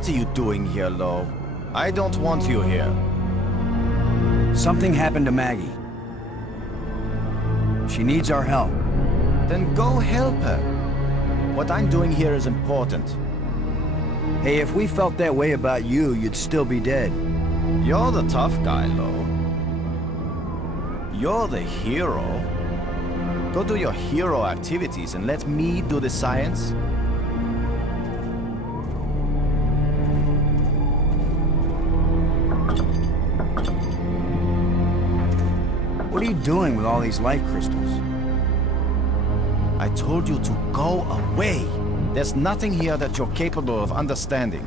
What are you doing here, Lo? I don't want you here. Something happened to Maggie. She needs our help. Then go help her. What I'm doing here is important. Hey, if we felt that way about you, you'd still be dead. You're the tough guy, Lo. You're the hero. Go do your hero activities and let me do the science. What are you doing with all these life crystals? I told you to go away. There's nothing here that you're capable of understanding.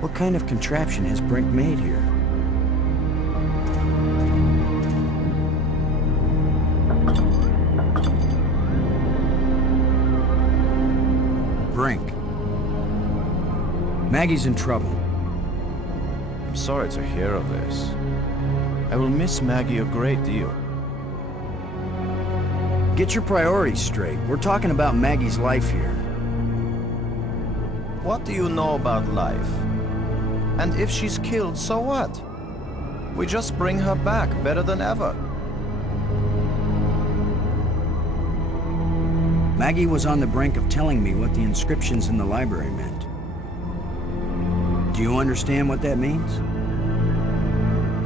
What kind of contraption has Brink made here? Brink. Maggie's in trouble. I'm sorry to hear of this. I will miss Maggie a great deal. Get your priorities straight. We're talking about Maggie's life here. What do you know about life? And if she's killed, so what? We just bring her back better than ever. Maggie was on the brink of telling me what the inscriptions in the library meant. Do you understand what that means?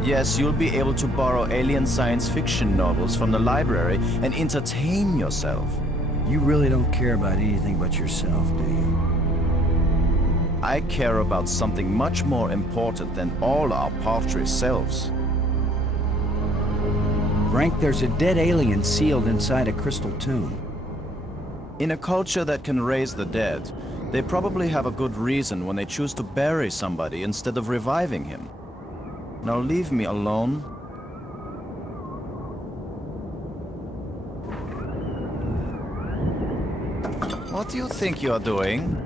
Yes, you'll be able to borrow alien science fiction novels from the library and entertain yourself. You really don't care about anything but yourself, do you? I care about something much more important than all our paltry selves. Frank, there's a dead alien sealed inside a crystal tomb. In a culture that can raise the dead, they probably have a good reason when they choose to bury somebody instead of reviving him. Now leave me alone. What do you think you're doing?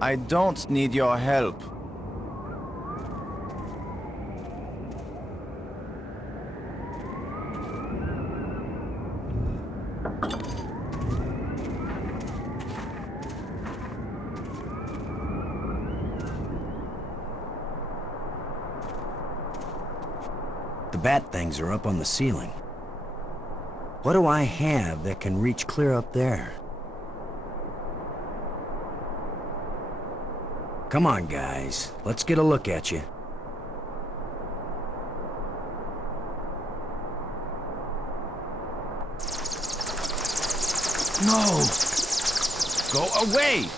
I don't need your help. The bat things are up on the ceiling. What do I have that can reach clear up there? Come on, guys. Let's get a look at you. No! Go away!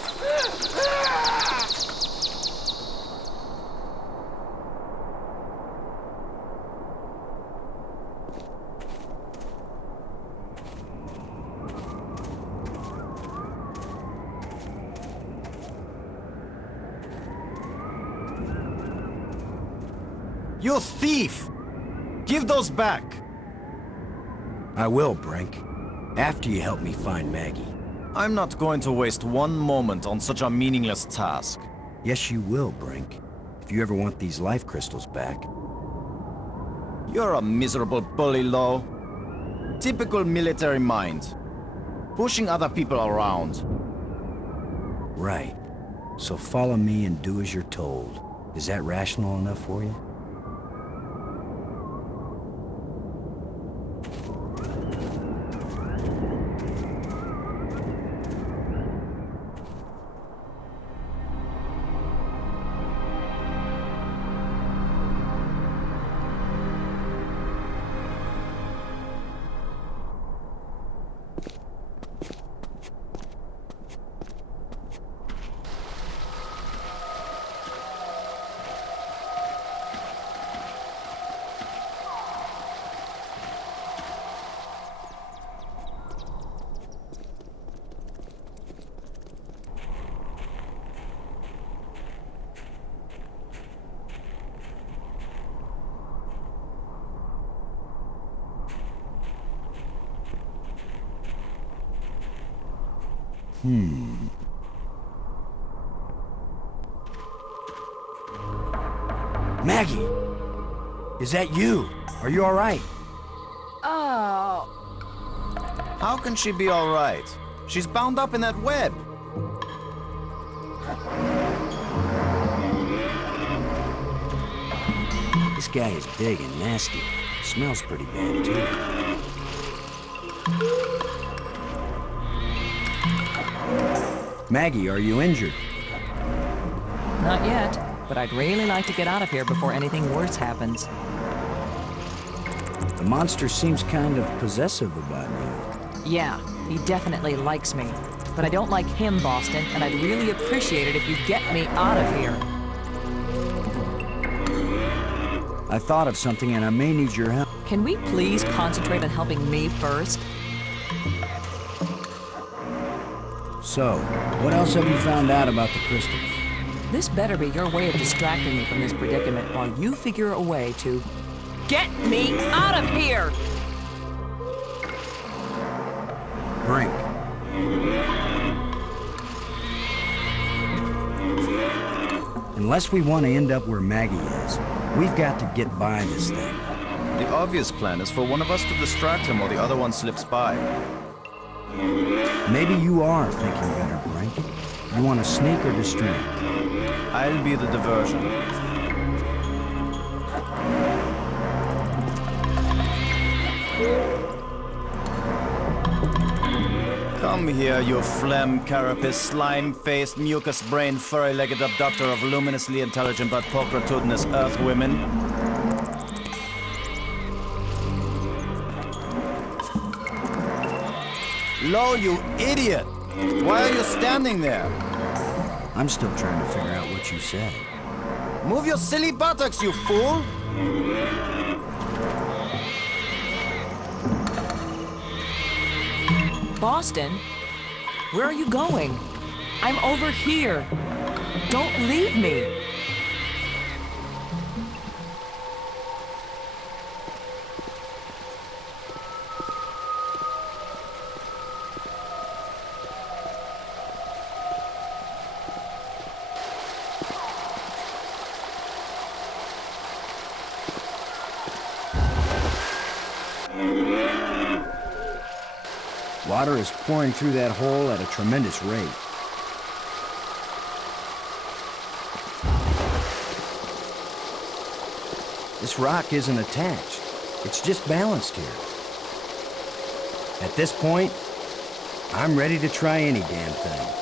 You thief! Give those back! I will, Brink. After you help me find Maggie. I'm not going to waste one moment on such a meaningless task. Yes, you will, Brink. If you ever want these life crystals back. You're a miserable bully, Lo. Typical military mind. Pushing other people around. Right. So follow me and do as you're told. Is that rational enough for you? Maggie! Is that you? Are you all right? Oh. How can she be all right? She's bound up in that web. This guy is big and nasty. Smells pretty bad, too. Maggie, are you injured? Not yet, but I'd really like to get out of here before anything worse happens. The monster seems kind of possessive about you. Yeah, he definitely likes me. But I don't like him, Boston, and I'd really appreciate it if you get me out of here. I thought of something and I may need your help. Can we please concentrate on helping me first? So, what else have you found out about the crystals? This better be your way of distracting me from this predicament while you figure a way to get me out of here! Brink. Unless we want to end up where Maggie is, we've got to get by this thing. The obvious plan is for one of us to distract him while the other one slips by. Maybe you are thinking better, Brink. You want to sneak or distract? I'll be the diversion. Come here, you phlegm, carapace, slime-faced, mucus-brained, furry-legged abductor of luminously intelligent but pulchritudinous earth women. Lo, you idiot! Why are you standing there? I'm still trying to figure out what you said. Move your silly buttocks, you fool! Boston? Where are you going? I'm over here. Don't leave me. Water is pouring through that hole at a tremendous rate. This rock isn't attached. It's just balanced here. At this point, I'm ready to try any damn thing.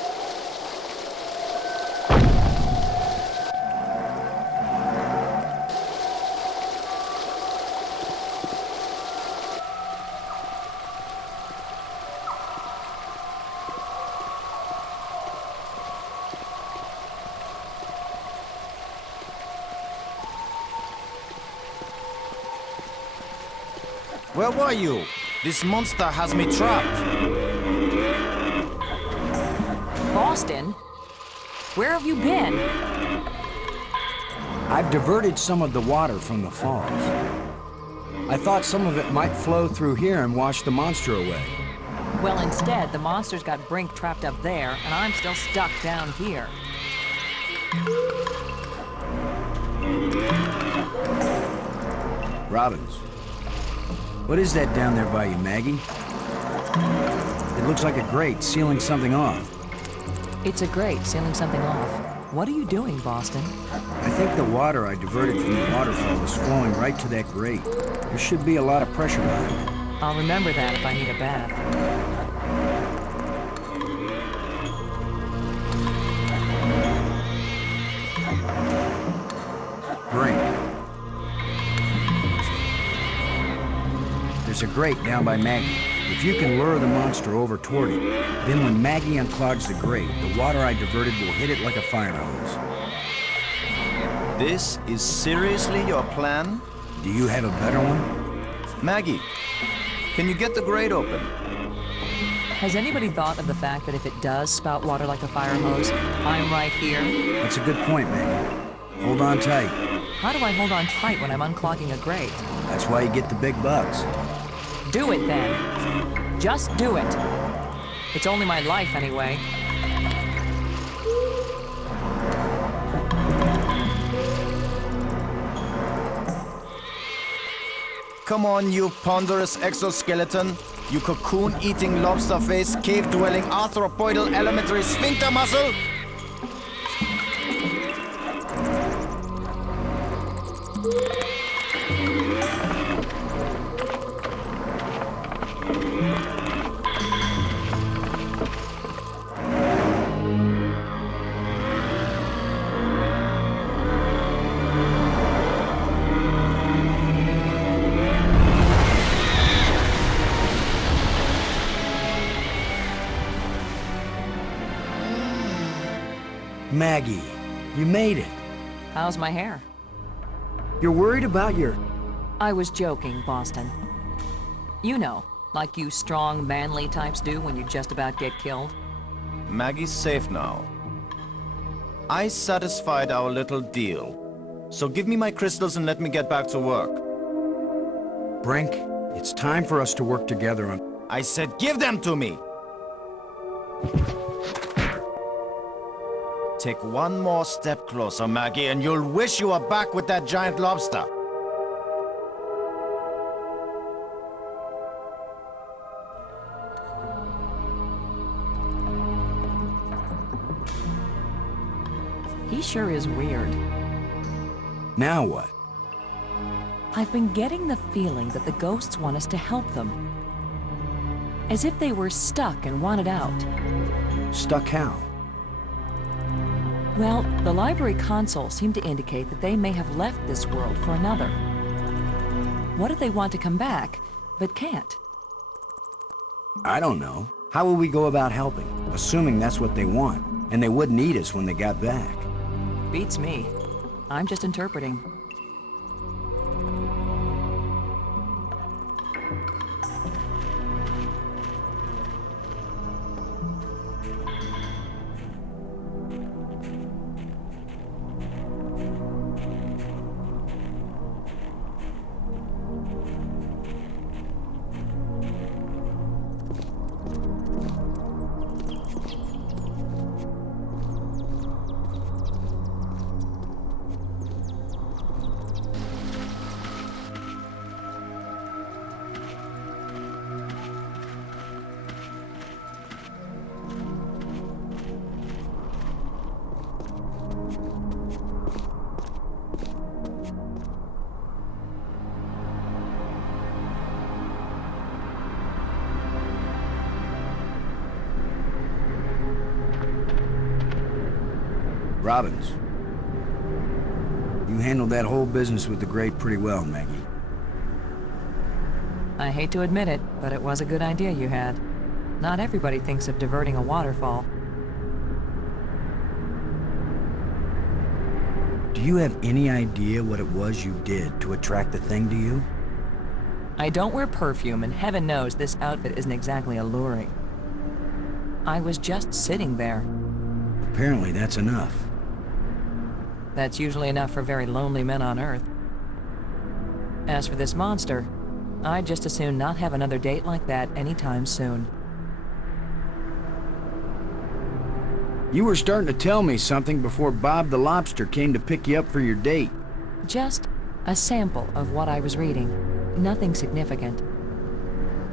Where were you? This monster has me trapped. Boston? Where have you been? I've diverted some of the water from the falls. I thought some of it might flow through here and wash the monster away. Well, instead, the monster's got Brink trapped up there, and I'm still stuck down here. Robbins. What is that down there by you, Maggie? It looks like a grate sealing something off. It's a grate sealing something off. What are you doing, Boston? I think the water I diverted from the waterfall is flowing right to that grate. There should be a lot of pressure behind it. I'll remember that if I need a bath. Brink. There's a grate down by Maggie. If you can lure the monster over toward it, then when Maggie unclogs the grate, the water I diverted will hit it like a fire hose. This is seriously your plan? Do you have a better one? Maggie, can you get the grate open? Has anybody thought of the fact that if it does spout water like a fire hose, I'm right here? That's a good point, Maggie. Hold on tight. How do I hold on tight when I'm unclogging a grate? That's why you get the big bucks. Do it then. Just do it. It's only my life anyway. come on, you ponderous exoskeleton. You cocoon-eating lobster face, cave-dwelling arthropoidal elementary sphincter muscle. Maggie, you made it. How's my hair? You're worried about your... I was joking, Boston. You know, like you strong, manly types do when you just about get killed. Maggie's safe now. I satisfied our little deal. So give me my crystals and let me get back to work. Brink, it's time for us to work together on... I said give them to me! Take one more step closer, Maggie, and you'll wish you were back with that giant lobster. He sure is weird. Now what? I've been getting the feeling that the ghosts want us to help them. As if they were stuck and wanted out. Stuck how? Well, the library consoles seem to indicate that they may have left this world for another. What if they want to come back, but can't? I don't know. How will we go about helping? Assuming that's what they want, and they wouldn't need us when they got back. Beats me. I'm just interpreting. Robbins. You handled that whole business with the grate pretty well, Maggie. I hate to admit it, but it was a good idea you had. Not everybody thinks of diverting a waterfall. Do you have any idea what it was you did to attract the thing to you? I don't wear perfume, and heaven knows this outfit isn't exactly alluring. I was just sitting there. Apparently that's enough. That's usually enough for very lonely men on Earth. As for this monster, I'd just as soon not have another date like that anytime soon. You were starting to tell me something before Bob the Lobster came to pick you up for your date. Just a sample of what I was reading. Nothing significant.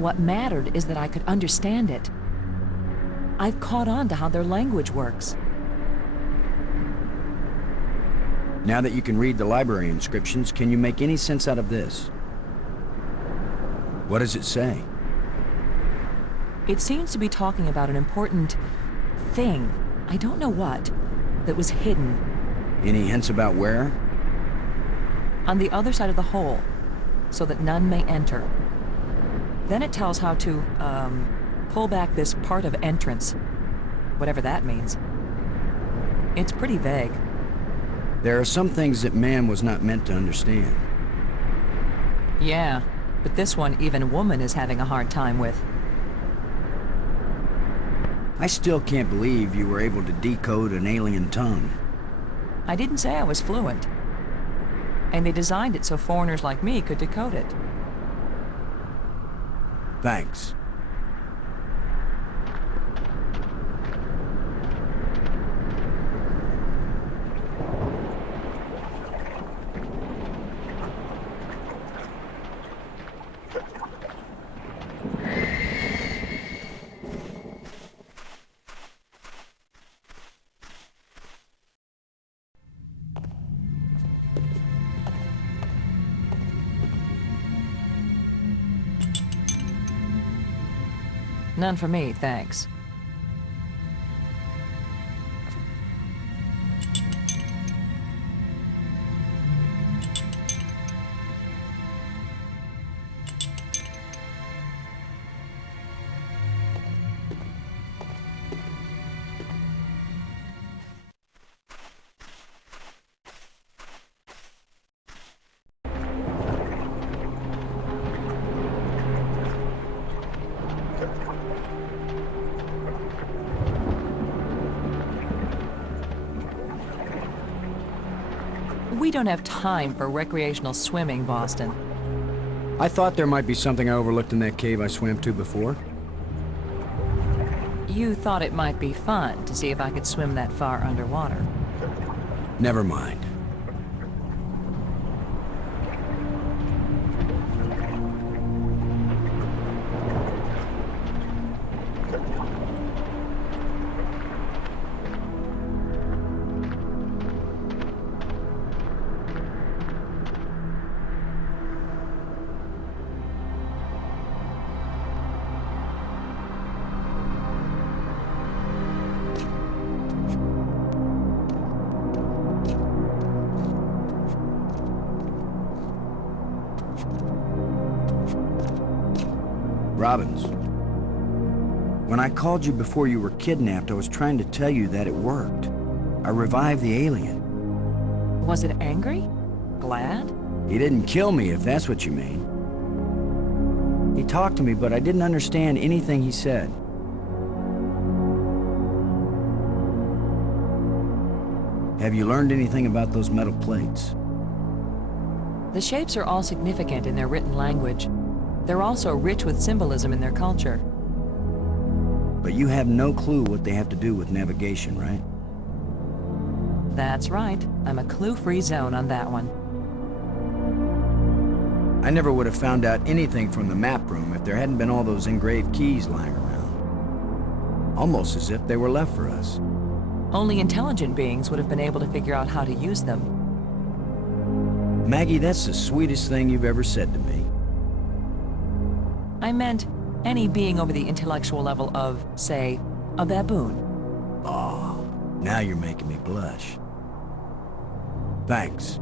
What mattered is that I could understand it. I've caught on to how their language works. Now that you can read the library inscriptions, can you make any sense out of this? What does it say? It seems to be talking about an important thing, I don't know what, that was hidden. Any hints about where? On the other side of the hole, so that none may enter. Then it tells how to, pull back this part of entrance, whatever that means. It's pretty vague. There are some things that man was not meant to understand. Yeah, but this one even woman is having a hard time with. I still can't believe you were able to decode an alien tongue. I didn't say I was fluent. And they designed it so foreigners like me could decode it. Thanks. None for me, thanks. We don't have time for recreational swimming, Boston. I thought there might be something I overlooked in that cave I swam to before. You thought it might be fun to see if I could swim that far underwater. Never mind. Robbins. When I called you before you were kidnapped, I was trying to tell you that it worked. I revived the alien. Was it angry? Glad? He didn't kill me, if that's what you mean. He talked to me, but I didn't understand anything he said. Have you learned anything about those metal plates? The shapes are all significant in their written language. They're also rich with symbolism in their culture. But you have no clue what they have to do with navigation, right? That's right. I'm a clue-free zone on that one. I never would have found out anything from the map room if there hadn't been all those engraved keys lying around. Almost as if they were left for us. Only intelligent beings would have been able to figure out how to use them. Maggie, that's the sweetest thing you've ever said to me. I meant any being over the intellectual level of, say, a baboon. Oh, now you're making me blush. Thanks.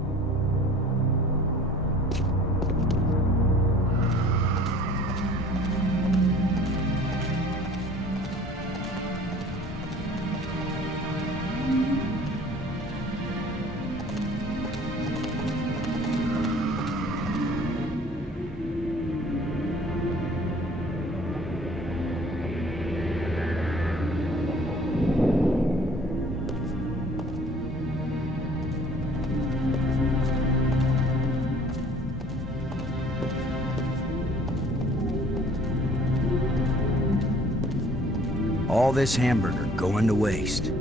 All this hamburger going to waste.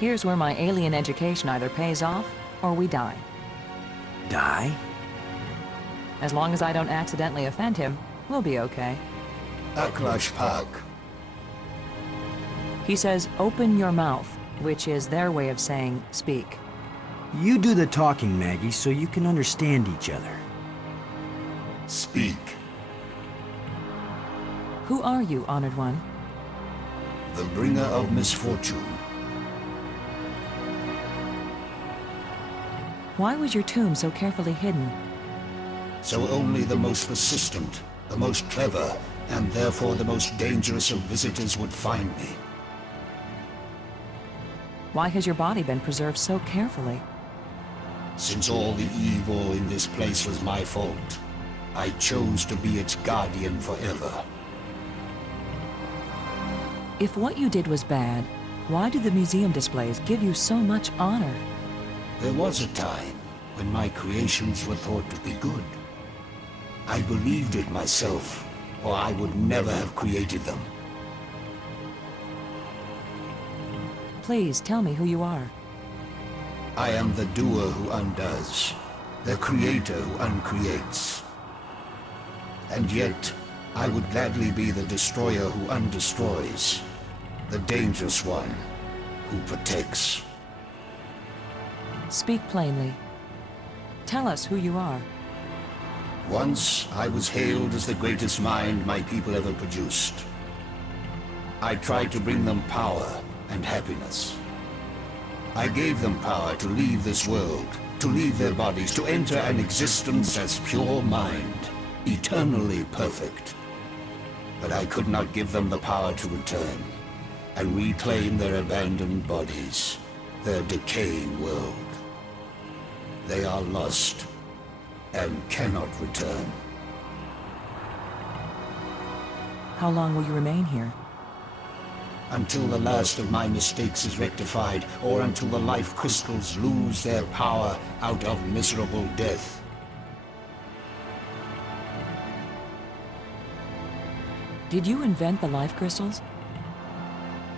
Here's where my alien education either pays off, or we die. Die? As long as I don't accidentally offend him, we'll be okay. Aklash Park. He says, open your mouth, which is their way of saying, speak. You do the talking, Maggie, so you can understand each other. Speak. Who are you, Honored One? The bringer of misfortune. Why was your tomb so carefully hidden? So only the most persistent, the most clever, and therefore the most dangerous of visitors would find me. Why has your body been preserved so carefully? Since all the evil in this place was my fault, I chose to be its guardian forever. If what you did was bad, why do the museum displays give you so much honor? There was a time when my creations were thought to be good. I believed it myself, or I would never have created them. Please, tell me who you are. I am the doer who undoes, the creator who uncreates. And yet, I would gladly be the destroyer who undestroys, the dangerous one who protects. Speak plainly. Tell us who you are. Once, I was hailed as the greatest mind my people ever produced. I tried to bring them power and happiness. I gave them power to leave this world, to leave their bodies, to enter an existence as pure mind, eternally perfect. But I could not give them the power to return and reclaim their abandoned bodies, their decaying world. They are lost and cannot return. How long will you remain here? Until the last of my mistakes is rectified, or until the life crystals lose their power out of miserable death. Did you invent the life crystals?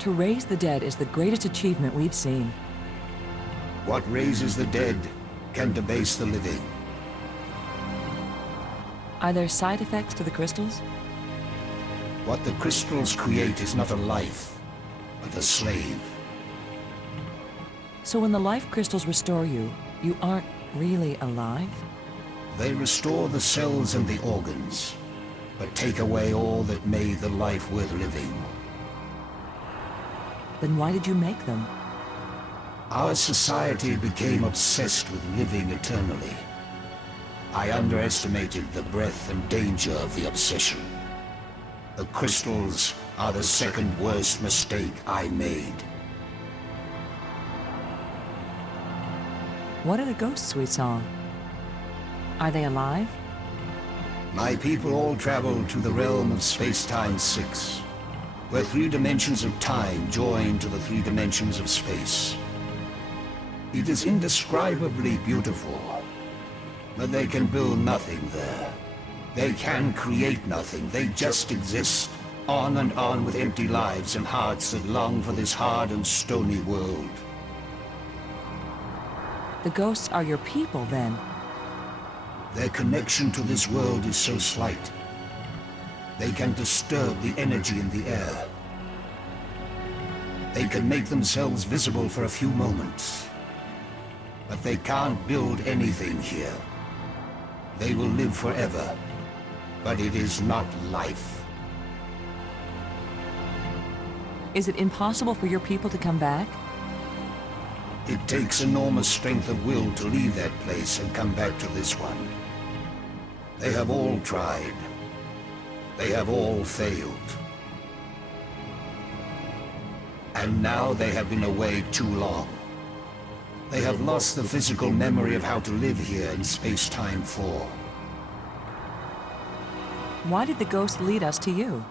To raise the dead is the greatest achievement we've seen. What raises the dead can debase the living. Are there side effects to the crystals? What the crystals create is not a life, but a slave. So when the life crystals restore you, you aren't really alive? They restore the cells and the organs, but take away all that made the life worth living. Then why did you make them? Our society became obsessed with living eternally. I underestimated the breadth and danger of the obsession. The crystals are the second worst mistake I made. What are the ghosts we saw? Are they alive? My people all traveled to the realm of space-time 6, where 3 dimensions of time join to the 3 dimensions of space. It is indescribably beautiful, but they can build nothing there. They can create nothing, they just exist, on and on with empty lives and hearts that long for this hard and stony world. The ghosts are your people, then? Their connection to this world is so slight. They can disturb the energy in the air. They can make themselves visible for a few moments. But they can't build anything here. They will live forever, but it is not life. Is it impossible for your people to come back? It takes enormous strength of will to leave that place and come back to this one. They have all tried. They have all failed. And now they have been away too long. They have lost the physical memory of how to live here in space-time 4. Why did the ghosts lead us to you?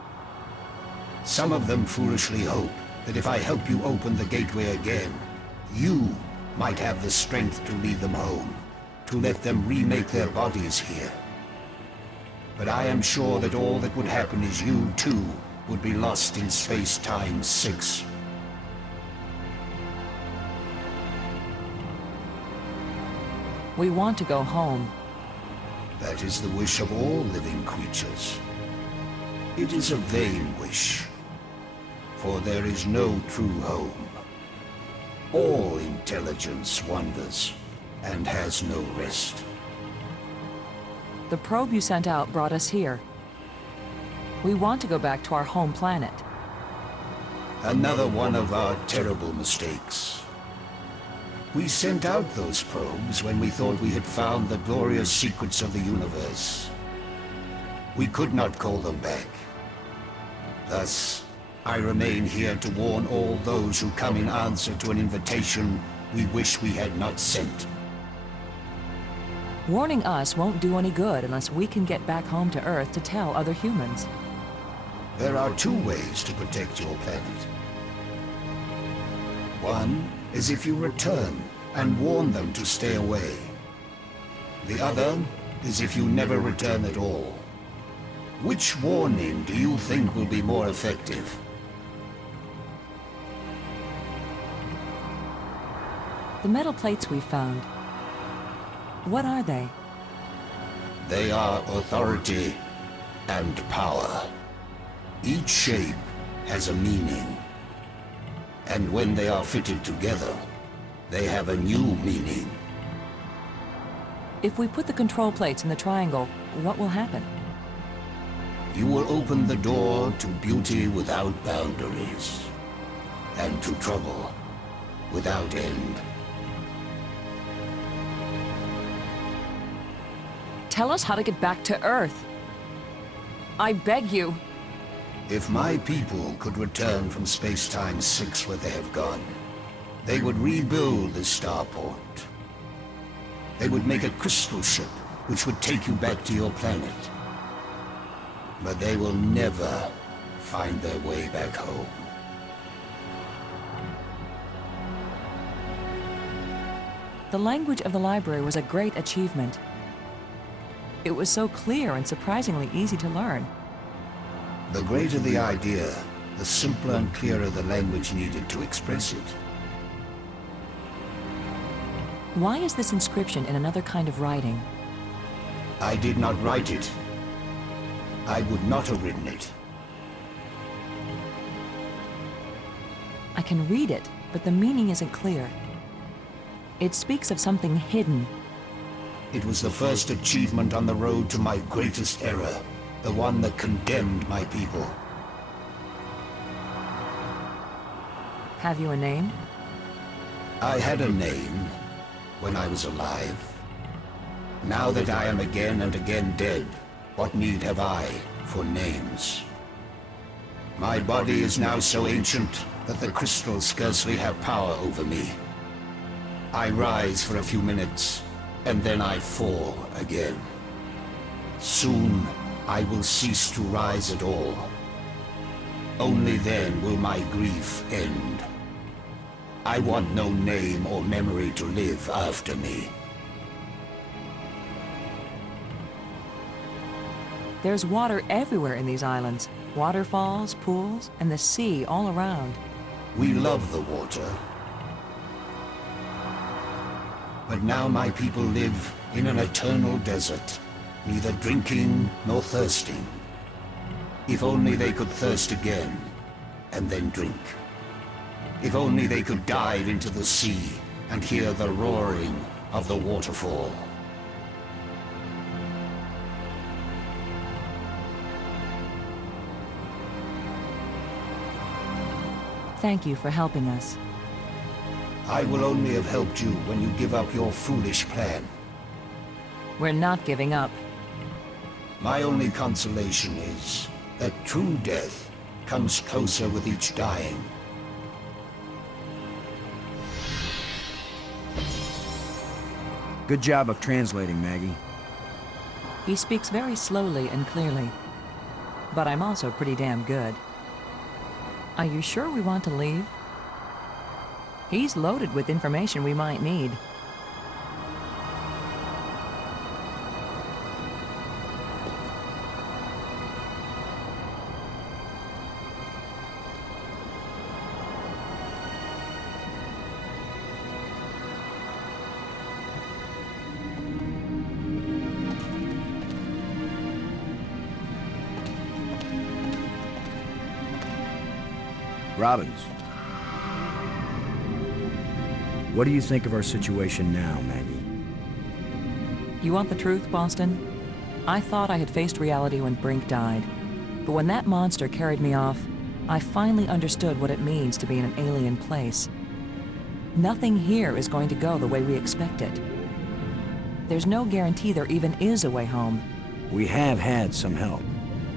Some of them foolishly hope that if I help you open the gateway again, you might have the strength to lead them home, to let them remake their bodies here. But I am sure that all that would happen is you, too, would be lost in space-time 6. We want to go home. That is the wish of all living creatures. It is a vain wish, for there is no true home. All intelligence wanders and has no rest. The probe you sent out brought us here. We want to go back to our home planet. Another one of our terrible mistakes. We sent out those probes when we thought we had found the glorious secrets of the universe. We could not call them back. Thus, I remain here to warn all those who come in answer to an invitation we wish we had not sent. Warning us won't do any good unless we can get back home to Earth to tell other humans. There are 2 ways to protect your planet. One is if you return and warn them to stay away. The other is if you never return at all. Which warning do you think will be more effective? The metal plates we found, what are they? They are authority and power. Each shape has a meaning. And when they are fitted together, they have a new meaning. If we put the control plates in the triangle, what will happen? You will open the door to beauty without boundaries, and to trouble without end. Tell us how to get back to Earth. I beg you. If my people could return from Space-Time 6 where they have gone, they would rebuild the starport. They would make a crystal ship which would take you back to your planet. But they will never find their way back home. The language of the library was a great achievement. It was so clear and surprisingly easy to learn. The greater the idea, the simpler and clearer the language needed to express it. Why is this inscription in another kind of writing? I did not write it. I would not have written it. I can read it, but the meaning isn't clear. It speaks of something hidden. It was the first achievement on the road to my greatest error, the one that condemned my people. Have you a name? I had a name when I was alive. Now that I am again and again dead, what need have I for names? My body is now so ancient that the crystals scarcely have power over me. I rise for a few minutes, and then I fall again. Soon, I will cease to rise at all. Only then will my grief end. I want no name or memory to live after me. There's water everywhere in these islands. Waterfalls, pools, and the sea all around. We love the water. But now my people live in an eternal desert, neither drinking nor thirsting. If only they could thirst again, and then drink. If only they could dive into the sea and hear the roaring of the waterfall. Thank you for helping us. I will only have helped you when you give up your foolish plan. We're not giving up. My only consolation is that true death comes closer with each dying. Good job of translating, Maggie. He speaks very slowly and clearly. But I'm also pretty damn good. Are you sure we want to leave? He's loaded with information we might need. Robbins. What do you think of our situation now, Maggie? You want the truth, Boston? I thought I had faced reality when Brink died. But when that monster carried me off, I finally understood what it means to be in an alien place. Nothing here is going to go the way we expect it. There's no guarantee there even is a way home. We have had some help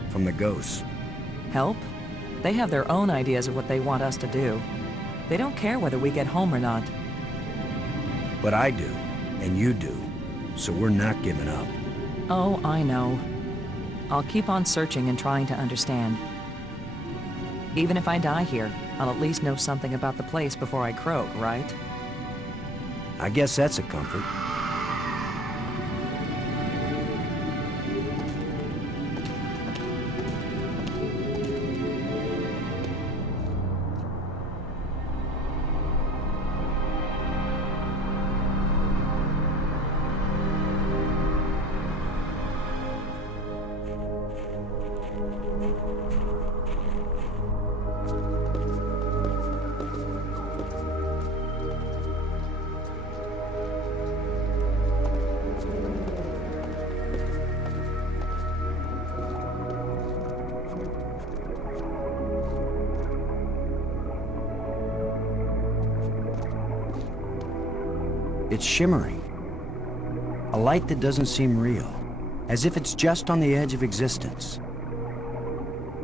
from the ghosts. Help? They have their own ideas of what they want us to do. They don't care whether we get home or not. But I do, and you do, so we're not giving up. Oh, I know. I'll keep on searching and trying to understand. Even if I die here, I'll at least know something about the place before I croak, right? I guess that's a comfort. It's shimmering. A light that doesn't seem real, as if it's just on the edge of existence.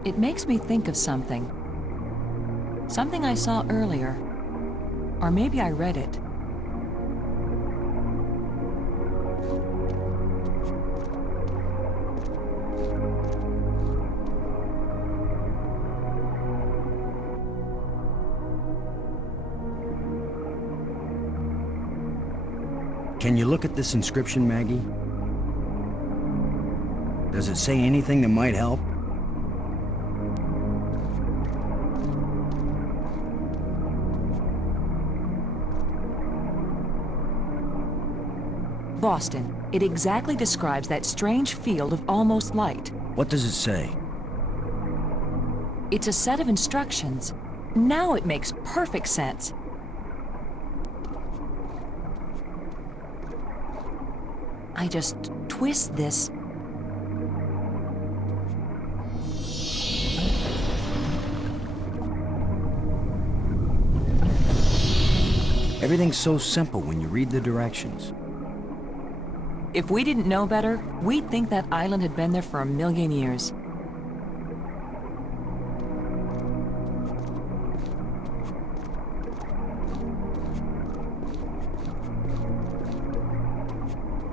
It makes me think of something. Something I saw earlier. Or maybe I read it. Can you look at this inscription, Maggie? Does it say anything that might help? Boston. It exactly describes that strange field of almost light. What does it say? It's a set of instructions. Now it makes perfect sense. I just twist this. Everything's so simple when you read the directions. If we didn't know better, we'd think that island had been there for 1,000,000 years.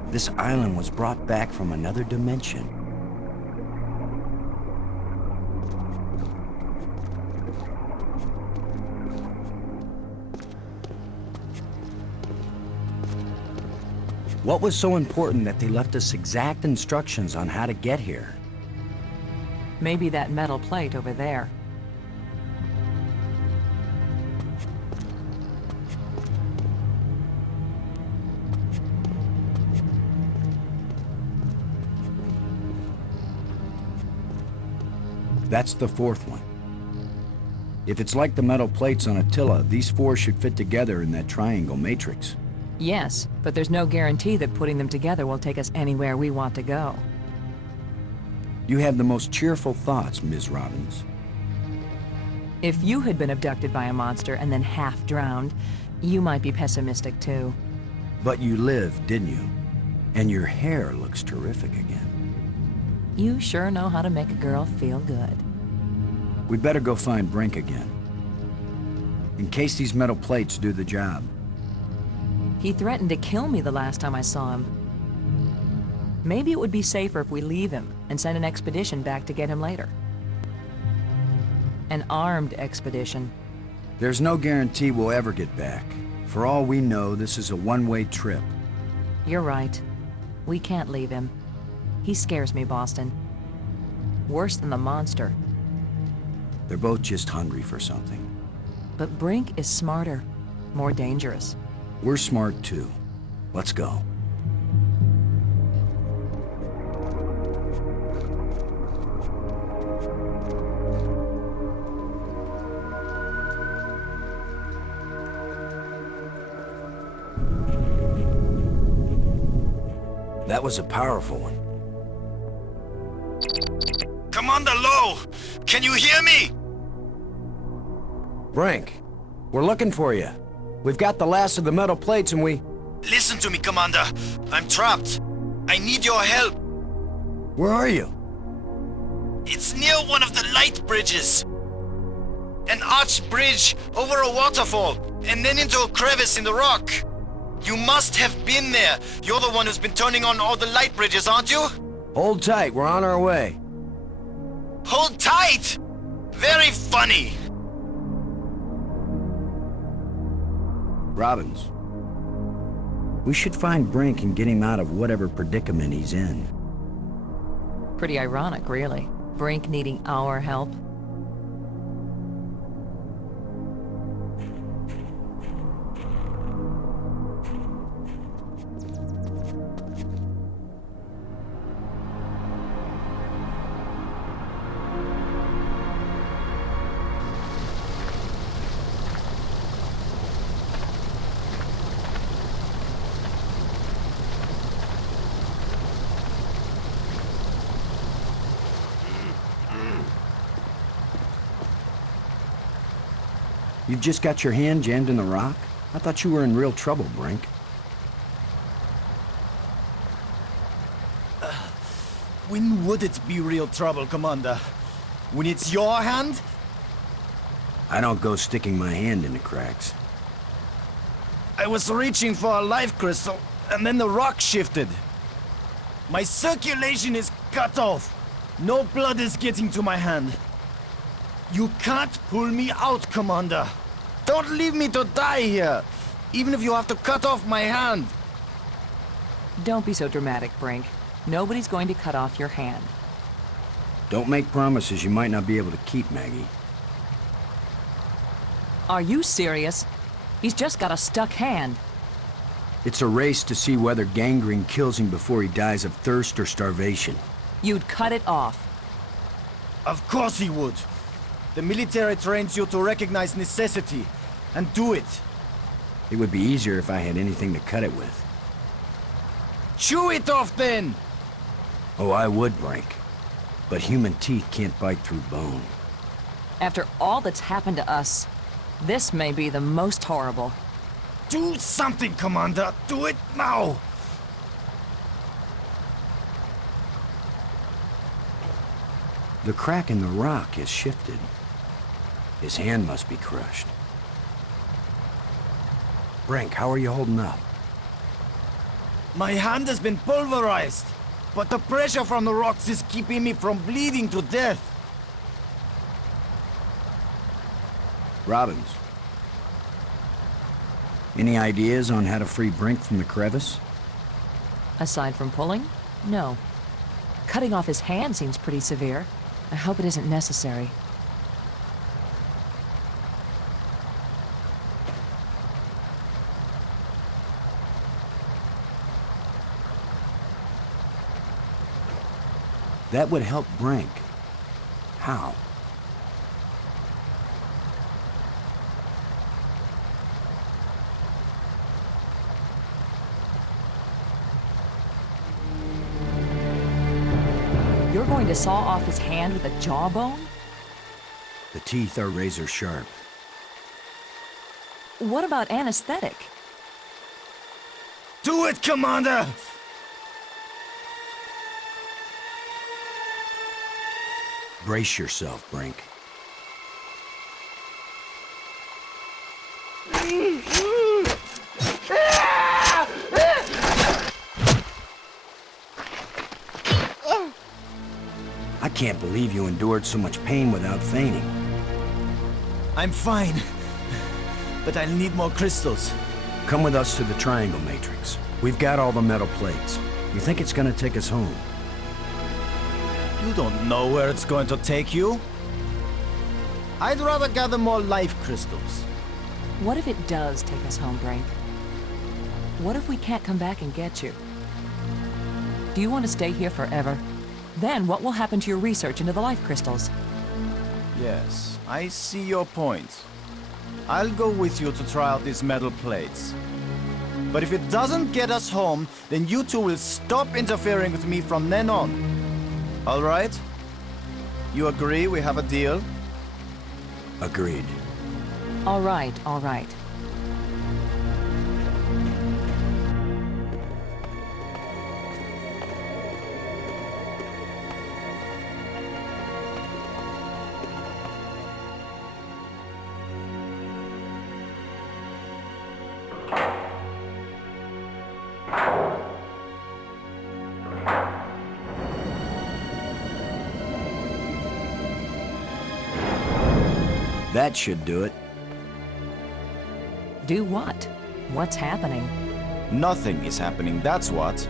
This island was brought back from another dimension. What was so important that they left us exact instructions on how to get here? Maybe that metal plate over there. That's the fourth one. If it's like the metal plates on Attila, these four should fit together in that triangle matrix. Yes, but there's no guarantee that putting them together will take us anywhere we want to go. You have the most cheerful thoughts, Ms. Robbins. If you had been abducted by a monster and then half drowned, you might be pessimistic too. But you lived, didn't you? And your hair looks terrific again. You sure know how to make a girl feel good. We'd better go find Brink again. In case these metal plates do the job. He threatened to kill me the last time I saw him. Maybe it would be safer if we leave him and send an expedition back to get him later. An armed expedition. There's no guarantee we'll ever get back. For all we know, this is a one-way trip. You're right. We can't leave him. He scares me, Boston. Worse than the monster. They're both just hungry for something. But Brink is smarter, more dangerous. We're smart too. Let's go. That was a powerful one. Commander Lowe! Can you hear me? Brink, we're looking for you. We've got the last of the metal plates and we... Listen to me, Commander. I'm trapped. I need your help. Where are you? It's near one of the light bridges. An arched bridge over a waterfall, and then into a crevice in the rock. You must have been there. You're the one who's been turning on all the light bridges, aren't you? Hold tight, we're on our way. Hold tight! Very funny. Robbins, We should find Brink and get him out of whatever predicament he's in. Pretty ironic, really. Brink needing our help. You've just got your hand jammed in the rock? I thought you were in real trouble, Brink. When would it be real trouble, Commander? When it's your hand? I don't go sticking my hand in the cracks. I was reaching for a life crystal, and then the rock shifted. My circulation is cut off. No blood is getting to my hand. You can't pull me out, Commander. Don't leave me to die here, even if you have to cut off my hand. Don't be so dramatic, Brink. Nobody's going to cut off your hand. Don't make promises you might not be able to keep, Maggie. Are you serious? He's just got a stuck hand. It's a race to see whether gangrene kills him before he dies of thirst or starvation. You'd cut it off. Of course he would. The military trains you to recognize necessity, and do it. It would be easier if I had anything to cut it with. Chew it off, then! Oh, I would, Brink. But human teeth can't bite through bone. After all that's happened to us, this may be the most horrible. Do something, Commander! Do it now! The crack in the rock has shifted. His hand must be crushed. Brink, how are you holding up? My hand has been pulverized, but the pressure from the rocks is keeping me from bleeding to death. Robbins. Any ideas on how to free Brink from the crevice? Aside from pulling? No. Cutting off his hand seems pretty severe. I hope it isn't necessary. That would help Brink. How? You're going to saw off his hand with a jawbone? The teeth are razor sharp. What about anesthetic? Do it, Commander! Brace yourself, Brink. I can't believe you endured so much pain without fainting. I'm fine, but I'll need more crystals. Come with us to the Triangle Matrix. We've got all the metal plates. You think it's gonna take us home? You don't know where it's going to take you. I'd rather gather more life crystals. What if it does take us home, Brink? What if we can't come back and get you? Do you want to stay here forever? Then what will happen to your research into the life crystals? Yes, I see your point. I'll go with you to try out these metal plates. But if it doesn't get us home, then you two will stop interfering with me from then on. All right? You agree we have a deal? Agreed. All right, all right. That should do it. Do what? What's happening? Nothing is happening, that's what.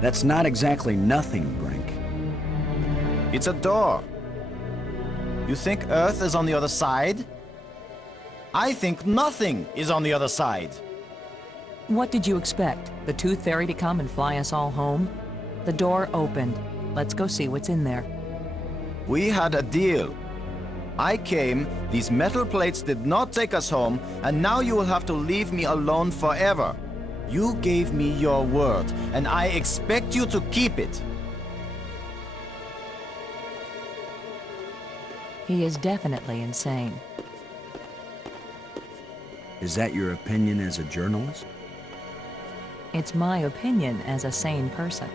That's not exactly nothing, Brink. It's a door. You think Earth is on the other side? I think nothing is on the other side. What did you expect? The Tooth Fairy to come and fly us all home? The door opened. Let's go see what's in there. We had a deal. I came, these metal plates did not take us home, and now you will have to leave me alone forever. You gave me your word, and I expect you to keep it. He is definitely insane. Is that your opinion as a journalist? It's my opinion as a sane person.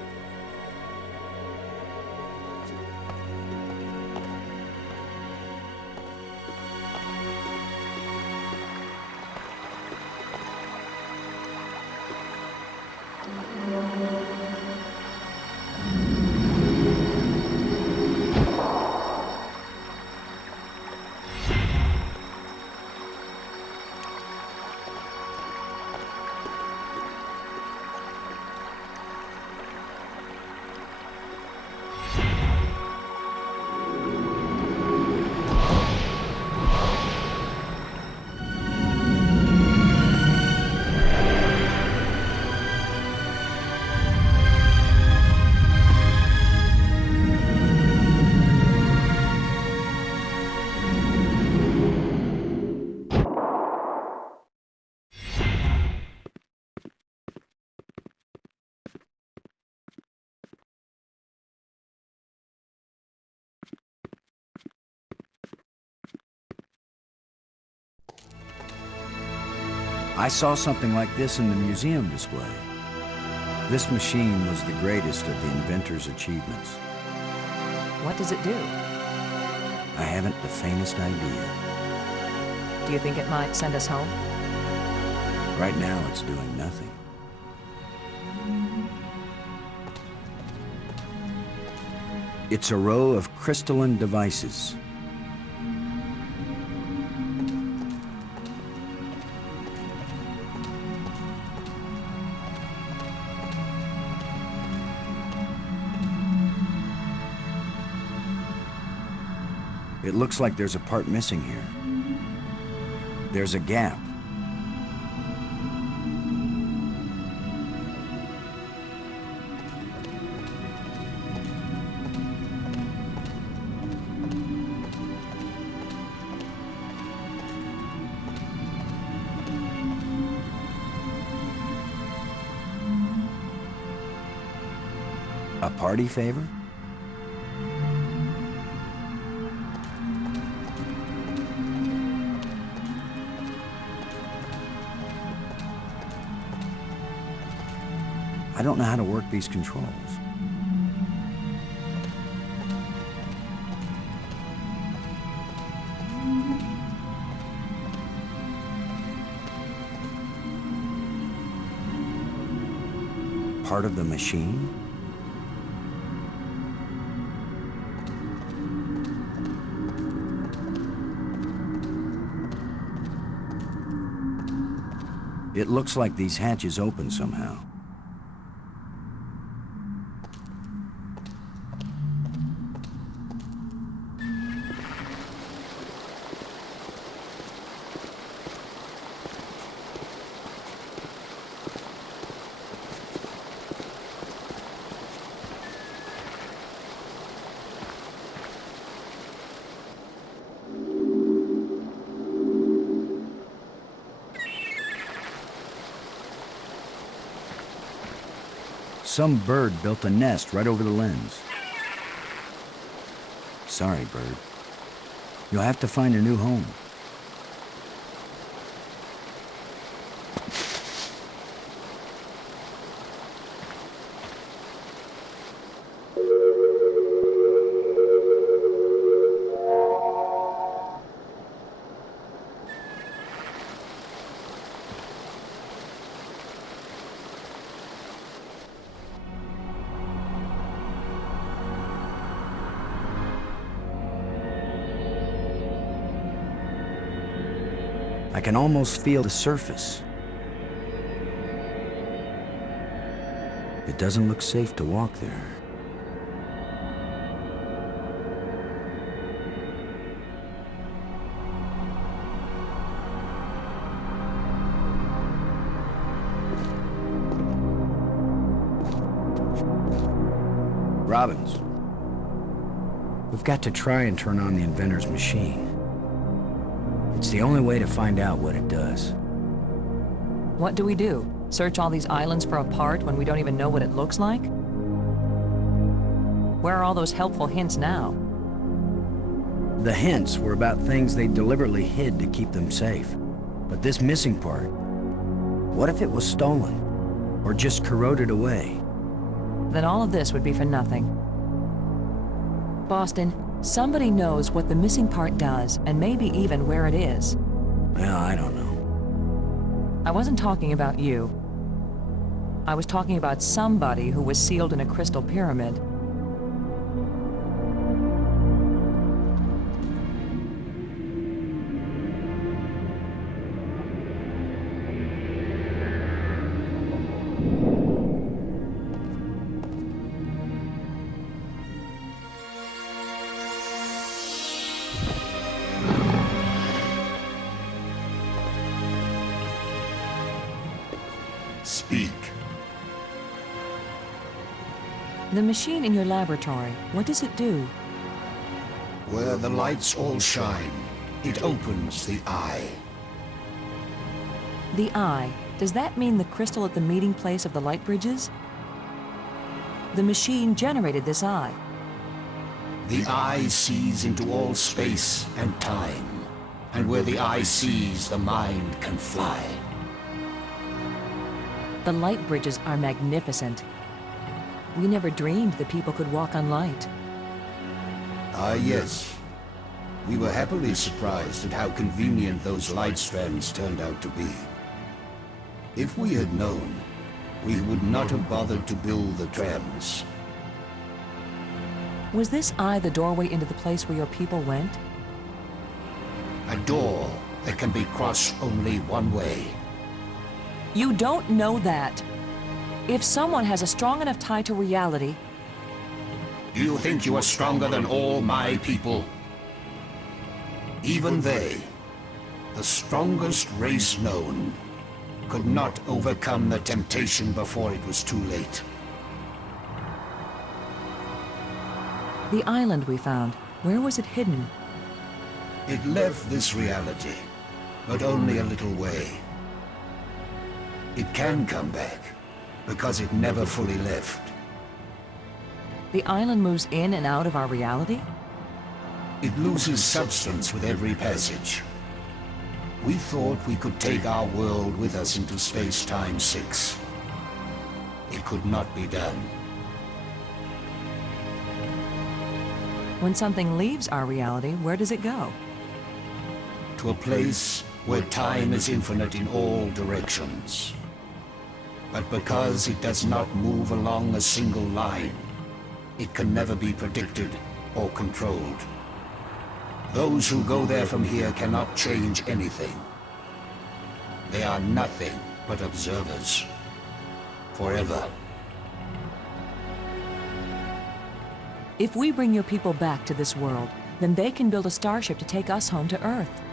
I saw something like this in the museum display. This machine was the greatest of the inventor's achievements. What does it do? I haven't the faintest idea. Do you think it might send us home? Right now, it's doing nothing. It's a row of crystalline devices. It looks like there's a part missing here. There's a gap. A party favor? I don't know how to work these controls. Part of the machine? It looks like these hatches open somehow. Some bird built a nest right over the lens. Sorry, bird. You'll have to find a new home. I can almost feel the surface. It doesn't look safe to walk there. Robbins, we've got to try and turn on the inventor's machine. It's the only way to find out what it does. What do we do? Search all these islands for a part when we don't even know what it looks like? Where are all those helpful hints now? The hints were about things they deliberately hid to keep them safe. But this missing part, what if it was stolen? Or just corroded away? Then all of this would be for nothing. Boston, somebody knows what the missing part does, and maybe even where it is. Well, I don't know. I wasn't talking about you. I was talking about somebody who was sealed in a crystal pyramid. Speak. The machine in your laboratory, what does it do? Where the lights all shine, it opens the eye. The eye. Does that mean the crystal at the meeting place of the light bridges? The machine generated this eye. The eye sees into all space and time, and where the eye sees, the mind can fly. The light bridges are magnificent. We never dreamed that people could walk on light. Ah, yes. We were happily surprised at how convenient those light strands turned out to be. If we had known, we would not have bothered to build the trams. Was this eye the doorway into the place where your people went? A door that can be crossed only one way. You don't know that. If someone has a strong enough tie to reality... Do you think you are stronger than all my people? Even they, the strongest race known, could not overcome the temptation before it was too late. The island we found, where was it hidden? It left this reality, but only a little way. It can come back, because it never fully left. The island moves in and out of our reality? It loses substance with every passage. We thought we could take our world with us into space-time 6. It could not be done. When something leaves our reality, where does it go? To a place where time is infinite in all directions. But because it does not move along a single line, it can never be predicted or controlled. Those who go there from here cannot change anything. They are nothing but observers. Forever. If we bring your people back to this world, then they can build a starship to take us home to Earth.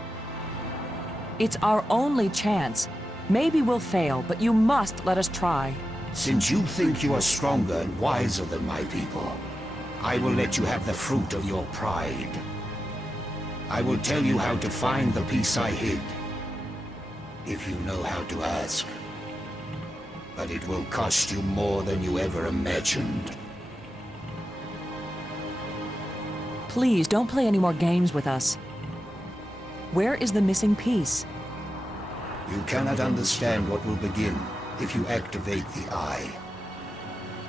It's our only chance. Maybe we'll fail, but you must let us try. Since you think you are stronger and wiser than my people, I will let you have the fruit of your pride. I will tell you how to find the piece I hid, if you know how to ask. But it will cost you more than you ever imagined. Please, don't play any more games with us. Where is the missing piece? You cannot understand what will begin if you activate the eye.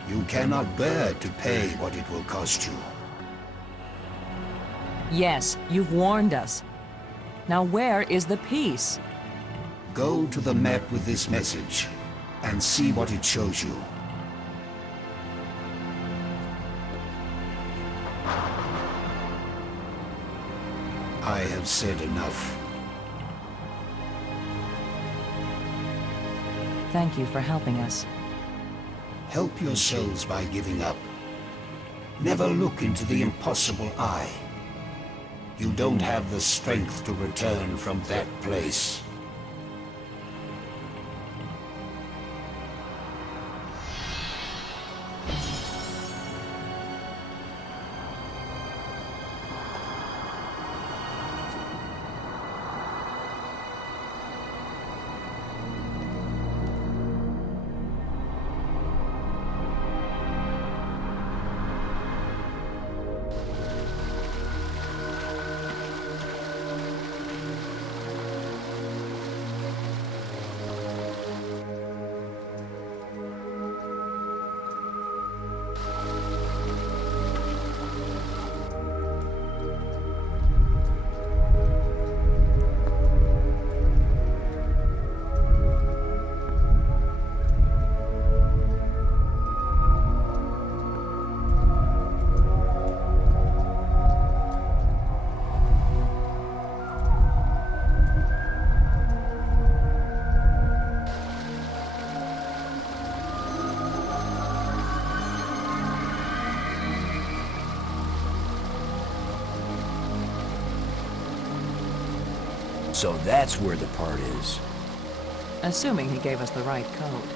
You cannot bear to pay what it will cost you. Yes, you've warned us. Now where is the piece? Go to the map with this message and see what it shows you. I have said enough. Thank you for helping us. Help yourselves by giving up. Never look into the impossible eye. You don't have the strength to return from that place. So that's where the part is. Assuming he gave us the right code.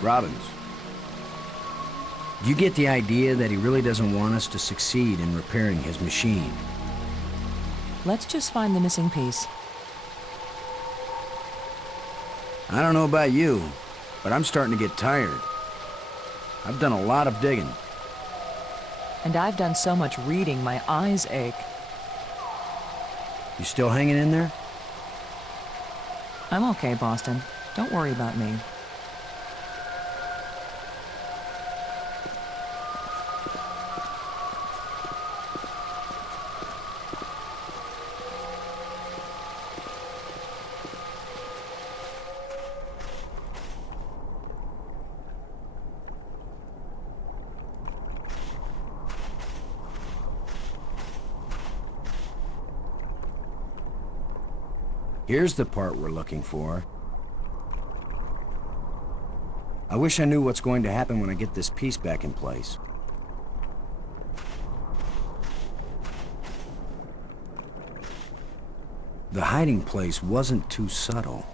Robbins, do you get the idea that he really doesn't want us to succeed in repairing his machine? Let's just find the missing piece. I don't know about you, but I'm starting to get tired. I've done a lot of digging. And I've done so much reading, my eyes ache. You still hanging in there? I'm okay, Boston. Don't worry about me. Here's the part we're looking for. I wish I knew what's going to happen when I get this piece back in place. The hiding place wasn't too subtle.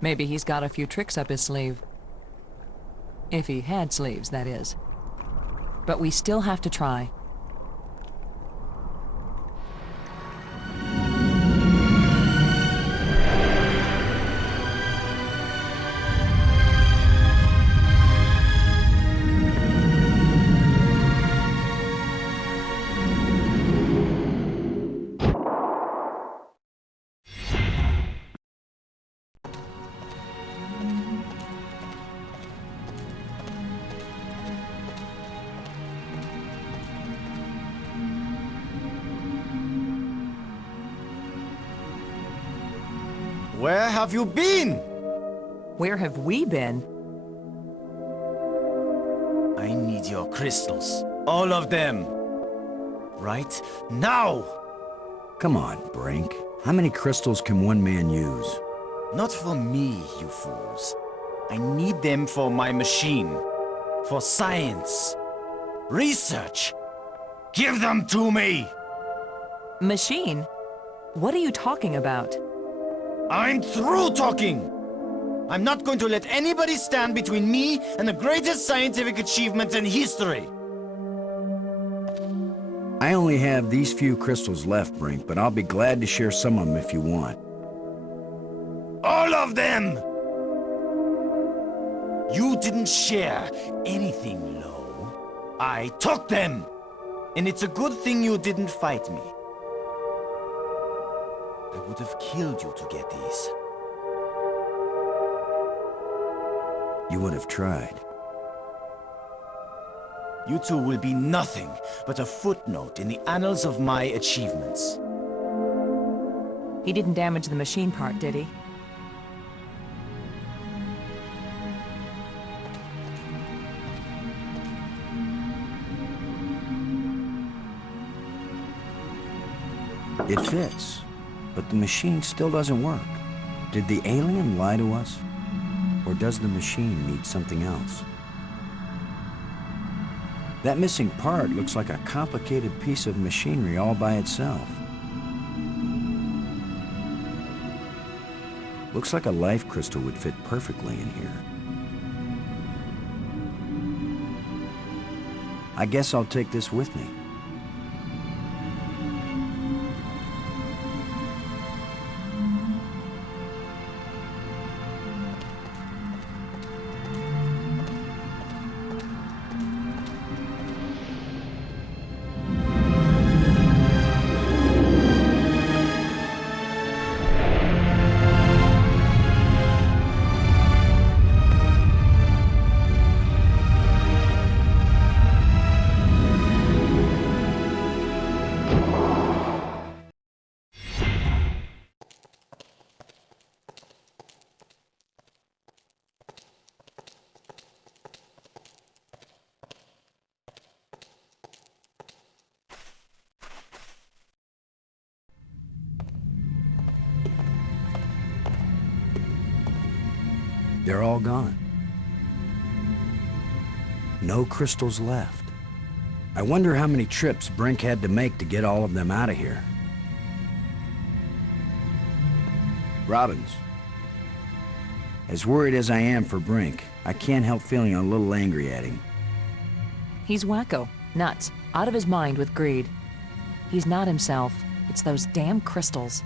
Maybe he's got a few tricks up his sleeve. If he had sleeves, that is. But we still have to try. Where have you been? Where have we been? I need your crystals. All of them. Right now! Come on, Brink. How many crystals can one man use? Not for me, you fools. I need them for my machine. For science. Research. Give them to me! Machine? What are you talking about? I'm through talking! I'm not going to let anybody stand between me and the greatest scientific achievement in history! I only have these few crystals left, Brink, but I'll be glad to share some of them if you want. All of them! You didn't share anything, Lo. I took them! And it's a good thing you didn't fight me. I would have killed you to get these. You would have tried. You two will be nothing but a footnote in the annals of my achievements. He didn't damage the machine part, did he? It fits, but the machine still doesn't work. Did the alien lie to us? Or does the machine need something else? That missing part looks like a complicated piece of machinery all by itself. Looks like a life crystal would fit perfectly in here. I guess I'll take this with me. They're all gone. No crystals left. I wonder how many trips Brink had to make to get all of them out of here. Robbins. As worried as I am for Brink, I can't help feeling a little angry at him. He's wacko, nuts, out of his mind with greed. He's not himself. It's those damn crystals.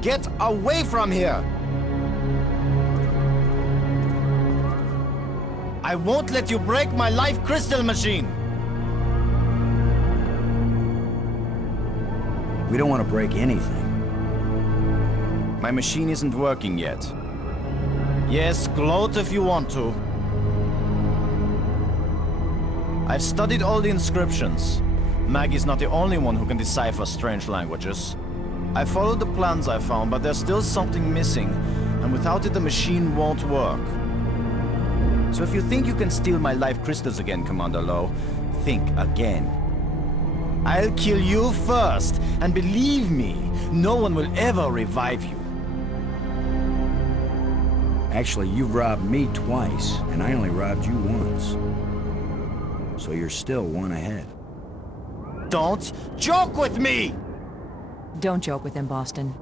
Get away from here! I won't let you break my life crystal machine! We don't want to break anything. My machine isn't working yet. Yes, gloat if you want to. I've studied all the inscriptions. Maggie's not the only one who can decipher strange languages. I followed the plans I found, but there's still something missing, and without it the machine won't work. So if you think you can steal my life crystals again, Commander Lowe, think again. I'll kill you first, and believe me, no one will ever revive you. Actually, you've robbed me twice, and I only robbed you once. So you're still one ahead. Don't joke with me! Don't joke with him, Boston.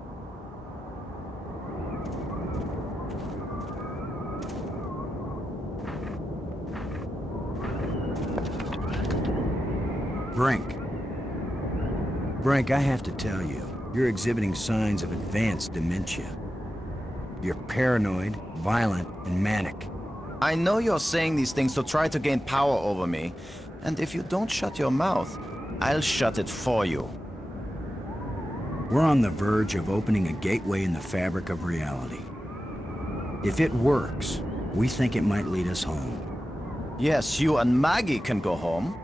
Brink. Brink, I have to tell you, you're exhibiting signs of advanced dementia. You're paranoid, violent, and manic. I know you're saying these things to try to gain power over me, and if you don't shut your mouth, I'll shut it for you. We're on the verge of opening a gateway in the fabric of reality. If it works, we think it might lead us home. Yes, you and Maggie can go home.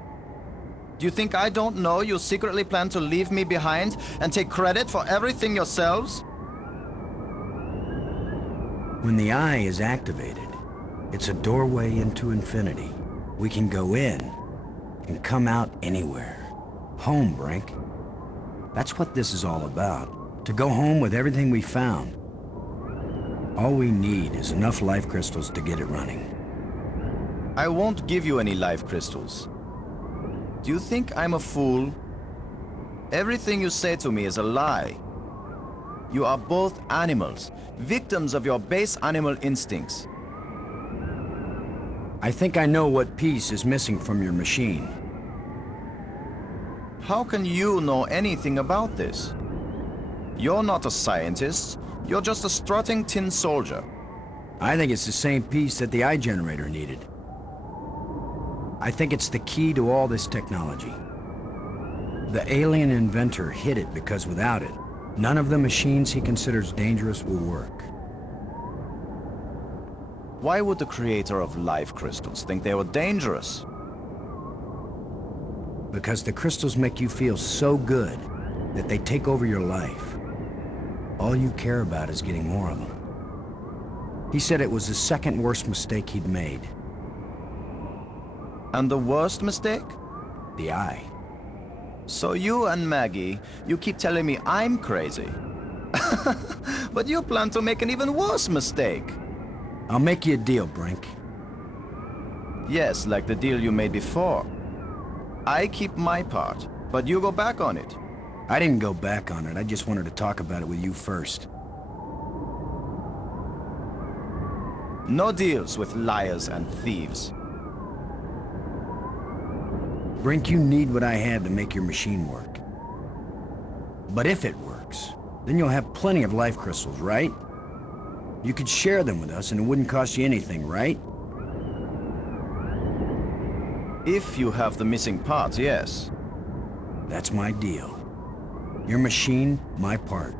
Do you think I don't know you secretly plan to leave me behind and take credit for everything yourselves? When the eye is activated, it's a doorway into infinity. We can go in and come out anywhere. Home, Brink. That's what this is all about. To go home with everything we found. All we need is enough life crystals to get it running. I won't give you any life crystals. Do you think I'm a fool? Everything you say to me is a lie. You are both animals, victims of your base animal instincts. I think I know what piece is missing from your machine. How can you know anything about this? You're not a scientist. You're just a strutting tin soldier. I think it's the same piece that the eye generator needed. I think it's the key to all this technology. The alien inventor hid it because without it, none of the machines he considers dangerous will work. Why would the creator of life crystals think they were dangerous? Because the crystals make you feel so good that they take over your life. All you care about is getting more of them. He said it was the second worst mistake he'd made. And the worst mistake? The eye. So you and Maggie, you keep telling me I'm crazy. But you plan to make an even worse mistake. I'll make you a deal, Brink. Yes, like the deal you made before. I keep my part, but you go back on it. I didn't go back on it. I just wanted to talk about it with you first. No deals with liars and thieves. Brink, you need what I have to make your machine work. But if it works, then you'll have plenty of life crystals, right? You could share them with us and it wouldn't cost you anything, right? If you have the missing parts, yes. That's my deal. Your machine, my part.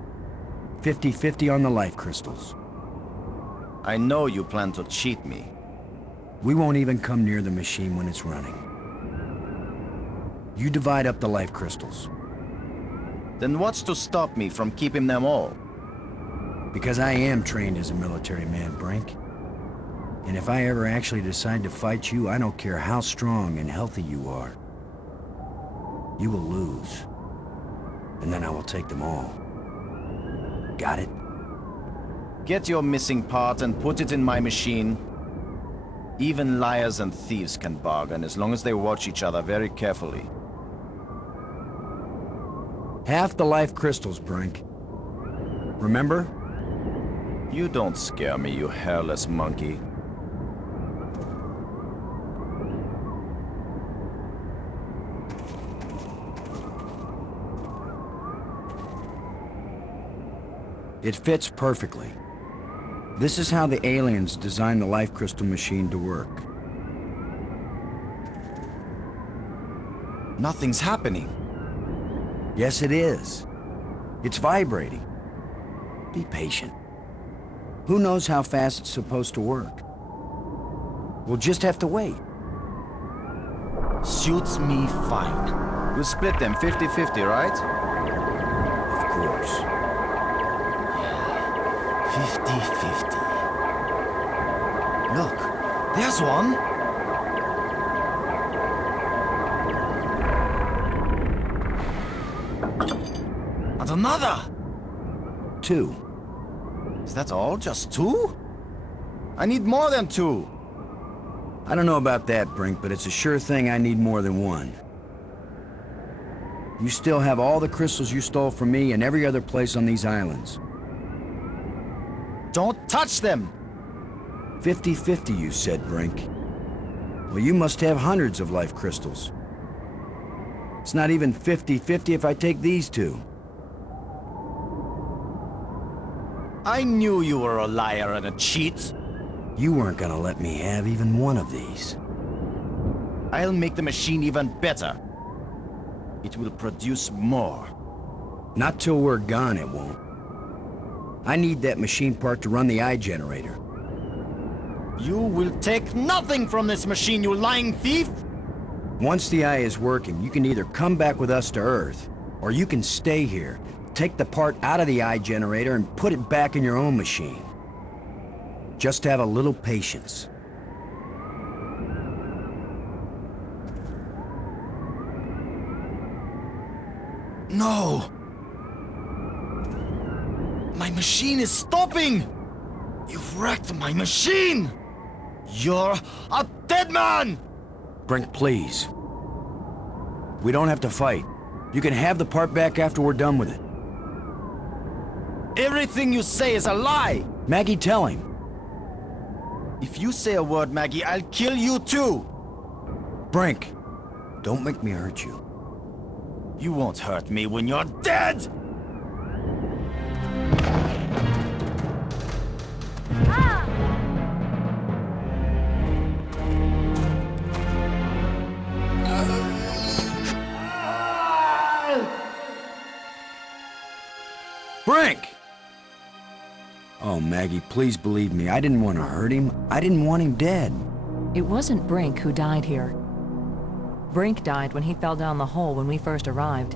50-50 on the life crystals. I know you plan to cheat me. We won't even come near the machine when it's running. You divide up the life crystals. Then what's to stop me from keeping them all? Because I am trained as a military man, Brink. And if I ever actually decide to fight you, I don't care how strong and healthy you are. You will lose. And then I will take them all. Got it? Get your missing part and put it in my machine. Even liars and thieves can bargain as long as they watch each other very carefully. Half the life crystals, Brink. Remember? You don't scare me, you hairless monkey. It fits perfectly. This is how the aliens designed the life crystal machine to work. Nothing's happening. Yes, it is. It's vibrating. Be patient. Who knows how fast it's supposed to work? We'll just have to wait. Suits me fine. We'll split them 50-50, right? Of course. 50-50. Look, there's one. And another. 2. Is that all? Just 2? I need more than 2. I don't know about that, Brink, but it's a sure thing I need more than 1. You still have all the crystals you stole from me and every other place on these islands. Don't touch them! 50-50, you said, Brink. Well, you must have hundreds of life crystals. It's not even 50-50 if I take these 2. I knew you were a liar and a cheat. You weren't gonna let me have even one of these. I'll make the machine even better. It will produce more. Not till we're gone, it won't. I need that machine part to run the eye generator. You will take nothing from this machine, you lying thief! Once the eye is working, you can either come back with us to Earth, or you can stay here, take the part out of the eye generator and put it back in your own machine. Just have a little patience. No! My machine is stopping! You've wrecked my machine! You're a dead man! Brink, please. We don't have to fight. You can have the part back after we're done with it. Everything you say is a lie! Maggie, tell him. If you say a word, Maggie, I'll kill you too! Brink, don't make me hurt you. You won't hurt me when you're dead! Brink! Oh, Maggie, please believe me. I didn't want to hurt him. I didn't want him dead. It wasn't Brink who died here. Brink died when he fell down the hole when we first arrived.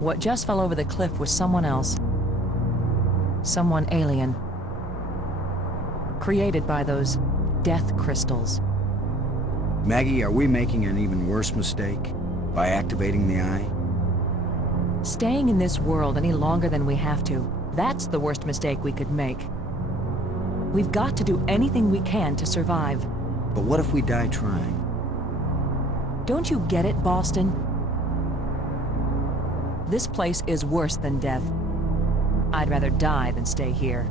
What just fell over the cliff was someone else. Someone alien. Created by those death crystals. Maggie, are we making an even worse mistake by activating the eye? Staying in this world any longer than we have to, that's the worst mistake we could make. We've got to do anything we can to survive. But what if we die trying? Don't you get it, Boston? This place is worse than death. I'd rather die than stay here.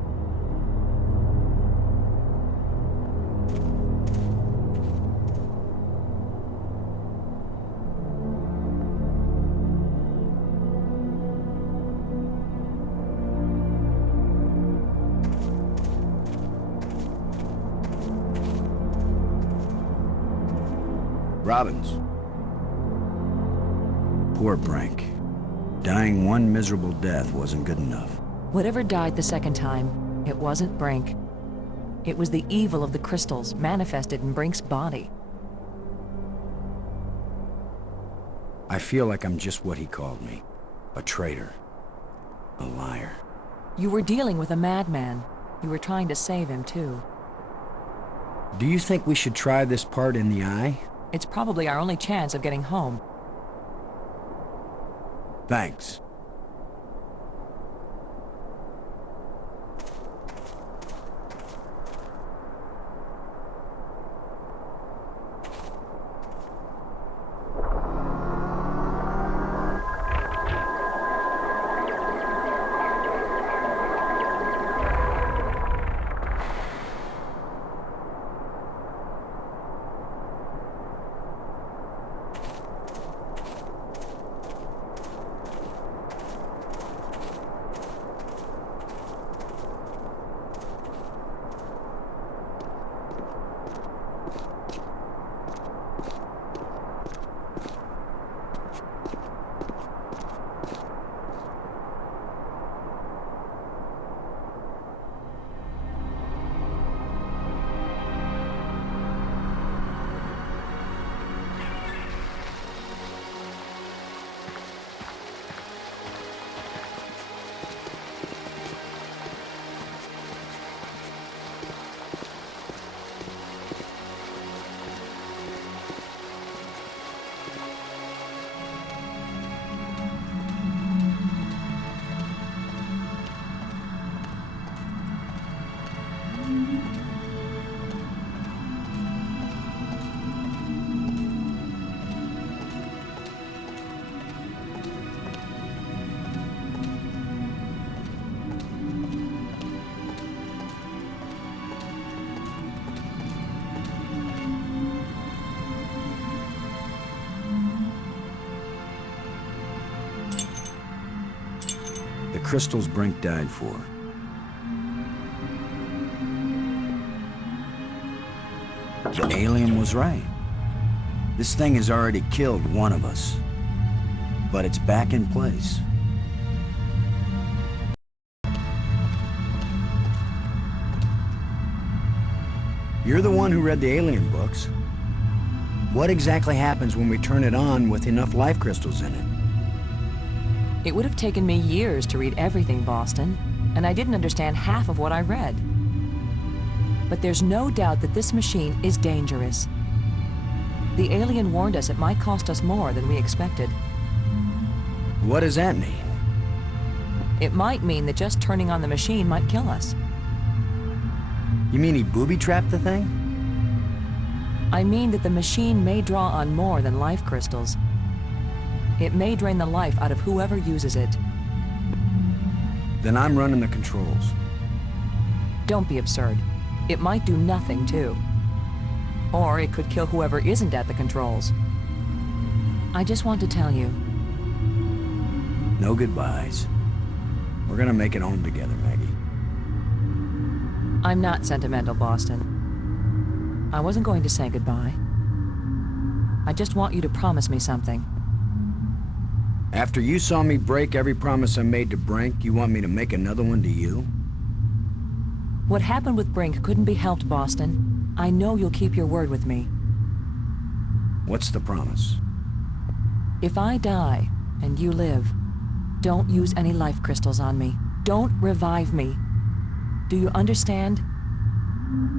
Robbins. Poor Brink. Dying one miserable death wasn't good enough. Whatever died the second time, it wasn't Brink. It was the evil of the crystals manifested in Brink's body. I feel like I'm just what he called me. A traitor. A liar. You were dealing with a madman. You were trying to save him, too. Do you think we should try this part in the eye? It's probably our only chance of getting home. Thanks. The crystals Brink died for. The alien was right. This thing has already killed one of us. But it's back in place. You're the one who read the alien books. What exactly happens when we turn it on with enough life crystals in it? It would have taken me years to read everything, Boston, and I didn't understand half of what I read. But there's no doubt that this machine is dangerous. The alien warned us it might cost us more than we expected. What does that mean? It might mean that just turning on the machine might kill us. You mean he booby-trapped the thing? I mean that the machine may draw on more than life crystals. It may drain the life out of whoever uses it. Then I'm running the controls. Don't be absurd. It might do nothing, too. Or it could kill whoever isn't at the controls. I just want to tell you. No goodbyes. We're gonna make it home together, Maggie. I'm not sentimental, Boston. I wasn't going to say goodbye. I just want you to promise me something. After you saw me break every promise I made to Brink, you want me to make another one to you? What happened with Brink couldn't be helped, Boston. I know you'll keep your word with me. What's the promise? If I die, and you live, don't use any life crystals on me. Don't revive me. Do you understand?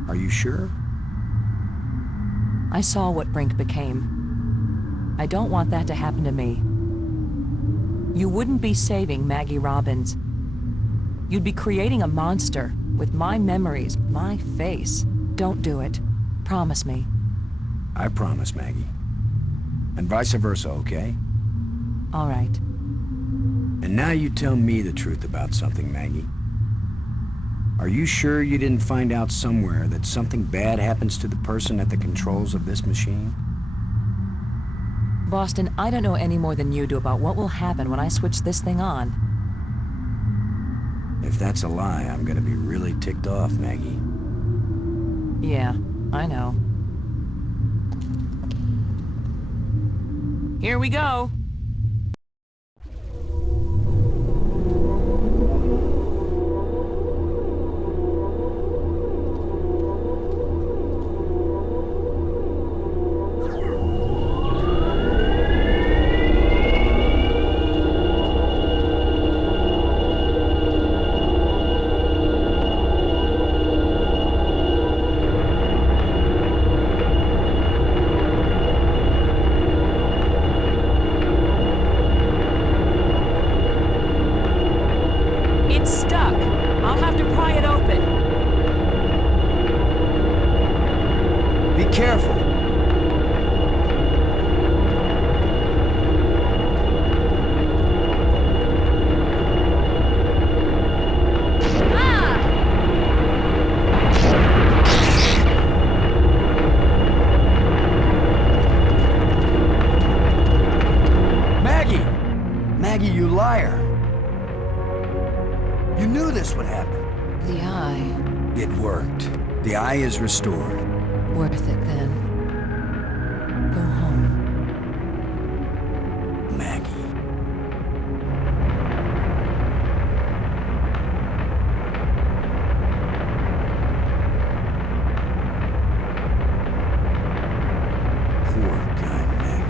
Are you sure? I saw what Brink became. I don't want that to happen to me. You wouldn't be saving Maggie Robbins. You'd be creating a monster with my memories, my face. Don't do it. Promise me. I promise, Maggie. And vice versa, okay? All right. And now you tell me the truth about something, Maggie. Are you sure you didn't find out somewhere that something bad happens to the person at the controls of this machine? Boston, I don't know any more than you do about what will happen when I switch this thing on. If that's a lie, I'm gonna be really ticked off, Maggie. Yeah, I know. Here we go. It's stuck. I'll have to pry it open. Be careful. Maggie! Maggie, you liar! You knew this would happen. The eye. It worked. The eye is restored. Worth it then. Go home. Maggie. Poor guy, Maggie.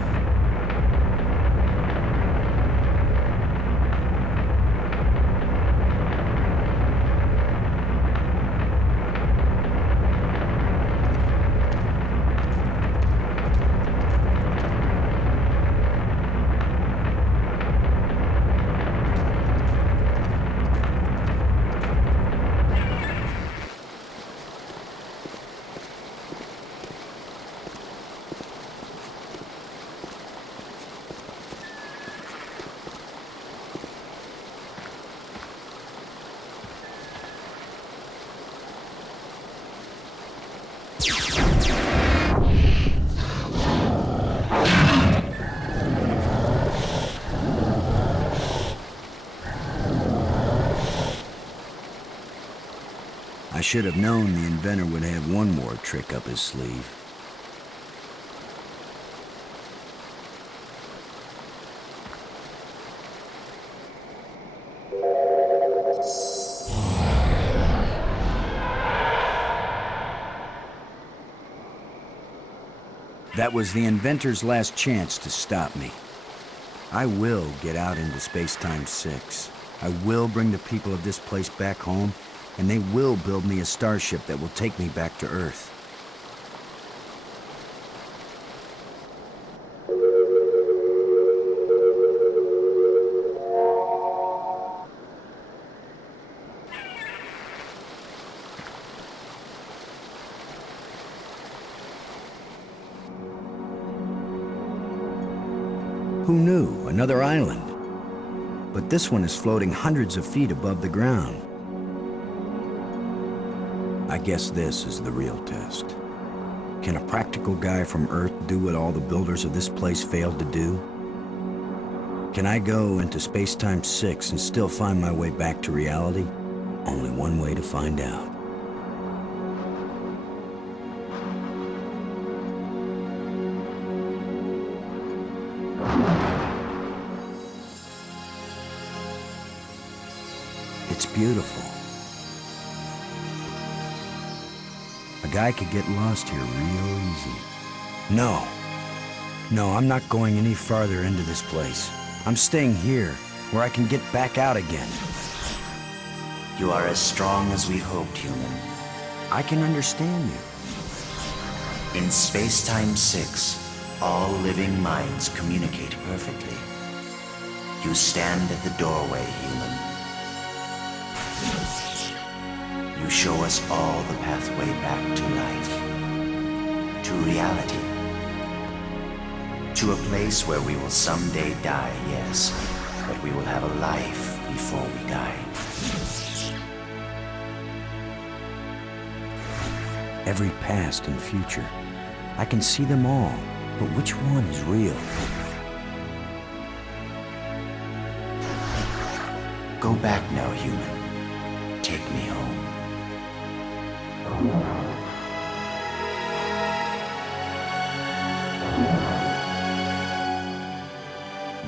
I should have known the inventor would have one more trick up his sleeve. That was the inventor's last chance to stop me. I will get out into Space-Time 6. I will bring the people of this place back home, and they will build me a starship that will take me back to Earth. Who knew? Another island. But this one is floating hundreds of feet above the ground. I guess this is the real test. Can a practical guy from Earth do what all the builders of this place failed to do? Can I go into Space-Time 6 and still find my way back to reality? Only one way to find out. It's beautiful. A guy could get lost here real easy. No, I'm not going any farther into this place. I'm staying here, where I can get back out again. You are as strong as we hoped, human. I can understand you. In Space-Time 6, all living minds communicate perfectly. You stand at the doorway, human. You show us all the pathway back to life, to reality, to a place where we will someday die, yes, but we will have a life before we die. Every past and future. I can see them all, but which one is real? Go back now, human. Take me home.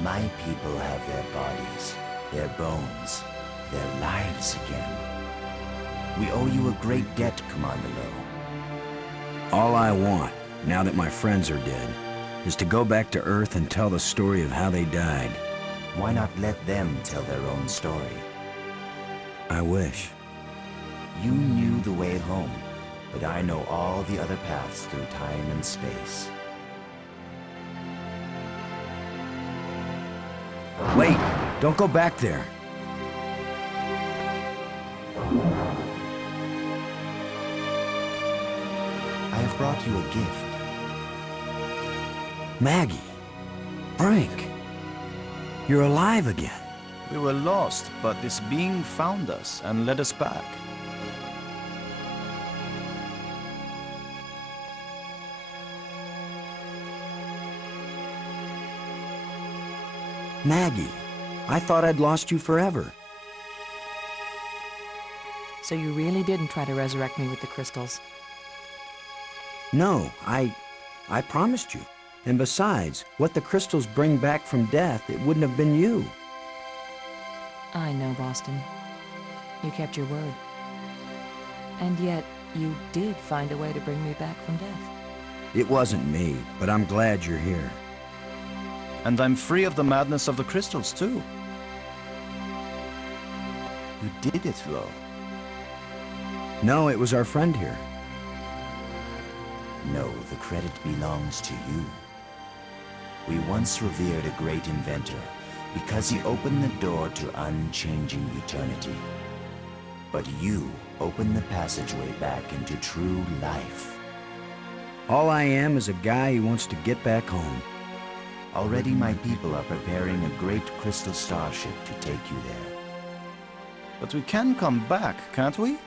My people have their bodies, their bones, their lives again. We owe you a great debt, Commander Lowe. All I want, now that my friends are dead, is to go back to Earth and tell the story of how they died. Why not let them tell their own story? I wish. You knew the way home, but I know all the other paths through time and space. Wait! Don't go back there! I have brought you a gift. Maggie! Brink! You're alive again! We were lost, but this being found us and led us back. Maggie, I thought I'd lost you forever. So you really didn't try to resurrect me with the crystals? No, I promised you. And besides, what the crystals bring back from death, it wouldn't have been you. I know, Boston. You kept your word. And yet, you did find a way to bring me back from death. It wasn't me, but I'm glad you're here. And I'm free of the madness of the crystals, too. You did it, Lo. No, it was our friend here. No, the credit belongs to you. We once revered a great inventor because he opened the door to unchanging eternity. But you opened the passageway back into true life. All I am is a guy who wants to get back home. Already my people are preparing a great crystal starship to take you there. But we can come back, can't we?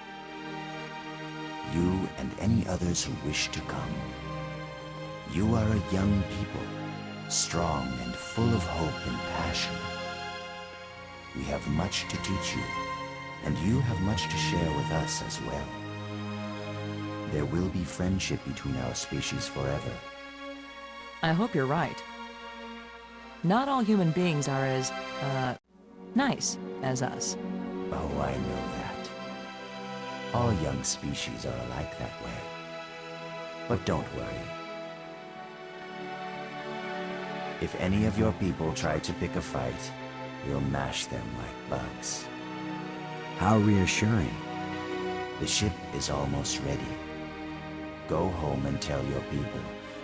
You and any others who wish to come. You are a young people, strong and full of hope and passion. We have much to teach you, and you have much to share with us as well. There will be friendship between our species forever. I hope you're right. Not all human beings are as, nice as us. Oh, I know that. All young species are alike that way. But don't worry. If any of your people try to pick a fight, we'll mash them like bugs. How reassuring. The ship is almost ready. Go home and tell your people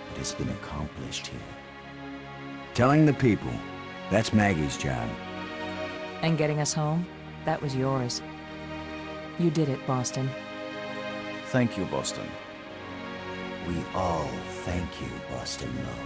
what has been accomplished here. Telling the people, that's Maggie's job. And getting us home, that was yours. You did it, Boston. Thank you, Boston. We all thank you, Boston Lowe.